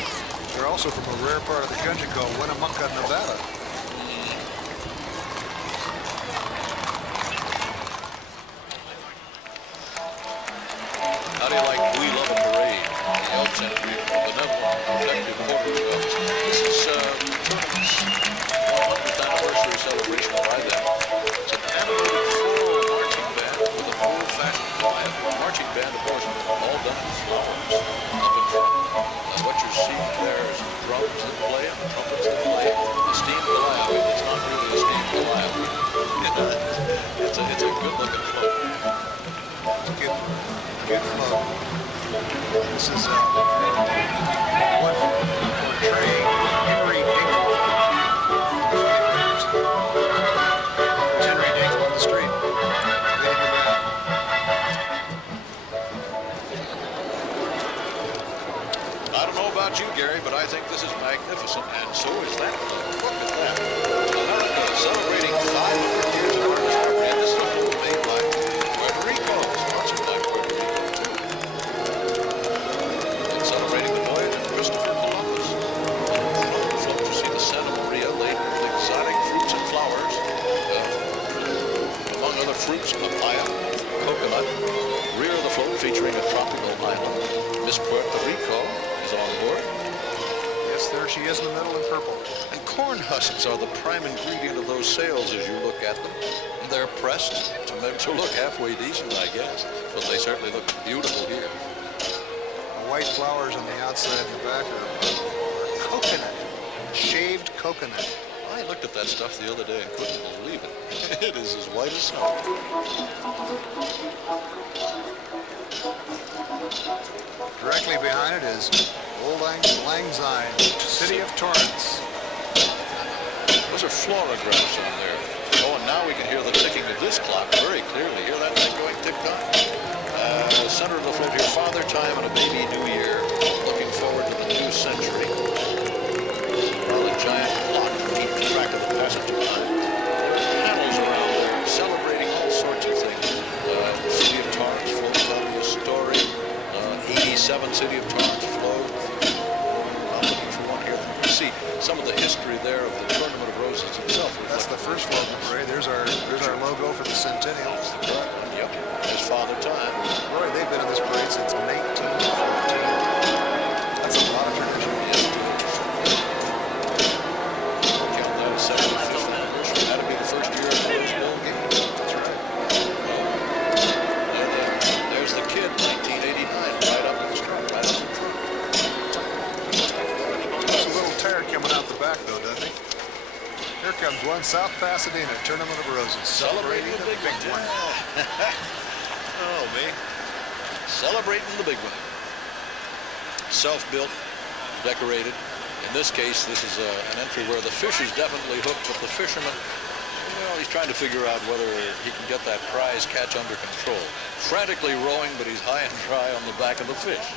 They're also from a rare part of the country called Winnemucca, Nevada. How do you like We Love a Parade? The Elks Entry, benevolent protective quarters elves. This is Tournament's 100th anniversary celebration by them. It's an animated floral marching band with an old-fashioned quiet marching band, of course, all done with flowers up in front. What you're seeing there is drums that play and trumpets that play. The steam calliope. It's not really a steam calliope. It's a good-looking float. It's a good float. This is one portraying Henry Dingle. There's Henry Dingle on the street. Leading the band. I don't know about you, Gary, but I think this is magnificent, and so is that. Look at that. America celebrating 500 years of our history, and this is a float made by Puerto Rico, sponsored by Puerto Rico, too. It's celebrating the voyage of Christopher Columbus. On the float, you see the Santa Maria laden with exotic fruits and flowers, among other fruits, papaya, coconut. Rear of the float featuring a tropical island. Miss Puerto Rico is on board. Yes, there she is in the middle in purple. And corn husks are the prime ingredient of those sails as you look at them. They're pressed to look halfway decent, I guess, but they certainly look beautiful here. The white flowers on the outside and the back are coconut, shaved coconut. I looked at that stuff the other day and couldn't believe it. It is as white as snow. Directly behind it is Old Lang Syne, City of Torrance. Those are floragraphs on there. Oh, and now we can hear the ticking of this clock very clearly. Hear that thing going tick-tock? The center of the float here, Father Time and a Baby New Year. Looking forward to the new century. While the giant clock keeps track of the passage of time. Panels around there celebrating all sorts of things. City of Torrance float telling you a story. 87 City of Torrance float. I'm looking for one here. You see some of the history there of the Tournament of Roses itself. That's the first float in the parade. There's our logo for the Centennial. That's the correct one. Yep. There's Father Time. Boy, they've been in this parade since 1914. That's a lot of tradition. Count that as 75th anniversary. That'll be the first year of the first bowl game. That's right. There's the kid, 1989, right up in the front, right up in front. There's a little tear coming out the back, though, doesn't he? Here comes one, South Pasadena, Tournament of Roses, celebrating the big one. Oh, me. Celebrating the big one. Self-built, decorated. In this case, this is an entry where the fish is definitely hooked, but the fisherman, well, he's trying to figure out whether he can get that prize catch under control. Frantically rowing, but he's high and dry on the back of the fish.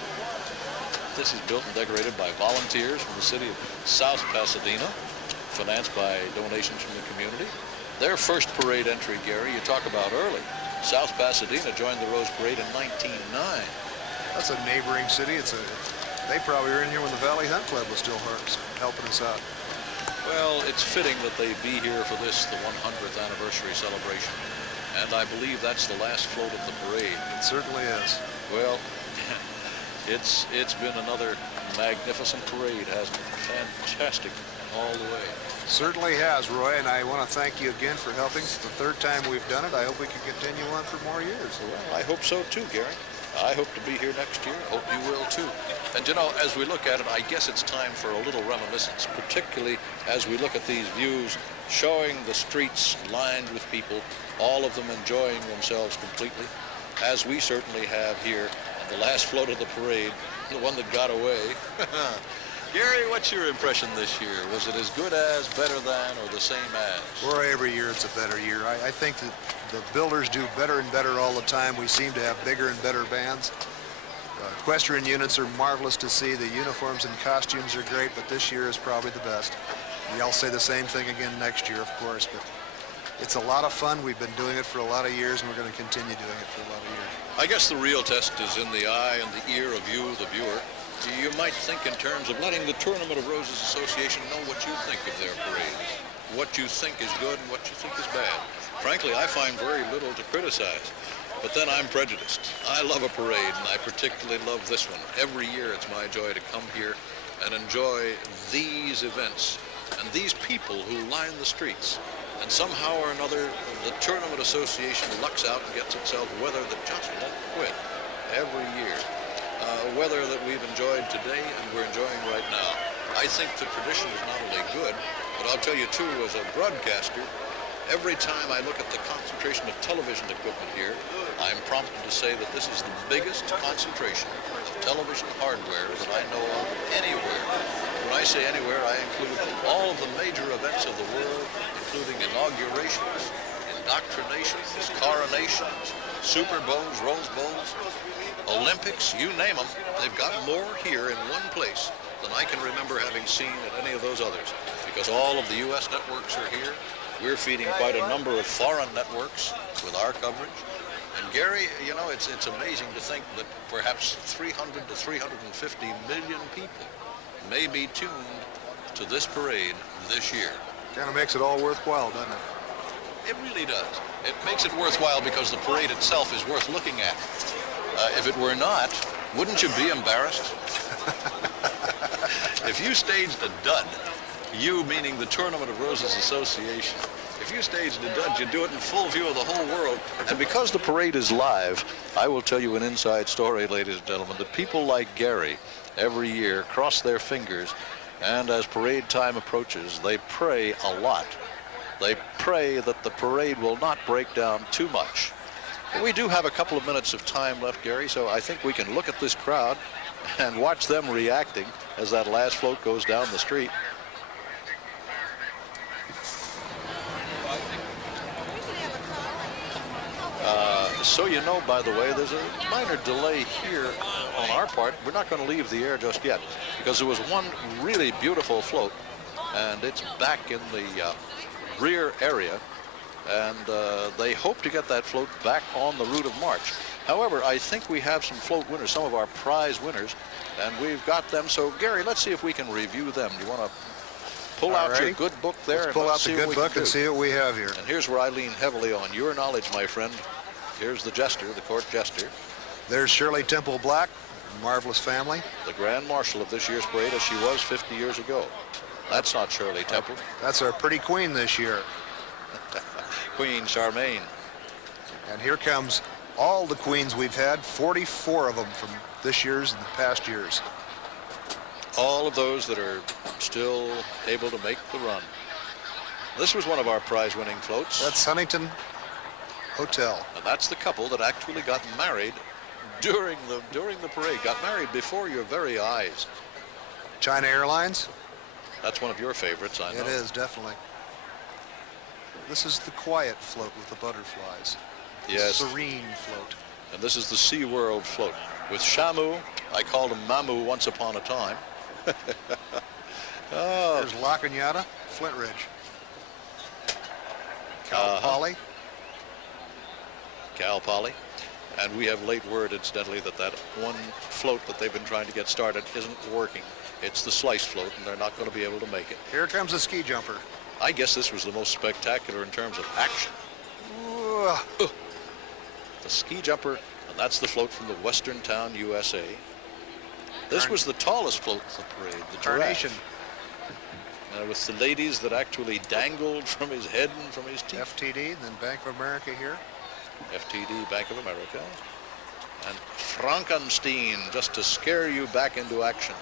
This is built and decorated by volunteers from the city of South Pasadena, financed by donations from the community. Their first parade entry, Gary, you talk about early. South Pasadena joined the Rose Parade in 1909. That's a neighboring city. They probably were in here when the Valley Hunt Club was still helping us out. Well, it's fitting that they be here for this, the 100th anniversary celebration. And I believe that's the last float of the parade. It certainly is. Well, it's been another magnificent parade, hasn't it? Fantastic all the way. Certainly has, Roy, and I want to thank you again for helping. It's the third time we've done it. I hope we can continue on for more years. Well, I hope so too, Gary. I hope to be here next year. Hope you will too. And you know, as we look at it, I guess it's time for a little reminiscence, particularly as we look at these views showing the streets lined with people, all of them enjoying themselves completely, as we certainly have here on the last float of the parade, the one that got away. Gary, what's your impression this year? Was it as good as, better than, or the same as? Well, every year it's a better year. I think that the builders do better and better all the time. We seem to have bigger and better bands. Equestrian units are marvelous to see. The uniforms and costumes are great, but this year is probably the best. I'll say the same thing again next year, of course, but it's a lot of fun. We've been doing it for a lot of years, and we're going to continue doing it for a lot of years. I guess the real test is in the eye and the ear of you, the viewer. You might think in terms of letting the Tournament of Roses Association know what you think of their parades, what you think is good and what you think is bad. Frankly, I find very little to criticize, but then I'm prejudiced. I love a parade, and I particularly love this one. Every year it's my joy to come here and enjoy these events and these people who line the streets. And somehow or another, the Tournament Association lucks out and gets itself weather that just won't quit every year. Weather that we've enjoyed today and we're enjoying right now. I think the tradition is not only good, but I'll tell you too, as a broadcaster, every time I look at the concentration of television equipment here, I'm prompted to say that this is the biggest concentration of television hardware that I know of anywhere. When I say anywhere, I include all of the major events of the world, including inaugurations, indoctrinations, coronations, Super Bowls, Rose Bowls, Olympics, you name them. They've got more here in one place than I can remember having seen at any of those others, because all of the U.S. networks are here. We're feeding quite a number of foreign networks with our coverage. And Gary, you know, it's amazing to think that perhaps 300 to 350 million people may be tuned to this parade this year. Kind of makes it all worthwhile, doesn't it? It really does. It makes it worthwhile because the parade itself is worth looking at. If it were not, wouldn't you be embarrassed? If you staged a dud, you meaning the Tournament of Roses Association, if you staged a dud, you'd do it in full view of the whole world. And because the parade is live, I will tell you an inside story, ladies and gentlemen, that people like Gary every year cross their fingers, and as parade time approaches, they pray a lot. They pray that the parade will not break down too much. But we do have a couple of minutes of time left, Gary, so I think we can look at this crowd and watch them reacting as that last float goes down the street. So you know, by the way, there's a minor delay here on our part. We're not going to leave the air just yet because there was one really beautiful float, and it's back in the rear area, and they hope to get that float back on the route of march. However, I think we have some float winners, some of our prize winners, and we've got them. So, Gary, let's see if we can review them. Do you want to pull out your good book there? Let's pull out the good book and see what we have here. And here's where I lean heavily on your knowledge, my friend. Here's the jester, the court jester. There's Shirley Temple Black, marvelous family. The Grand Marshal of this year's parade, as she was 50 years ago. That's not Shirley Temple. That's our pretty queen this year. Queen Charmaine. And here comes all the queens we've had, 44 of them from this year's and the past years. All of those that are still able to make the run. This was one of our prize-winning floats. That's Huntington Hotel. And that's the couple that actually got married during the parade, got married before your very eyes. China Airlines. That's one of your favorites, I know. It is, definitely. This is the quiet float with the butterflies. Yes. Serene float. And this is the SeaWorld float. With Shamu, I called him Mamu once upon a time. Oh. There's La Cañada, Flint Ridge. Cal Poly. Cal Poly. And we have late word, incidentally, that one float that they've been trying to get started isn't working. It's the slice float, and they're not going to be able to make it. Here comes a ski jumper. I guess this was the most spectacular in terms of action. The ski jumper, and that's the float from the Western Town, USA. This was the tallest float of the parade, the Carnation. giraffe. With the ladies that actually dangled from his head and from his teeth. FTD, then Bank of America here. FTD, Bank of America. And Frankenstein, just to scare you back into action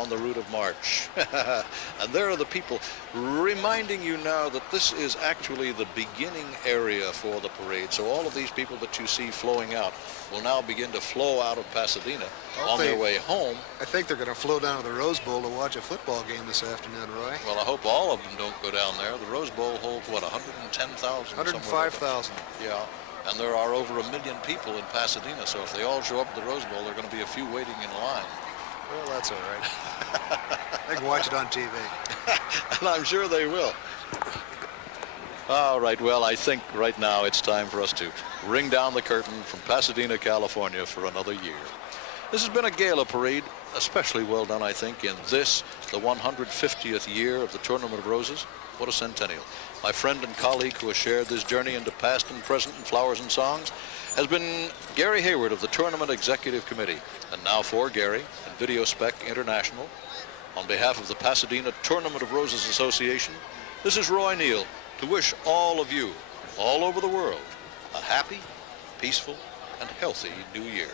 on the route of march. And there are the people reminding you now that this is actually the beginning area for the parade. So all of these people that you see flowing out will now begin to flow out of Pasadena on their way home. I think they're going to flow down to the Rose Bowl to watch a football game this afternoon, Roy. Well, I hope all of them don't go down there. The Rose Bowl holds, what, 110,000? 105,000. Yeah. And there are over 1 million people in Pasadena, so if they all show up at the Rose Bowl, there are going to be a few waiting in line. Well, that's all right. They can watch it on TV. And I'm sure they will. All right, well, I think right now it's time for us to ring down the curtain from Pasadena, California for another year. This has been a gala parade, especially well done, I think, in this, the 150th year of the Tournament of Roses. What a centennial. My friend and colleague who has shared this journey into past and present and flowers and songs has been Gary Hayward of the Tournament Executive Committee. And now for Gary and Video Spec International, on behalf of the Pasadena Tournament of Roses Association, this is Roy Neal to wish all of you, all over the world, a happy, peaceful, and healthy new year.